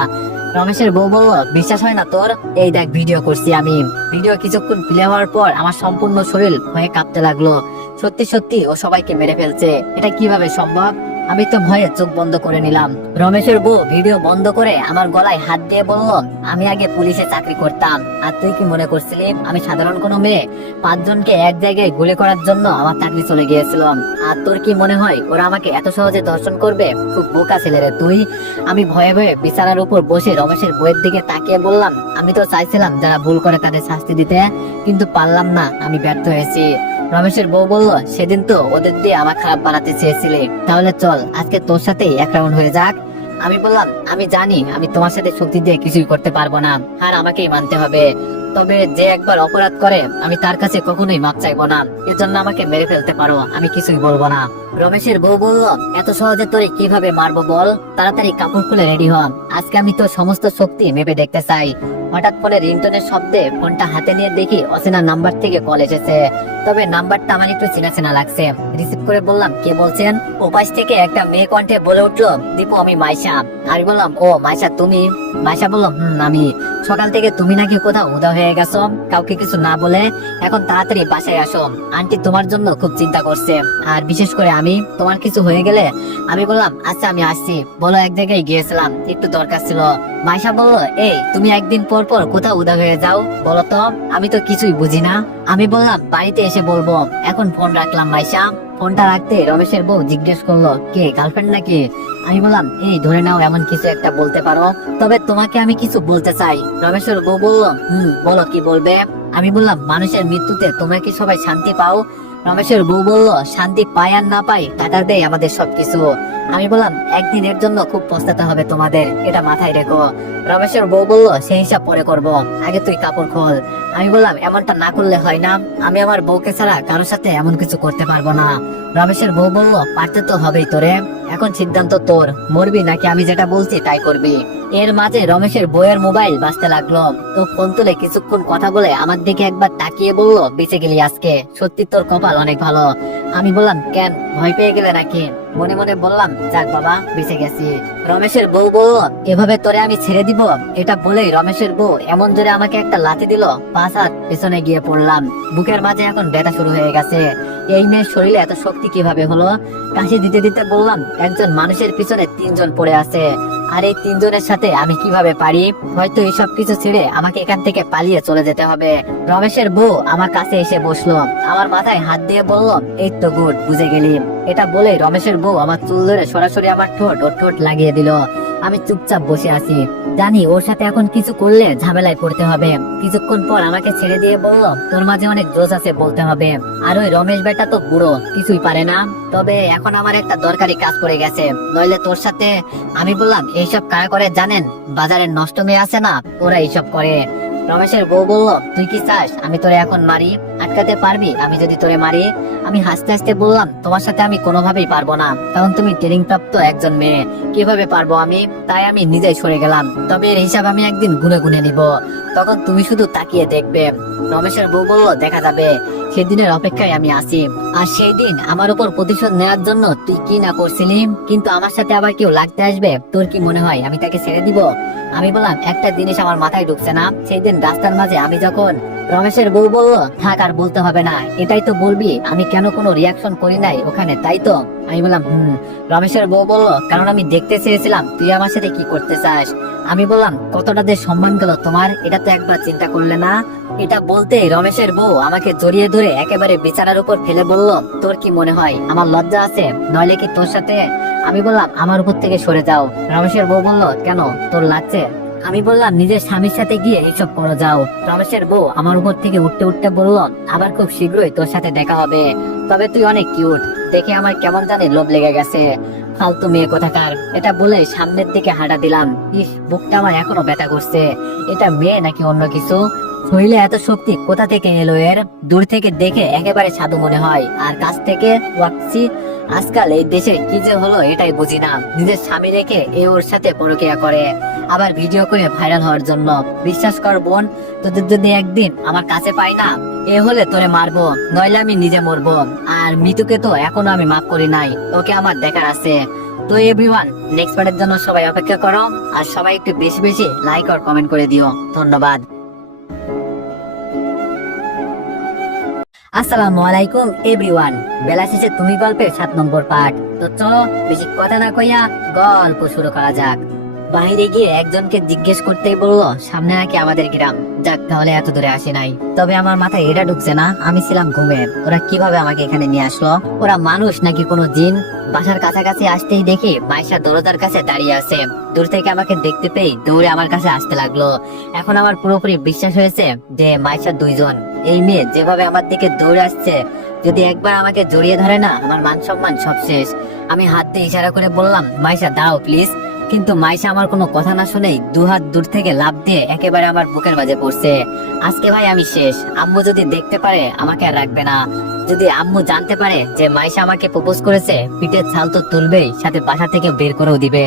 রমেশের বউ বলল, বিশ্বাস হয় না তোর? এই দেখ, ভিডিও করছি আমি। ভিডিও কিছুক্ষণ প্লে হওয়ার পর আমার সম্পূর্ণ শরীর ভয়ে কাঁপতে লাগলো। সত্যি সত্যি ও সবাইকে মেরে ফেলছে, এটা কিভাবে সম্ভব? আমি তো ভয়ে চোখ বন্ধ করে নিলাম। রমেশের বউ ভিডিও বন্ধ করে আমার গলায় হাত দিয়ে বলল, আমি আগে পুলিশে চাকরি করতাম, আর তুই কি মনে করছিলি আমি সাধারণ কোনো মেয়ে? 5 জনকে এক জায়গায় গুলি করার জন্য আমার চাকরি চলে গিয়েছিল। আর তোর কি মনে হয় ওরা আমাকে এত সহজে ধর্ষণ করবে? খুব বোকা ছেলে রে তুই। আমি ভয়ে ভয়ে বিছানার উপর বসে রমেশের বউয়ের দিকে তাকিয়ে বললাম, আমি তো চাইছিলাম যারা ভুল করে তাদের শাস্তি দিতে, কিন্তু পারলাম না, আমি ব্যর্থ হয়েছি। রমেশের বউ বলল, সেদিন তো ওদের দিয়ে আমার খারাপ বানাতে চেয়েছিলে, তাহলে চল আজকে তোর সাথেই এক রাউন্ড হয়ে যাক। আমি বললাম, আমি জানি আমি তোমার সাথে শক্তি দিয়ে কিছুই করতে পারবো না, আর আমাকেই মানতে হবে। তবে যে একবার অপরাধ করে আমি তার কাছে কখনোই মাপ চাইবো না। এজন্য আমাকে মেরে ফেলতে পারো, আমি কিছুই বলবো না। রমেশের বউ বলল, এত সহজে তোরে কিভাবে মারবো বল, তাড়াতাড়ি কাপড় খুলে রেডি হ, আজকে আমি তোর সমস্ত শক্তি মেপে দেখতে চাই। হঠাৎ ফোনে রিংটোনের শব্দে ফোনটা হাতে নিয়ে দেখি অচেনা নাম্বার থেকে কল এসেছে। তবে নাম্বারটা আমার একটু চেনা চেনা লাগছে। রিসিভ করে বললাম, কে বলছেন? ওপাশ থেকে একটা মেয়ে কণ্ঠে বলে উঠলো, দীপু আমি মাইশা। আমি বললাম, ও মাইশা তুমি? মাইশা বলল, আমি। সকাল থেকে তুমি নাকি কোথাও উদা হয়ে গেছো, কাউকে কিছু না বলে। এখন তাড়াতাড়ি বাসায় আসো, আন্টি তোমার জন্য খুব চিন্তা করছে, আর বিশেষ করে আমি। তোমার কিছু হয়ে গেলে। আমি বললাম, আচ্ছা আমি আসছি। বলো, এক জায়গায় গিয়েছিলাম, একটু দরকার ছিল। মাইশা বলল, এই তুমি একদিন পর পর কোথাও উদা হয়ে যাও বলো তো, আমি তো কিছুই বুঝি না। আমি বললাম, বাড়িতে এসে বলবো। এখন ফোন রাখলাম মাইশা। ফোনটা রাখতে রমেশের বউ জিজ্ঞেস করলো, কে, গার্লফ্রেন্ড নাকি? আমি বললাম, এই ধরে নাও এমন কিছু একটা বলতে পারো, তবে তোমাকে আমি কিছু বলতে চাই। রমেশের বউ বলল, বলো কি বলবে। আমি বললাম, মানুষের মৃত্যুতে তোমরা কি সবাই শান্তি পাও? রমেশের বউ বলল, শান্তি পাই আর না পাই টাটা দেয় আমাদের সবকিছু। আমি বললাম, একদিনের জন্য খুব পস্তাতে হবে তোমাদের, এটা মাথায় রেখো। রমেশের বউ বলল, সেই হিসাব পরে করবো, আগে তুই কাপড় খোল। আমি বললাম, এমনটা না করলে হয় না, আমি আমার বউকে ছাড়া কারোর সাথে এমন কিছু করতে পারবো না। রমেশের বউ বলল, পারতে তো হবেই তোরে, এখন সিদ্ধান্ত তোর, মরবি নাকি আমি যেটা বলছি তাই করবি। এর মাঝে রমেশের বউয়ের মোবাইল বাজতে লাগলো। তো ফোন তুলে কিছুক্ষণ কথা বলে আমার দিকে একবার তাকিয়ে বলল, বেঁচে গেলি আজকে, সত্যি তোর কপাল অনেক ভালো। আমি বললাম, কেন, ভয় পেয়ে গেলে নাকি? মনে মনে বললাম, যাক বাবা, বেঁচে গেছি। রমেশের বউ বলল, এভাবে তোরে আমি ছেড়ে দিব? এটা বলেই রমেশের বউ এমন জোরে আমাকে একটা লাথি দিল, 5 হাত পেছনে গিয়ে পড়লাম। বুকের মাঝে এখন ব্যথা শুরু হয়ে গেছে। এই মেয়ের শরীরে এত শক্তি কিভাবে হলো? কাশি দিতে দিতে বললাম, একজন মানুষের পিছনে 3 জন পড়ে আছে, আর এই 3 জনের সাথে আমি কিভাবে পারি? হয়তো এইসব কিছু ছেড়ে আমাকে এখান থেকে পালিয়ে চলে যেতে হবে। রমেশের বউ আমার কাছে এসে বসলো, আমার মাথায় হাত দিয়ে বলল, এই তো গুড, বুঝে গেলি। এটা বলে রমেশের বউ আমার চুল ধরে সরাসরি আমার ঠোঁট লাগিয়ে দিল। আমি চুপচাপ বসে আছি, জানি ওর সাথে এখন কিছু করলে ঝামেলায় পড়তে হবে। কিছুক্ষণ পর আমাকে ছেড়ে দিয়ে বলল, তোর মাঝে অনেক জোশ আছে বলতে হবে, আর ওই রমেশ বেটা তো বুড়ো, কিছুই পারে না। তবে এখন আমার একটা দরকারি কাজ পড়ে গেছে, নইলে তোর সাথে। আমি বললাম, এইসব কারা করে জানেন? বাজারের নষ্ট মেয়ে আছে না, ওরা এইসব করে। রমেশের বউ বলল, তুই কি চাস আমি তোরে এখন মারি? আটকাতে পারবি আমি যদি তোরে মারি? আমি হাসতে হাসতে বললাম, তোমার সাথে আমি কোনোভাবেই পারবো না, কারণ তুমি ট্রেনিং প্রাপ্ত একজন মেয়ে, কিভাবে পারবো আমি? তাই আমি নিজেই সরে গেলাম, তবে এর হিসাব আমি একদিন গুনে গুনে নিব, তখন তুমি শুধু তাকিয়ে দেখবে। রমেশের বউ বলল, দেখা যাবে, সেদিনের অপেক্ষায় আমি আছি। আর সেই দিন আমার উপর প্রতিশোধ নেওয়ার জন্য তুই কি না করছিলি, কিন্তু আমার সাথে আবার কেউ লাগতে আসবে, তোর কি মনে হয় আমি তাকে ছেড়ে দিব? আমি বললাম, একটা জিনিস আমার মাথায় ঢুকছে না, সেই দিন রাস্তার মাঝে আমি যখন। রমেশের বউ বলল, থাক আর বলতে হবে না, এটাই তো বলবি আমি কেন কোনো রিয়াকশন করি নাই ওখানে, তাই তো? আমি বললাম, রমেশের বউ বলল, কারণ আমি দেখতে চেয়েছিলাম তুই আমার সাথে কি করতে চাস। আমি বললাম, কতটা যে সম্মান গেল তোমার, এটা তো একবার চিন্তা করলে না? এটা বলতে রমেশের বউ আমাকে জড়িয়ে ধরে একেবারে বিছানার উপর ফেলে বলল, তোর কি মনে হয় আমার লজ্জা আছে, নইলে কি তোর সাথে? আমি বললাম, আমার উপর থেকে সরে যাও। রমেশের বউ বলল, কেন, তোর লাগছে? আমি বললাম, নিজের স্বামীর সাথে গিয়ে এইসব করে যাও। রমেশের বউ আমার উপর থেকে উঠতে উঠতে বলল, আবার খুব শীঘ্রই তোর সাথে দেখা হবে, তবে তুই অনেক কিউট, দেখে আমার কেমন জানি লোভ লেগে গেছে, ফালতু মেয়ে কোথাকার। এটা বলে সামনের দিকে হাঁটা দিলাম। ইস, বুকটা আমার এখনো ব্যথা করছে, এটা মেয়ে নাকি অন্য কিছু? শরীরে এত শক্তি কোথা থেকে এলো এর? দূর থেকে দেখে একেবারে সাধু মনে হয়, আর কাছ থেকে ওয়াকসি। আজকাল এই দেশে কি যে হলো এটাই বুঝি না, নিজের স্বামী রেখে এ ওর সাথে পরকীয়া করে, আবার ভিডিও করে ভাইরাল হওয়ার জন্য। বিশ্বাস কর বোন, তোদের যদি একদিন আমার কাছে পাই না, এ হলে তোরে মারবো, নইলে আমি নিজে মরবো। আর মৃত্যুকে তো এখনো আমি মাফ করি নাই, ওকে আমার দেখার আছে। তো এভরিওয়ান, নেক্সট পার্টের জন্য সবাই অপেক্ষা করো, আর সবাই একটু বেশি বেশি লাইক আর কমেন্ট করে দিও। ধন্যবাদ। আসসালামু আলাইকুম এভরিওয়ান, বেলা শেষে তুমি গল্পের 7 নম্বর পার্ট। তো চলো বেশি কথা না কইয়া গল্প শুরু করা যাক। বাইরে গিয়ে একজনকে জিজ্ঞেস করতেই বললো, সামনে নাকি আমাদের গ্রাম। যাক, তাহলে এত দূরে আসি নাই। তবে আমার মাথায় এটা ঢুকছে না, আমি ছিলাম ঘুমে, ওরা কিভাবে আমাকে এখানে নিয়ে আসলো? ওরা মানুষ নাকি কোনো জিন? বাসার কাছাকাছি আসতেই দেখি মাইশা দরজার কাছে দাঁড়িয়ে আছে। দূর থেকে আমাকে দেখতে পেয়ে দৌড়ে আমার কাছে আসতে লাগলো। এখন আমার পুরোপুরি বিশ্বাস হয়েছে যে মাইশা 2 জন। এই মেয়ে যেভাবে আমার দিকে দৌড়ে আসছে, যদি একবার আমাকে জড়িয়ে ধরে না, আমার মান সম্মান সব শেষ। আমি হাত দিয়ে ইশারা করে বললাম, মাইশা দাঁড়াও প্লিজ। কিন্তু মাইশা আমার কোনো কথা না শুনেই দুহাত দূর থেকে লাফ দিয়ে একেবারে আমার বুকের মাঝে পড়ছে। আজকে ভাই আমি শেষ। আম্মু যদি দেখতে পারে আমাকে আর রাখবে না। যদি আম্মু জানতে পারে যে মাইশা আমাকে প্রপোজ করেছে, পিঠের ছাল তো তুলবেই, সাথে বাসা থেকে বের করেও দিবে।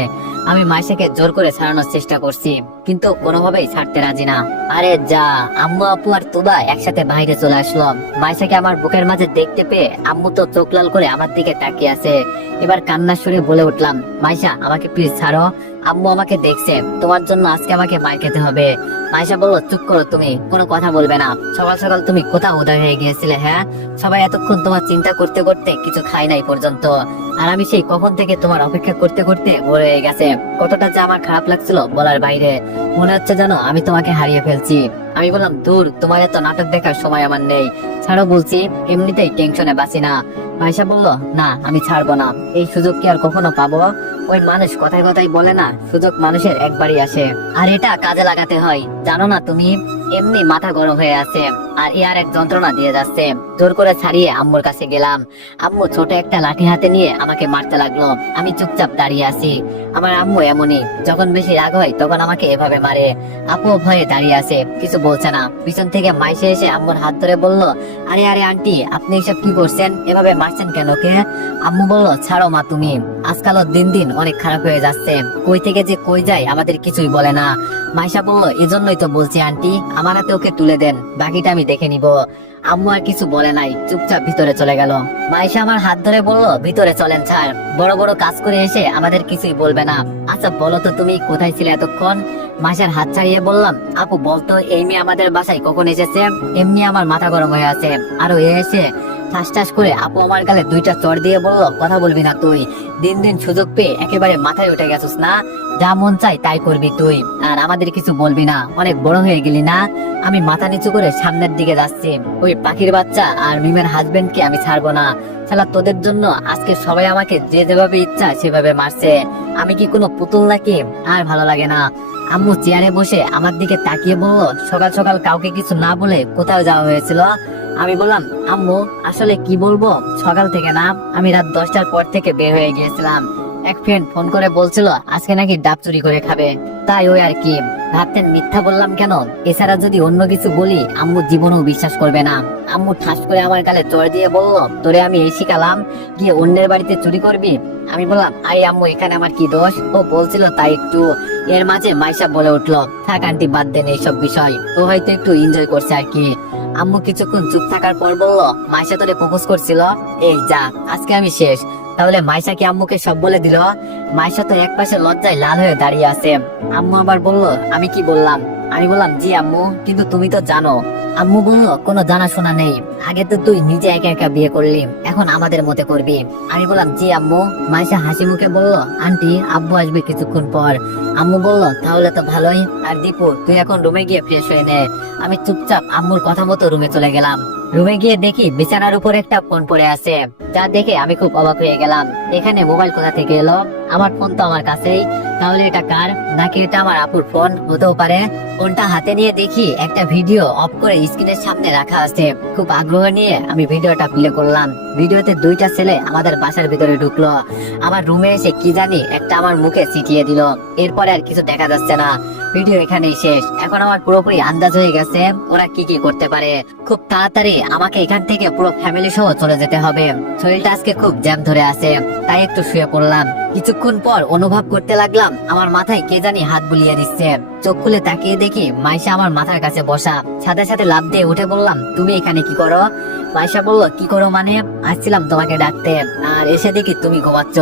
আমি মাইশাকে জোর করে ছাড়ানোর চেষ্টা করছি, কিন্তু কোনোভাবেই ছাড়তে রাজি না। আরে যা, আম্মু আপু আর তুবা একসাথে বাইরে চলে আসলো। মাইশাকে আমার বুকের মাঝে দেখতে পেয়ে আম্মু তো চোখ লাল করে আমার দিকে তাকিয়ে আছে। এবার কান্নার সুরে বলে উঠলাম, মাইশা আমাকে প্লিজ ছাড়ো, আম্মু আমাকে দেখছে, তোমার জন্য আজকে আমাকে মার খেতে হবে। মাইশা বলল, চুপ করো, তুমি কোনো কথা বলবে না। সকাল সকাল তুমি কোথাও উদয় হয়ে গিয়েছিলে? হ্যাঁ, সবাই এতক্ষণ তোমার চিন্তা করতে করতে কিছু খাই নাই পর্যন্ত, আর আমি সেই কখন থেকে তোমার অপেক্ষা করতে করতে বড় হয়ে গেছে। কতটা যে আমার খারাপ লাগছিল বলার বাইরে। মনে হচ্ছে জানো আমি তোমাকে হারিয়ে ফেলছি। আমি বললাম, দূর, তোমার এত নাটক দেখার সময় আমার নেই, ছাড়ো বলছি, এমনিতেই টেনশনে বাঁচি না। মাইশা বলল, না আমি ছাড়বো না, এই সুযোগ কি আর কখনো পাবো? ওই মানুষ কথায় কথায় বলে না, সুযোগ মানুষের একবারই আসে, আর এটা কাজে লাগাতে হয়। জানো না তুমি, এমনি মাথা গরম হয়ে আছে আর এ আর এক যন্ত্রণা দিয়ে যাচ্ছে। জোর করে ছাড়িয়ে আম্মুর কাছে গেলাম। আম্মু ছোট একটা লাঠি হাতে নিয়ে আমাকে মারতে লাগলো। আমি চুপচাপ দাঁড়িয়ে আছি। আমার আম্মু এমনই, যখন বেশি রাগ হয় তখন আমাকে এভাবে মারে। আপু ভয়ে দাঁড়িয়ে আছে, কিছু বলছে না। পিছন থেকে মাইশে এসে আম্মুর হাত ধরে বলল, আরে আরে আন্টি, আপনি এসব কি করছেন? এভাবে মারছেন কেন কে? আম্মু বলল, ছাড়ো মা তুমি, আজকালও দিন দিন অনেক খারাপ হয়ে যাচ্ছে, কই থেকে যে কই যায় আমাদের কিছুই বলে না। মাইশা বলল, এজন্যই তো বলছি আন্টি, আমার হাতে ওকে তুলে দেন, বাকিটা আমি দেখে নিব। আম্মু আর কিছু বলে নাই, চুপচাপ ভিতরে চলে গেল। মাইশা আমার হাত ধরে বলল, ভিতরে চলেন স্যার, বড় বড় কাজ করে এসে আমাদের কিছুই বলবে না। আচ্ছা বলো তো তুমি কোথায় ছিলে এতক্ষণ? মাইশার হাত ছাড়িয়ে বললাম, আপু বলতো এই মেয়ে আমাদের বাসায় কখন এসেছে? এমনি আমার মাথা গরম হয়ে আছে। আরো এসে ঠাস ঠাস করে আপু আমার গালে দুইটা চড় দিয়ে বলল, কথা বলবি না তুই? দিন দিন সুযোগ পেয়ে একেবারে মাথায় উঠে গেছিস না? যা মন চাই তাই করবি তুই, আর আমাদের কিছু বলবি না, অনেক বড় হয়ে গেলি না? আমি মাথা নিচু করে সামনের দিকে যাচ্ছি। ওই পাখির বাচ্চা আর মিমের হাজবেন্ডকে আমি ছাড়বো না। শালা তোদের জন্য আজকে সবাই আমাকে যে যেভাবে ইচ্ছা সেভাবে মারছে। আমি কি কোনো পুতুল নাকি? আর ভালো লাগে না। আম্মু চেয়ারে বসে আমার দিকে তাকিয়ে বলল, সকাল সকাল কাউকে কিছু না বলে কোথাও যাওয়া হয়েছিল? আমি বললাম, আম্মু আসলে কি বলবো, সকাল থেকে না, আমি রাত 10টার পর থেকে বের হয়ে গিয়েছিলাম। এক ফ্রেন্ড ফোন করে বলছিল আজকে নাকি ডাব চুরি করে খাবে, তাই ওই আর কি। ভাবতেন মিথ্যা বললাম কেন? এছাড়া যদি অন্য কিছু বলি আম্মু জীবনেও বিশ্বাস করবে না। আম্মু ঠাস করে আমার গালে চড় দিয়ে বলল, তোরে আমি এই শিখালাম গিয়ে অন্যের বাড়িতে চুরি করবি? আমি বললাম, আই আম্মু, এখানে আমার কি দোষ? ও বলছিল তাই একটু। এর মাঝে মাইশা বলে উঠলো, থাক আন্টি, বাদ দেন এইসব বিষয়, ও হয়তো একটু এনজয় করছে আর কি। আম্মু কিছুক্ষণ চুপ থাকার পর বলল, মাইশা তোরে প্রপোজ করছিল? এই যা, আজকে আমি শেষ। তাহলে মাইশা কি আম্মুকে সব বলে দিল? মাইশা তো একপাশে লজ্জায় লাল হয়ে দাঁড়িয়ে আছে। আম্মু আবার বলল, আমি কি বললাম? আমি বললাম, জি আম্মু, কিন্তু তুমি তো জানো। আম্মু বলল, কোনো জানাশোনা নেই, আগে তো তুই নিজে একা একা বিয়ে করলি, এখন আমাদের মতে করবি। আমি বললাম, জি আম্মু। মাইশা হাসি মুখে বলল, আন্টি আব্বু আসবে কিছুক্ষণ পর। আম্মু বলল, তাহলে তো ভালোই। আর দীপু, তুই এখন রুমে গিয়ে ফ্রেশ হয়ে নে। আমি চুপচাপ আম্মুর কথা মতো রুমে চলে গেলাম। রুমে গিয়ে দেখি বিছানার উপর একটা ফোন পড়ে আছে, যা দেখে আমি খুব অবাক হয়ে গেলাম। এখানে মোবাইল কোথা থেকে এলো? আমার ফোন তো আমার কাছেই, তাহলে এটা কার? নাকি এটা আমার আপুর ফোন? হতেও পারে। ফোনটা হাতে নিয়ে দেখি একটা ভিডিও অফ করে স্ক্রিনের সামনে রাখা আছে। খুব আগ্রহ নিয়ে আমি ভিডিওটা প্লে করলাম। ভিডিওতে দুইটা ছেলে আমাদের বাসার ভিতরে ঢুকলো। আমার রুমে এসে কি জানি একটা আমার মুখে ছিটিয়ে দিল। এরপরে আর কিছু দেখা যাচ্ছে না। ভিডিও এখানেই শেষ। এখন আমার পুরোপুরি আন্দাজ হয়ে গেছে ওরা কি কি করতে পারে। খুব তাড়াতাড়ি আমাকে এখান থেকে পুরো ফ্যামিলি সহ চলে যেতে হবে। শরীরটা আজকে খুব জ্যাম ধরে আছে, তাই একটু শুয়ে পড়লাম। কিছুক্ষণ পর অনুভব করতে লাগলাম আমার মাথায় কে জানি হাত বুলিয়ে দিচ্ছে। চোখ খুলে তাকিয়ে দেখি মাইশা আমার মাথার কাছে বসা। সাথে সাথে লাফ দিয়ে উঠে বললাম, তুমি এখানে কি করো? মাইশা বলল, কি করো মানে? আসছিলাম তোমাকে ডাকতে, আর এসে দেখি তুমি ঘুমাচ্ছ,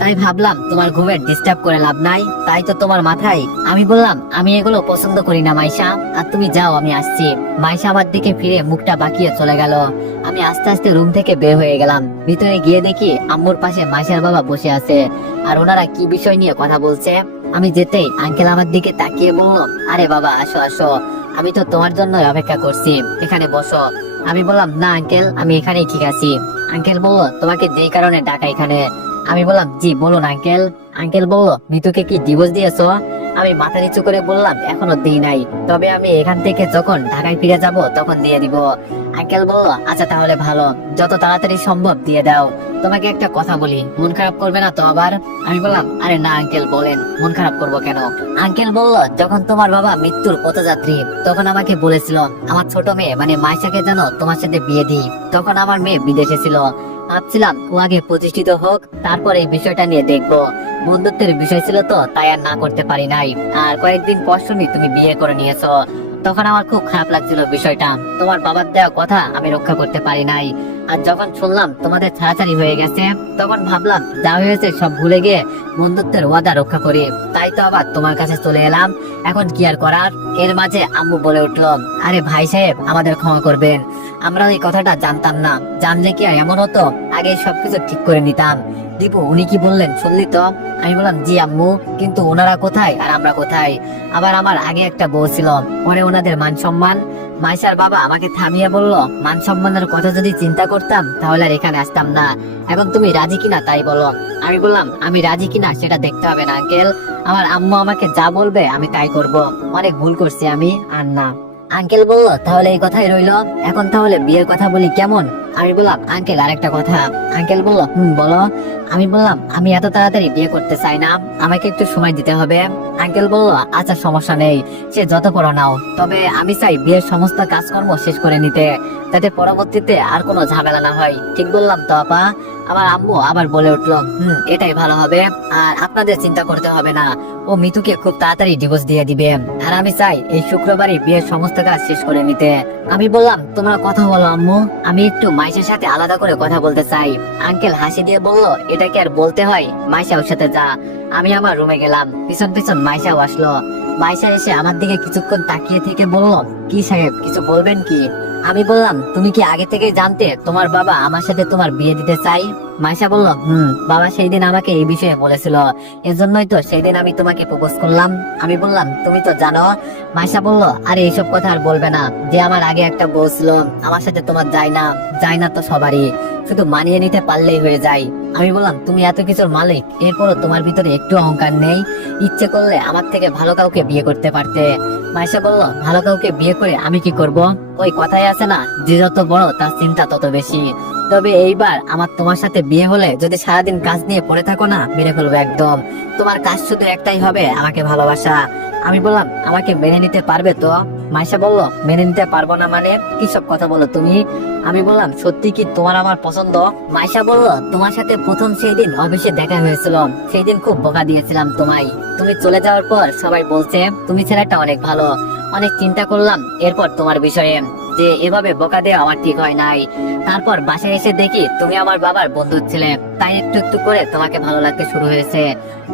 তাই ভাবলাম তোমার ঘুমের ডিস্টার্ব করে লাভ নাই, তাই তো তোমার মাথায়। আমি বললাম, আমি এগুলো পছন্দ করি না মাইশা, আর তুমি যাও, আমি আসছি। মাইশা আমার দিকে ফিরে মুখটা বাঁকিয়ে চলে গেল। আমি আস্তে আস্তে রুম থেকে বের হয়ে গেলাম। ভিতরে গিয়ে দেখি আম্মুর পাশে মাইশার বাবা বসে আছে, আর ওনারা কি বিষয় নিয়ে কথা বলছে। আমি যেতেই আঙ্কেল আমার দিকে তাকিয়ে বলল, আরে বাবা আসো আসো, আমি তো তোমার জন্য অপেক্ষা করছি, এখানে বসো। আমি বললাম, না আঙ্কেল, আমি এখানেই ঠিক আছি। আঙ্কেল বলল, তোমাকে যেই কারণে ডাকা এখানে। আমি বললাম, জি বলুন আঙ্কেল। আঙ্কেল বলল, মিতুকে কি ডিভোর্স দিয়েছো? আমি মাথা নিচু করে বললাম, এখনো দিই নাই, তবে আমি এখান থেকে যখন ঢাকায় ফিরে যাব তখন দিয়ে দিব। আঙ্কেল বলল, আচ্ছা তাহলে ভালো, যত তাড়াতাড়ি সম্ভব দিয়ে দাও। তোমাকে একটা কথা বলি, মন খারাপ করবে না তো আবার? আমি বললাম, আরে না আঙ্কেল বলেন, মন খারাপ করবো কেন? আঙ্কেল বলল, যখন তোমার বাবা মৃত্যুর পথযাত্রী তখন আমাকে বলেছিল আমার ছোট মেয়ে মানে মাইশাকে যেন তোমার সাথে বিয়ে দিই। তখন আমার মেয়ে বিদেশে ছিল, ভাবছিলাম ও আগে প্রতিষ্ঠিত হোক, তারপর এই বিষয়টা নিয়ে দেখবো। বন্ধুত্বের বিষয় ছিল তো, তাই আর না করতে পারি নাই। আর কয়েকদিন পর শুনি তুমি বিয়ে করে নিয়েছো, তখন আমার খুব খারাপ লাগছিল বিষয়টা। তোমার বাবার দেওয়া কথা আমি রক্ষা করতে পারি নাই। আর যখন শুনলাম তোমাদের ছাড়াছাড়ি হয়ে গেছে, তখন ভাবলাম যা হয়েছে সব ভুলে গিয়ে বন্ধুত্বের ওয়াদা রক্ষা করি। তাই তো আবার তোমার কাছে চলে এলাম। এখন কি আর করার? এর মাঝে আম্মু বলে উঠলো, আরে ভাই সাহেব, আমাদের ক্ষমা করবেন, আমরা এই কথাটা জানতাম না, জানলে কি আর এমন হতো? আগে সবকিছু ঠিক করে নিতাম। দীপু, উনি কি বললেন শুনলি তো? আমি বললাম, জি আম্মু, কিন্তু ওনারা কোথায় আর আমরা কোথায়? আবার আমার আগে একটা বউ ছিল, পরে ওনাদের মান সম্মান। মাইশার বাবা আমাকে থামিয়ে বলল, মান সম্মানের কথা যদি চিন্তা করতাম তাহলে আর এখানে আসতাম না। এখন তুমি রাজি কিনা তাই বলো। আমি বললাম, আমি রাজি কিনা সেটা দেখতে হবে না আঙ্কেল, আমার আম্মু আমাকে যা বলবে আমি তাই করব। অনেক ভুল করছি আমি, আর না। আঙ্কেল বলল, তাহলে এই কথাই রইলো, এখন তাহলে বিয়ের কথা বলি কেমন? আমি বললাম, আঙ্কেল আরেকটা কথা। আঙ্কেল বলল, বলো। আমি বললাম, আমি এত তাড়াতাড়ি বিয়ে করতে চাই না, আমাকে একটু সময় দিতে হবে। আঙ্কেল বলল, আচ্ছা সমস্যা নেই, সে যত পড়ো নাও, তবে আমি চাই বিয়ের সমস্ত কাজকর্ম শেষ করে নিতে, যাতে পরবর্তীতে আর কোনো ঝামেলা না হয়। ঠিক বললাম তো আপা? আমার আম্মু আবার বলে উঠলো, এটাই ভালো হবে, আর আপনাদের চিন্তা করতে হবে না, ও মিতুকে খুব তাড়াতাড়ি ডিভোর্স দিয়ে দিবে। আর আমি চাই এই শুক্রবারই বিয়ের সমস্ত কাজ শেষ করে নিতে। আমি বললাম, তোমরা কথা বলো আম্মু, আমি একটু মাইশার সাথে আলাদা করে কথা বলতে চাই। আঙ্কেল হাসি দিয়ে বলল, এটা কি আর বলতে হয়, মাইশা ওর সাথে যা। আমি আমার রুমে গেলাম, পিছন পিছন মাইশাও আসলো। মাইশা এসে আমার দিকে কিছুক্ষণ তাকিয়ে থেকে বলল, কি সাহেব, কিছু বলবেন কি? আমি বললাম, তুমি কি আগে থেকে জানতে তোমার বাবা আমার সাথে তোমার বিয়ে দিতে চাই? মাইশা বলল, বাবা সেই দিন আমাকে এই বিষয়ে বলেছিল, এজন্যই তো সেই দিন আমি তোমাকে প্রপোজ করলাম। আমি বললাম, তুমি তো জানো। মাইশা বলল, আরে এইসব কথা আর বলবে না, যে আমার আগে একটা বউ ছিল, আমার সাথে তোমার যায় না, যায় না তো সবারই, শুধু মানিয়ে নিতে পারলেই হয়ে যায়। আমি বললাম, তুমি এত কিছুর মালিক, এরপরও তোমার ভিতরে একটু অহংকার নেই? ইচ্ছে করলে আমার থেকে ভালো কাউকে বিয়ে করতে পারতে। মাইশা বলল, ভালো কাউকে বিয়ে করে আমি কি করব? ওই কথাই আছে না, যে যত বড় তার চিন্তা তত বেশি। তবে এইবার আমার তোমার সাথে বিয়ে হলে যদি সারাদিন কাজ নিয়ে পড়ে থাকো না, মেরে ফেলবো একদম। তোমার কাজ শুধু একটাই হবে, আমাকে ভালোবাসা। আমি বললাম, আমাকে মেনে নিতে পারবে তো? মাইশা বলল, মেনে নিতে পারবো না মানে? কি সব কথা বলো তুমি? আমি বললাম, সত্যি কি তোমার আমার পছন্দ? মাইশা বলল, তোমার সাথে প্রথম সেই দিন অফিসে দেখা হয়েছিল, সেই দিন খুব বকা দিয়েছিলাম তোমায়। তুমি চলে যাওয়ার পর সবাই বলছে তুমি ছেলেটা অনেক ভালো। অনেক চিন্তা করলাম এরপর তোমার বিষয়ে, যে এভাবে বকা দেওয়া আমার ঠিক হয় নাই। তারপর বাসায় এসে দেখি তুমি আমার বাবার বন্ধু ছিলে, তাই একটু একটু করে তোমাকে ভালো লাগতে শুরু হয়েছে।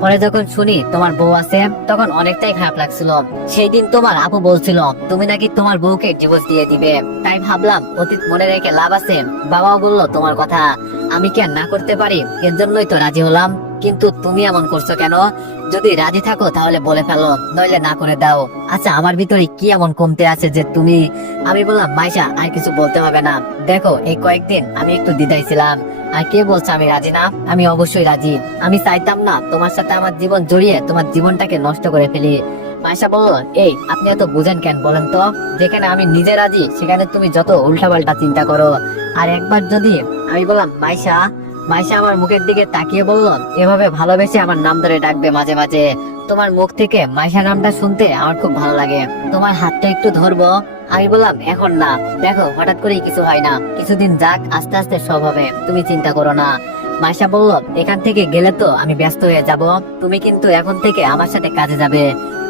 পরে যখন শুনি তোমার বউ আছে, তখন অনেকটাই খারাপ লাগছিল। সেই দিন তোমার আপু বলছিল তুমি নাকি তোমার বউকে ডিভোর্স দিয়ে দিবে, তাই ভাবলাম অতীত মনে রেখে লাভ আছে। বাবাও বললো তোমার কথা, আমি কি আর না করতে পারি? এর জন্যই তো রাজি হলাম। কিন্তু তুমি এমন করছো কেন? যদি রাজি থাকো তাহলে বলে ফেলো, নইলে না করে দাও। আচ্ছা, আমার ভিতরে কি এমন কমতে আছে যে তুমি? আমি বললাম, মাইশা আর কিছু বলতে হবে না, দেখো এই কয়েকদিন আমি একটু দ্বিধায় ছিলাম। আর কে বলছে আমি রাজি না? আমি অবশ্যই রাজি। আমি চাইতাম না তোমার সাথে আমার জীবন জড়িয়ে তোমার জীবনটাকে নষ্ট করে ফেলি। মাইশা বলল, এই আপনি এত বুঝেন কেন বলেন তো? যেখানে আমি নিজে রাজি সেখানে তুমি যত উল্টাপাল্টা চিন্তা করো। আর একবার যদি। আমি বললাম, মাইশা। মাইশা আমার মুখের দিকে তাকিয়ে বলল, এভাবে ভালোবেসে আমার নাম ধরে ডাকবে মাঝে মাঝে। তোমার মুখ থেকে মাইশা নামটা শুনতে আমার খুব ভালো লাগে। তোমার হাতটা একটু ধরবো? আমি বললাম, এখন না, দেখো হঠাৎ করেই কিছু হয় না, কিছুদিন যাক, আস্তে আস্তে সব হবে, তুমি চিন্তা করো না। মাইশা বলল, এখান থেকে গেলে তো আমি ব্যস্ত হয়ে যাব, তুমি কিন্তু এখন থেকে আমার সাথে কাজে যাবে।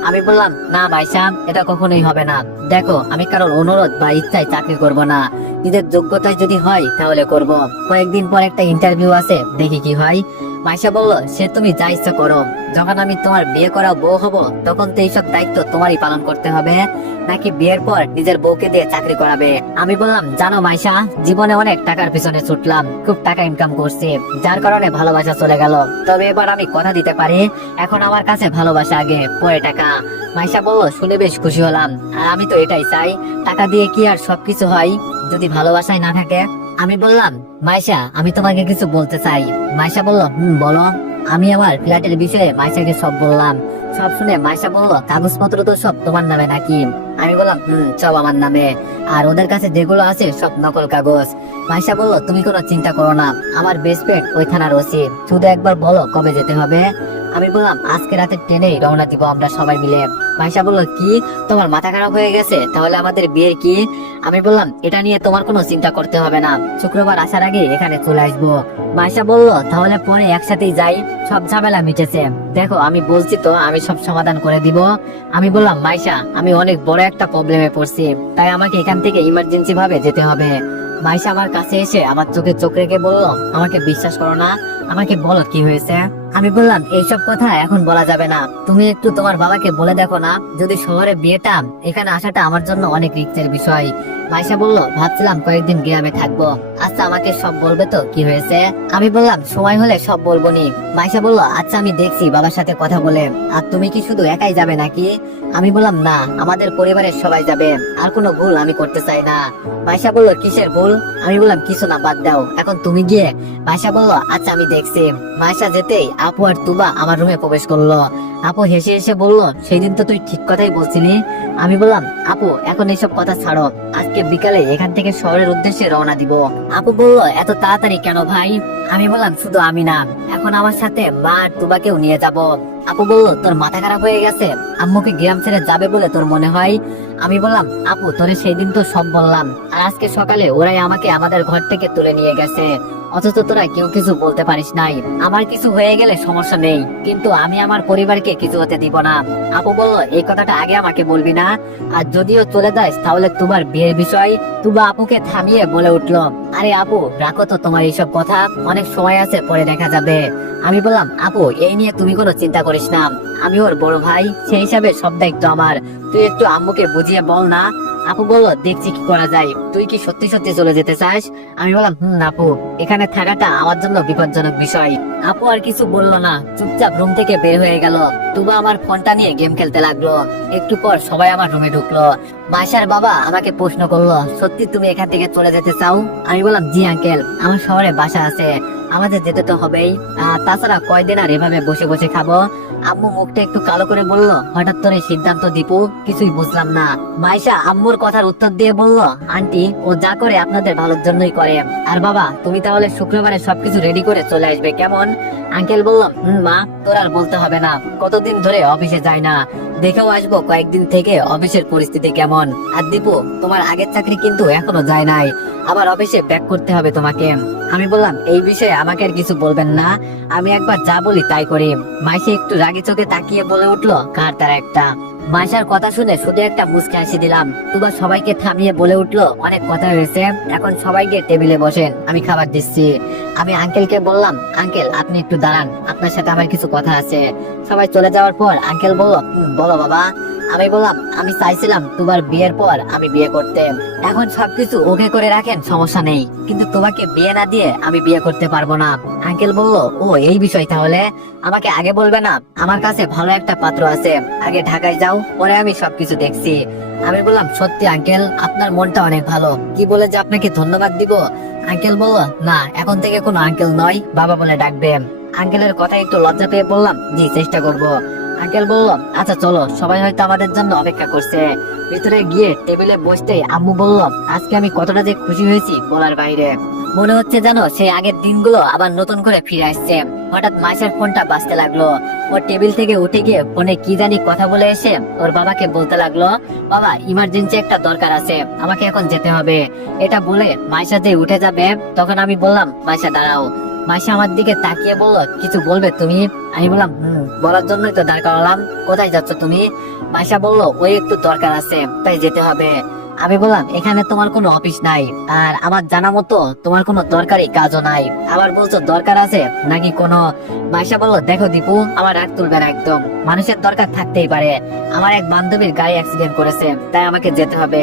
আমি বললাম, না মাইশা, এটা কখনোই হবে না। দেখো, আমি কারোর অনুরোধ বা ইচ্ছায় চাকরি করব না, নিজের যোগ্যতায় যদি হয় তাহলে করব। কয়েকদিন পর একটা ইন্টারভিউ আছে, দেখি কি হয়। মাইশা বলল, সে তুমি যা ইচ্ছা করো, যখন আমি তোমার বিয়ে করা বউ হব তখন তো এইসব দায়িত্ব তোমারই পালন করতে হবে, নাকি বিয়ের পর নিজের বউকে দিয়ে চাকরি করাবে? আমি বললাম, জানো মাইশা, জীবনে অনেক টাকার পিছনে ছুটলাম, খুব টাকা ইনকাম করছি, যার কারণে ভালোবাসা চলে গেল। তবে এবার আমি কথা দিতে পারি, এখন আমার কাছে ভালোবাসা আগে, পরে টাকা। মাইশা বলল, শুনে বেশ খুশি হলাম, আর আমি তো এটাই চাই। টাকা দিয়ে কি আর সবকিছু হয় যদি ভালোবাসাই না থাকে? আমি বললাম, মাইশা, আমি তোমাকে কিছু বলতে চাই। মাইশা বলল, বলো। আমি আমার ফ্ল্যাটের বিষয়ে মাইশাকে সব বললাম। সব শুনে মাইশা বলল, কাগজপত্র তো সব তোমার নামে নাকি? আমি বললাম সব আমার নামে, আর ওদের কাছে যেগুলো আছে সব নকল কাগজ। মাইশা বলল তুমি কোনো চিন্তা করো না, আমার বেস্ট ফ্রেন্ড ওই থানার ওসি, শুধু একবার বলো কবে যেতে হবে। আমি বললাম আজকে রাতে ট্রেনেই রওনা দিব আমরা সবাই মিলে। মাইশা বলল কি, তোমার মাথা খারাপ হয়ে গেছে? তাহলে আমাদের বিয়ের কি? আমি বললাম এটা নিয়ে তোমার কোনো চিন্তা করতে হবে না, শুক্রবার আসার আগে এখানে চলে আসবো। মাইশা বলল তাহলে পরে একসাথেই যাই, সব ঝামেলা মিটেছে। দেখো আমি বলছি তো, আমি সব সমাধান করে দিব। আমি বললাম মাইশা আমি অনেক বড় একটা প্রবলেমে পড়ছি, তাই আমাকে এখান থেকে ইমার্জেন্সি ভাবে যেতে হবে। মাইশা আমার কাছে এসে আমার চোখে চোখ রেখে বলল আমাকে বিশ্বাস করো না, আমাকে বলো কি হয়েছে। আমি বললাম এইসব কথা এখন বলা যাবে না, তুমি একটু তোমার বাবাকে বলে দেখো না, যদি শহরে বিয়েটা, এখানে আসাটা আমার জন্য অনেক রিস্কের বিষয়। মাইশা বলল ভাবছিলাম কয়েকদিন গ্রামে থাকবো। আচ্ছা আমাকে সব বলবে তো কি হয়েছে? আমি বললাম সময় হলে সব বলবো নি। মাইশা বলল আচ্ছা আমি দেখছি বাবার সাথে কথা বলে। আর তুমি কি শুধু একাই যাবে নাকি? আমি বললাম না, আমাদের পরিবারের সবাই যাবে, আর কোনো ভুল আমি করতে চাই না। মাইশা বলল কিসের ভুল? আমি বললাম কিছু না, বাদ দাও, এখন তুমি গিয়ে। মাইশা বলল আচ্ছা আমি দেখছি। মাইশা যেতেই আপু আর তুবা আমার রুমে প্রবেশ করলো। আপু হেসে হেসে বলল সেই দিন তো তুই ঠিক কথাই বলছিলি। আমি বললাম আপু এখন এইসব কথা ছাড়ো, আজকে বিকালে এখান থেকে শহরের উদ্দেশ্যে রওনা দিব। আপু বলল এত তাড়াতাড়ি কেন ভাই? আমি বললাম শুধু আমি না, এখন আমার সাথে মা আর তুবাকেও নিয়ে যাব। আপু বলল তোর মাথা খারাপ হয়ে গেছে? আম্মুকে গ্রাম ছেড়ে যাবে বলে তোর মনে হয়? আমি বললাম আপু তোরে সেই দিন তো সব বললাম, আর আজকে সকালে ওরাই আমাকে আমাদের ঘর থেকে তুলে নিয়ে গেছে, অথচ তোরা কেউ কিছু বলতে পারিস নাই। আমার কিছু হয়ে গেলে সমস্যা নেই, কিন্তু আমি আমার পরিবারকে কিছু হতে দিব না। আপু বলল এই কথাটা আগে আমাকে বলবি না, আর যদিও চলে যাস তাহলে তোমার বিয়ের বিষয়। তুবা আপুকে থামিয়ে বলে উঠলো আরে আপু রাখো তো তোমার এইসব কথা, অনেক সময় আছে পরে দেখা যাবে। আমি বললাম আপু এই নিয়ে তুমি কোনো চিন্তা করিস না, আমি ওর বড় ভাই, সেই হিসাবে সব দায়িত্ব আমার, তুই একটু আম্মুকে বুঝিয়ে বল না। আপু বলল দেখছি কি করা যায়, তুই কি সত্যি সত্যি চলে যেতে চাস? আমি বললাম আপু এখানে থাকাটা আমার জন্য বিপজ্জনক বিষয়। আপু আর কিছু বললো না, চুপচাপ রুম থেকে বের হয়ে গেল। তুবা আমার ফোনটা নিয়ে গেম খেলতে লাগলো। একটু পর সবাই আমার রুমে ঢুকলো। মাইশার বাবা আমাকে প্রশ্ন করলো সত্যি তুমি এখান থেকে চলে যেতে চাও? আমি বললাম জি আঙ্কেল, আমার শহরে বাসা আছে, আমাদের যেতে তো হবেই, তাছাড়া কয়দিন আর এভাবে বসে বসে খাবো? আম্মু মুখটা একটু কালো করে বলল হঠাৎ তোর এই সিদ্ধান্ত দীপু, কিছুই বুঝলাম না। মাইশা আম্মুর কথার উত্তর দিয়ে বলল আন্টি ও যা করে আপনাদের ভালোর জন্যই করে। আর বাবা তুমি তাহলে শুক্রবারে সবকিছু রেডি করে চলে আসবে কেমন? আঙ্কেল বলল মা তোর আর বলতে হবে না, কতদিন ধরে অফিসে যাই না, দেখেও আসবো কয়েকদিন থেকে অফিসের পরিস্থিতি কেমন। আর দীপু তোমার আগের চাকরি কিন্তু এখনো যায় নাই, আবার অফিসে ব্যাক করতে হবে তোমাকে। আমি বললাম এই বিষয়ে আমাকে আর কিছু বলবেন না, আমি একবার যা বলি তাই করি। মাইশা একটু রাগি চোখে তাকিয়ে বলে উঠলো কার তার একটা। মাইশার কথা শুনে শুধু একটা মুচকি হাসি দিলাম। তুবা সবাইকে থামিয়ে বলে উঠলো অনেক কথা হয়েছে, এখন সবাই গিয়ে টেবিলে বসেন, আমি খাবার দিচ্ছি। আমি আঙ্কেলকে বললাম আঙ্কেল আপনি একটু দাঁড়ান, আপনার সাথে আমার কিছু কথা আছে। সবাই চলে যাওয়ার পর আঙ্কেল বলল বলো বাবা। আমি বললাম আমি চাইছিলাম তোমার বিয়ের পর আমি বিয়ে করতে, এখন সবকিছু ওকে করে রাখেন সমস্যা নেই, কিন্তু তোমাকে বিয়ে না দিয়ে আমি বিয়ে করতে পারবো না। আঙ্কেল বলল ও এই বিষয়, তাহলে আমাকে আগে বলবে না? আমার কাছে ভালো একটা পাত্র আছে, আগে ঢাকায় যাও, পরে আমি সবকিছু দেখছি। আমি বললাম সত্যি আঙ্কেল আপনার মনটা অনেক ভালো, কি বলে যে আপনাকে ধন্যবাদ দিব। আঙ্কেল বলল না এখন থেকে কোনো আঙ্কেল নয়, বাবা বলে ডাকবে। আঙ্কেলের কথা একটু লজ্জা পেয়ে বললাম জি চেষ্টা করব। আঙ্কেল বলল আচ্ছা চলো, সবাই হয়তো আমাদের জন্য অপেক্ষা করছে। ভিতরে গিয়ে টেবিলে বসতেই আম্মু বলল আজকে আমি কতটা যে খুশি হয়েছি বলার বাইরে, মনে হচ্ছে জানো সেই আগের দিনগুলো আবার নতুন করে ফিরে আসছে। হঠাৎ মাইশার ফোনটা বাজতে লাগলো, ওর টেবিল থেকে উঠে গিয়ে ফোনে কি জানি কথা বলে এসে ওর বাবাকে বলতে লাগলো বাবা ইমার্জেন্সি একটা দরকার আছে, আমাকে এখন যেতে হবে। এটা বলে মাইশা যে উঠে যাবে, তখন আমি বললাম মাইশা দাঁড়াও। মাইশা আমার দিকে তাকিয়ে বলল কিছু বলবে তুমি? আমি বললাম বলার জন্যই তো দাঁড় করালাম, কোথায় যাচ্ছ তুমি? মাইশা বলল ওই একটু দরকার আছে তাই যেতে হবে। আমি বললাম এখানে তোমার কোনো অফিস নাই, আর আমার জানা মতো তোমার কোনো দরকারি কাজও নাই, আবার বলছো দরকার আছে নাকি কোনো? মাইশা বলল দেখো দীপু আমার রাগ তুলবে না একদম, মানুষের দরকার থাকতেই পারে, আমার এক বান্ধবীর গাড়ি অ্যাক্সিডেন্ট করেছে তাই আমাকে যেতে হবে।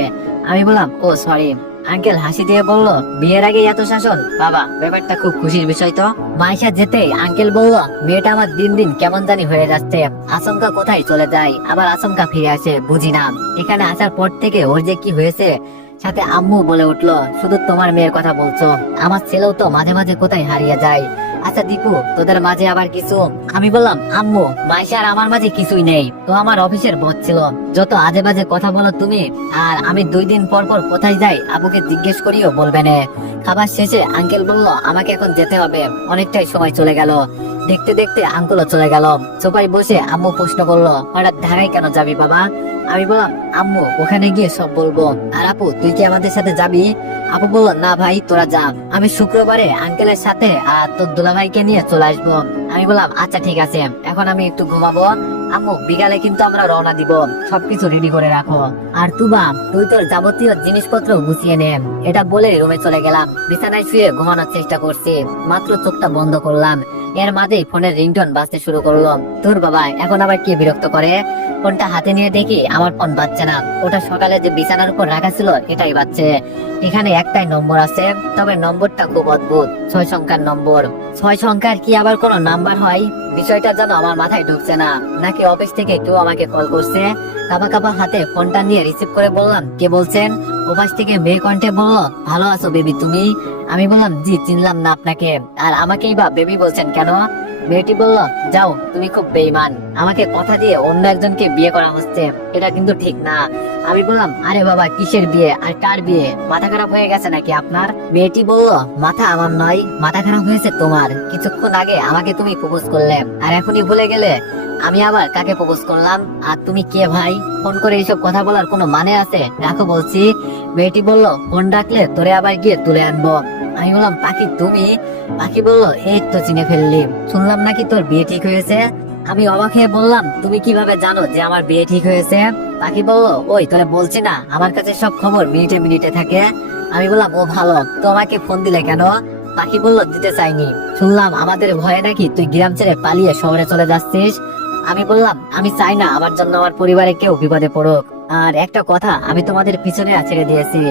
আমি বললাম ও সরি। আঙ্কেল হাসি দিয়ে বলল বিয়ের আগে এত শাসন, বাবা ব্যাপারটা খুব খুশির বিষয় তো। মাইশা যেতেই আঙ্কেল বলল মেয়েটা আমার দিন দিন কেমন জানি হয়ে যাচ্ছে, আচমকা কোথায় চলে যায় আবার আচমকা ফিরে আসে বুঝি না, এখানে আসার পর থেকে ওর যে কি হয়েছে। সাথে আম্মু বলে উঠলো শুধু তোমার মেয়ের কথা বলছো, আমার ছেলেও তো মাঝে মাঝে কোথায় হারিয়ে যায়। আচ্ছা দীপু তোদের মাঝে আবার কিছু? আমি বললাম আম্মু মাইশা আর আমার মাঝে কিছুই নেই, তো আমার অফিসের বস ছিল, যত আজে বাজে কথা বলো তুমি। আর আমি 2 দিন পর পর কোথায় যাই আবুকে জিজ্ঞেস করিও বলবে না। খাবার শেষে আঙ্কেল বলল আমাকে এখন যেতে হবে, অনেকটাই সময় চলে গেল। দেখতে দেখতে আঙ্কেলও চলে গেল। সোফায় বসে আম্মু প্রশ্ন করলো, হঠাৎ ঢাকায় কেন যাবি বাবা? আমি বললাম, আম্মু ওখানে গিয়ে সব বলবো। আর আপু তুই কি আমাদের সাথে যাবি? আপু বলল, না ভাই তোরা যা, আমি শুক্রবারে আঙ্কেলের সাথে আর তোর দুলাভাইকে নিয়ে চলে আসবো। আমি বললাম আচ্ছা ঠিক আছে, এখন আমি একটু ঘুমাবো। আম্মু বিকালে কিন্তু আমরা রওনা দিব, সবকিছু রেডি করে রাখো। আর তুবা তুই তোর যাবতীয় জিনিসপত্র গুছিয়ে নে। এটা বলে রুমে চলে গেলাম। বিছানায় শুয়ে ঘুমানোর চেষ্টা করছি, মাত্র চোখটা বন্ধ করলাম, এর মাঝেই ফোনের রিংটোন বাজতে শুরু করলো। তোর বাবা এখন আবার কি বিরক্ত করে। ফোনটা হাতে নিয়ে দেখি আমার ফোন বাজছে না, ওটা সকালে যে বিছানার উপর রাখা ছিল এটাই বাজছে। এখানে একটাই নম্বর আছে, তবে নম্বরটা খুব অদ্ভুত, 6 সংখ্যার নম্বর। 6 সংখ্যার কি আবার কোনো নাম্বার হয়? বিষয়টা যেন আমার মাথায় ঢুকছে না। নাকি অফিস থেকে কেউ আমাকে কল করছে? কাবা কাবা হাতে ফোনটা নিয়ে রিসিভ করে বললাম, কে বলছেন? ওপাশ থেকে মেয়ে কণ্ঠে বলল, ভালো আছো বেবি তুমি? আমি বললাম, জি চিনলাম না আপনাকে, আর আমাকেই বা বেবি বলছেন কেন? মেয়েটি বলল, যাও তুমি খুব বেঈমান, আমাকে কথা দিয়ে অন্য একজনকে বিয়ে করা হচ্ছে, এটা কিন্তু ঠিক না। আমি বললাম, আরে বাবা কিসের বিয়ে আর কার বিয়ে? মাথা খারাপ হয়ে গেছে নাকি আপনার? মেয়েটি বলল, মাথা আমার নয়, মাথা খারাপ হয়েছে তোমার। কিছুক্ষণ আগে আমাকে তুমি প্রপোজ করলে, আর এখনই ভুলে গেলে আমি আবার কাকে প্রপোজ করলাম? আর তুমি কে ভাই? ফোন করে এইসব কথা বলার কোনো মানে আছে? রাখো বলছি। মেয়েটি বলল, ফোন রাখলে তোরে আবার গিয়ে তুলে আনবো। আমি বললাম, পাখি তুমি? পাখি বলল, এই তো চিনে ফেললি, শুনলাম নাকি তোর বিয়ে ঠিক হয়েছে। আমি অবাক হয়ে বললাম, তুমি কিভাবে জানো যে আমার বিয়ে ঠিক হয়েছে? পাখি বলল, ওই তোরে বলছি না, আমার কাছে সব খবর মিনিটে মিনিটে থাকে। আমি বললাম, ও ভালো, তো আমাকে ফোন দিলে কেন? পাখি বলল, দিতে চাইনি, শুনলাম আমাদের ভয়ে নাকি তুই গ্রাম ছেড়ে পালিয়ে শহরে চলে যাচ্ছিস। আমি বললাম, আমি চাই না আমার জন্য আমার পরিবারে কেউ বিপদে পড়ুক। আর একটা কথা, আমি তোমাদের পিছনে ছেড়ে দিয়েছি,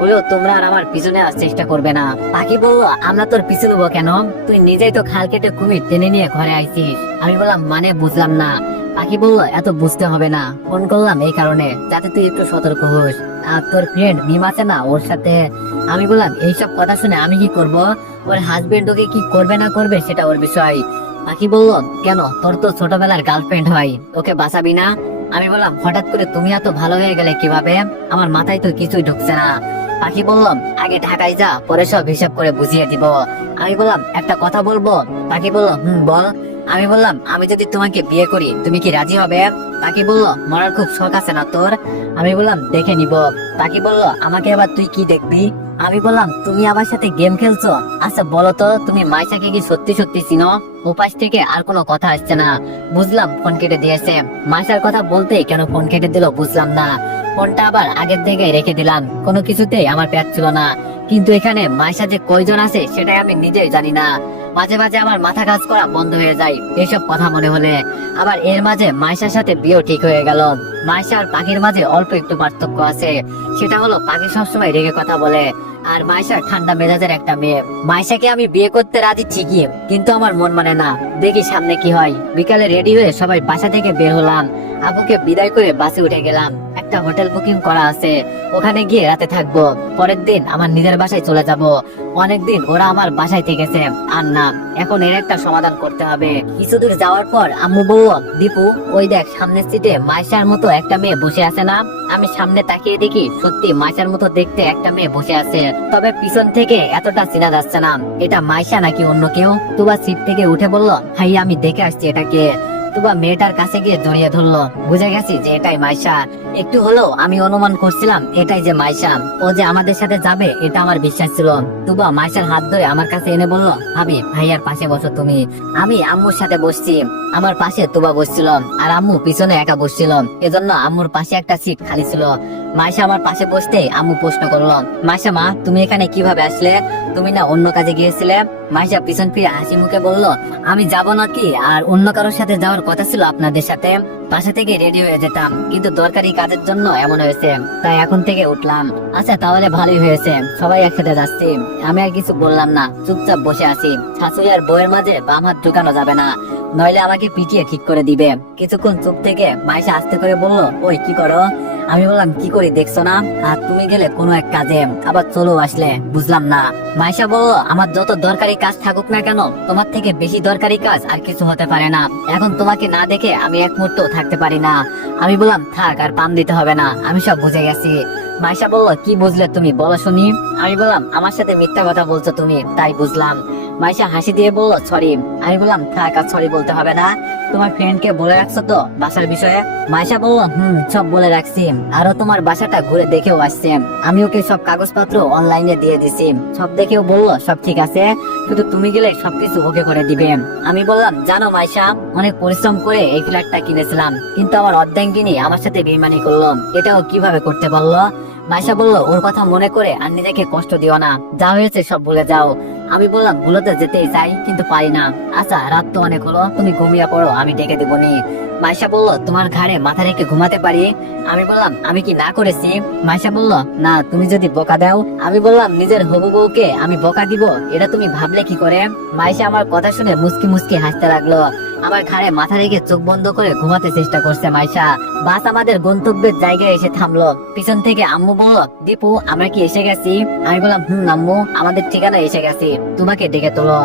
হলেও তোমরা আর আমার পিছনে আর চেষ্টা করবে না। পাখি বলল, আমরা তোর পিছু নেবো কেন? তুই নিজেই তো খাল কেটে কুমির টেনে নিয়ে ঘরে আইছিস। আমি বললাম, মানে বুঝলাম না। পাখি বলল, এত বুঝতে হবে না, ফোন করলাম এই কারণে যাতে তুই একটু সতর্ক হোস। আর তোর ফ্রেন্ড মিম আছে না, ওর সাথে। আমি বললাম, এইসব কথা শুনে আমি কি করব? ওর হাজবেন্ড ওকে কি করবে না করবে সেটা ওর বিষয়। পাখি বলল, কেন, তোর তো ছোটবেলার গার্লফ্রেন্ড হয়, ওকে বাঁচাবি না? আমি বললাম, হঠাৎ করে তুমি এত ভালো হয়ে গেলে কিভাবে? আমার মাথায় তো কিছুই ঢুকছে না। পাখি বললাম, আগে ঢাকায় যা, পরে সব হিসাব করে বুঝিয়ে দিব। আমি বললাম, একটা কথা বলবো? পাখি বলল, বল। আমি বললাম, আমি যদি তোমাকে বিয়ে করি তুমি কি রাজি হবে? পাখি বলল, মরার খুব শখ আছে না তোর? আমি বললাম, দেখে নিব। পাখি বলল, আমাকে আবার তুই কি দেখবি? আমি বললাম, তুমি আমার সাথে গেম খেলছো? আচ্ছা বলো তো, তুমি মাইশাকে কি সত্যি সত্যি চিনো? উপাস থেকে আর কোনো কথা আসছে না। বুঝলাম ফোন কেটে দিয়েছে। মাইশার কথা বলতেই কেন ফোন কেটে দিল বুঝলাম না। ফোনটা আবার আগের জায়গায় রেখে দিলাম, কোনো কিছুতেই আমার পেট ছিল না। কিন্তু এখানে মাইশা যে কয়জন আছে সেটাই আমি নিজেই জানি না। মাঝে মাঝে আমার মাথা কাজ করা বন্ধ হয়ে যায় এইসব কথা মনে হলে। আবার এর মাঝে মাইশার সাথে বিয়েও ঠিক হয়ে গেল। মাইশা আর পাখির মাঝে অল্প একটু পার্থক্য আছে, সেটা হলো পাখি সবসময় রেগে কথা বলে, আর মাইশা ঠান্ডা মেজাজের একটা মেয়ে। মাইশাকে আমি বিয়ে করতে রাজি ঠিকই, কিন্তু আমার মন মানে না। দেখি সামনে কি হয়। বিকালে রেডি হয়ে সবাই বাসা থেকে বের হলাম। আবুকে বিদায় করে বাসে উঠে গেলাম। একটা হোটেল বুকিং করা আছে, ওখানে গিয়ে রাতে থাকবো। পরের দিন আমার নিজের বাসায় চলে যাব। অনেকদিন ওরা আমার বাসায় থেকেছে, আর না, এখন এর একটা সমাধান করতে হবে। কিছু দূর যাওয়ার পর আম্মু বলল, দীপু ওই দেখ সামনের সিটে মাইশার মতো একটা মেয়ে বসে আছে না? আমি সামনে তাকিয়ে দেখি সত্যি মাইশার মতো দেখতে একটা মেয়ে বসে আছে, তবে পিছন থেকে এতটা চেনা যাচ্ছে না। এটা মাইশা নাকি অন্য কেউ? তুবা সিট থেকে উঠে বলল, ভাই আমি দেখে আসছি এটাকে। তুবা মেয়েটার কাছে গিয়ে জড়িয়ে ধরলো। বুঝে গেছি যে এটাই মাইশা। একটু হলেও আমি অনুমান করছিলাম এটাই যে মাইশা। ও যে আমাদের সাথে যাবে এটা আমার বিশ্বাস ছিল। তুবা মাইশার হাত ধরে আমার কাছে এনে বলল, ভাবি ভাইয়ার পাশে বসো তুমি। আমি আম্মুর সাথে বসছি, আমার পাশে তুবা বসছিল, আর আম্মু পিছনে একা বসছিল, এজন্য আম্মুর পাশে একটা সিট খালি ছিল। মাইশা আমার পাশে বসতে আম্মু প্রশ্ন করলো, মাইশা মা তুমি এখানে কিভাবে আসলে? তুমি না অন্য কাজে গিয়েছিলে? মাইশা পিছন ফিরে হাসি মুখে বলল, আমি যাব নাকি, আর অন্য কারোর সাথে যাওয়ার কথা ছিল আপনাদের সাথে। বাসা থেকে রেডি হয়ে যেতাম, কিন্তু দরকারি কাজের জন্য এমন হয়েছে, তাই এখন থেকে উঠলাম। আচ্ছা তাহলে ভালোই হয়েছে, সবাই একসাথে যাচ্ছি। আমি আর কিছু বললাম না, চুপচাপ বসে আছি। শাশুড়ি আর বউয়ের মাঝে বাম হাত ঢুকানো যাবে না, নইলে আমাকে পিটিয়ে ঠিক করে দিবে। কিছুক্ষণ চুপ থেকে মাইশা আস্তে করে বলল, ওই কি করো? আমি বললাম কি করি দেখছো না, আর তুমি গেলে কোনো এক কাজে, আবার চলো আসলে, বুঝলাম না। মাইশা বলল আমার যত দরকারি কাজ থাকুক না কেন, তোমার থেকে বেশি দরকারি কাজ আর কিছু হতে পারে না। এখন তোমাকে না দেখে আমি এক মুহূর্ত থাকতে পারি না। আমি বললাম থাক, আর পাম দিতে হবে না, আমি সব বুঝে গেছি। মাইশা বলল কি বুঝলে তুমি, বলো শুনি। আমি বললাম আমার সাথে মিথ্যা কথা বলছো তুমি, তাই বুঝলাম। মাইশা হাসি দিয়ে বলল সরি। আমি বললাম থাক, আর সরি বলতে হবে না। তোমার ফ্রেন্ডকে বলে রাখছো তো বাসার বিষয়ে? মাইশা বলল সব বলে রাখছি, আরো তোমার বাসাটা ঘুরে দেখেও আসছে। আমি ওকে সব কাগজপত্র অনলাইনে দিয়ে দিছি, সব দেখেও বললো সব ঠিক আছে, শুধু তুমি গেলে সবকিছু ওকে করে দিবে। আমি বললাম জানো মাইশা, অনেক পরিশ্রম করে এই ফ্ল্যাটটা কিনেছিলাম, কিন্তু আমার অর্ধাঙ্গিনী আমার সাথে বেইমানি করলো, এটাও কিভাবে করতে পারলো? মাইশা বলল ওর কথা মনে করে আর নিজেকে কষ্ট দিও না, যা হয়েছে সব ভুলে যাও। আমি বললাম ভুলতে যেতেই চাই, কিন্তু পারি না। আচ্ছা রাত তো অনেক হলো, তুমি ঘুমিয়ে পড়ো, আমি ডেকে দেবনি। মাইশা বলল তোমার ঘাড়ে মাথা রেখে ঘুমাতে পারি? আমি বললাম আমি কি না করেছি? মাইশা বলল না, তুমি যদি বকা দাও। আমি বললাম নিজের হবু বউকে আমি বকা দিব, এটা তুমি ভাবলে কি করে? মাইশা আমার কথা শুনে মুস্কি মুস্কি হাসতে লাগলো, আমার ঘাড়ে মাথা রেখে চোখ বন্ধ করে ঘুমাতে চেষ্টা করছে মাইশা। বাস আমাদের গন্তব্যের জায়গায় এসে থামলো। পিছন থেকে আম্মু বলল দীপু আমরা কি এসে গেছি? আমি বললাম আম্মু, আমাদের ঠিকানা এসে গেছি, তোমাকে ডেকে তোলো।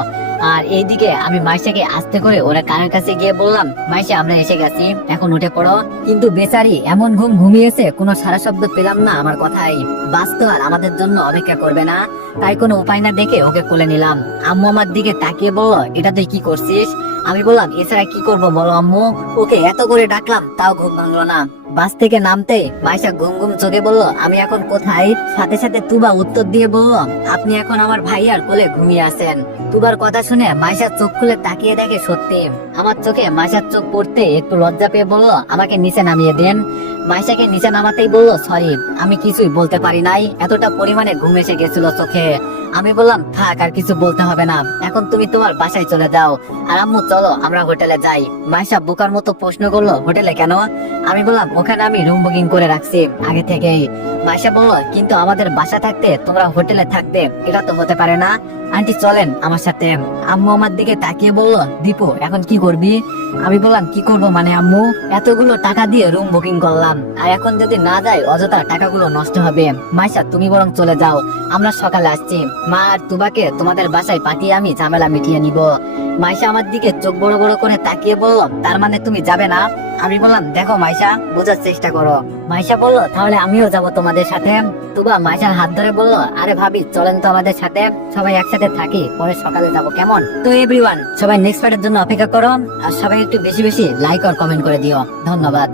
আর এইদিকে আমি মাইশাকে আস্তে করে ওরা কানের কাছে গিয়ে বললাম মাইশা আমরা এসে গেছি, এখন উঠে পড়ো। কিন্তু বেচারি এমন ঘুম ঘুমিয়েছে, কোনো সারা শব্দ পেলাম না আমার কথাই। বাস তো আর আমাদের জন্য অপেক্ষা করবে না, তাই কোনো উপায় না দেখে ওকে কোলে নিলাম। আম্মু আমার দিকে তাকিয়ে বলল এটা তুই কি করছিস? আমি বললাম এছাড়া কি করব বলো আম্মু, ওকে এত করে ডাকলাম তাও ঘুম ভাঙলো না। বাস থেকে নামতে মাইশা ঘুম ঘুম চোখে বলল আমি এখন কোথায়? সাথে সাথে তুবা উত্তর দিয়ে বলল আপনি এখন আমার ভাইয়ার কোলে ঘুমিয়ে আছেন। তুবার কথা শুনে মাইশার চোখ খুলে তাকিয়ে দেখে সত্যি আমার চোখে মাইশার চোখ পড়তে একটু লজ্জা পেয়ে বলল আমাকে নিচে নামিয়ে দেন। মাইশাকে নিচে নামাতেই বলল সরি, আমি কিছুই বলতে পারি নাই, এতটা পরিমাণে ঘুম এসে গেছিল চোখে। আমি বললাম থাক, আর কিছু বলতে হবে না, এখন তুমি তোমার বাসায় চলে যাও। আর আম্মু চলো আমরা হোটেলে যাই। মাইশা বোকার মতো প্রশ্ন করলো হোটেলে কেন? আমি বললাম ওখানে আমি রুম বুকিং করে রাখছি আগে থেকেই। মাইশা বলল কিন্তু আমাদের বাসা থাকতে তোমরা হোটেলে থাকবে, এটা তো হতে পারে না। আন্টি চলেন আমার সাথে। আম্মু আমার দিকে তাকিয়ে বলল দীপু এখন কি করবি? আমি বললাম কি করব মানে আম্মু, এতগুলো টাকা দিয়ে রুম বুকিং করলাম, আর এখন যদি না যাই অযথা টাকাগুলো নষ্ট হবে। মাইশা তুমি বরং চলে যাও, আমরা সকালে আসছি। মা আর তুবাকে তোমাদের বাসায় পাঠিয়ে আমি ঝামেলা মিটিয়ে নিব। মাইশা আমার দিকে চোখ বড় বড় করে তাকিয়ে বলল তার মানে তুমি যাবে না? আমি বললাম দেখো মাইশা, বোঝার চেষ্টা করো। মাইশা বলল তাহলে আমিও যাব তোমাদের সাথে। তুবা মাইশার হাত ধরে বলল আরে ভাবি চলেন তো আমাদের সাথে, সবাই একসাথে থাকি, পরে সকালে যাব কেমন? তো এভরিওয়ান সবাই নেক্সট পার্টের জন্য অপেক্ষা করো, আর সবাই একটু বেশি বেশি লাইক আর কমেন্ট করে দিও। ধন্যবাদ।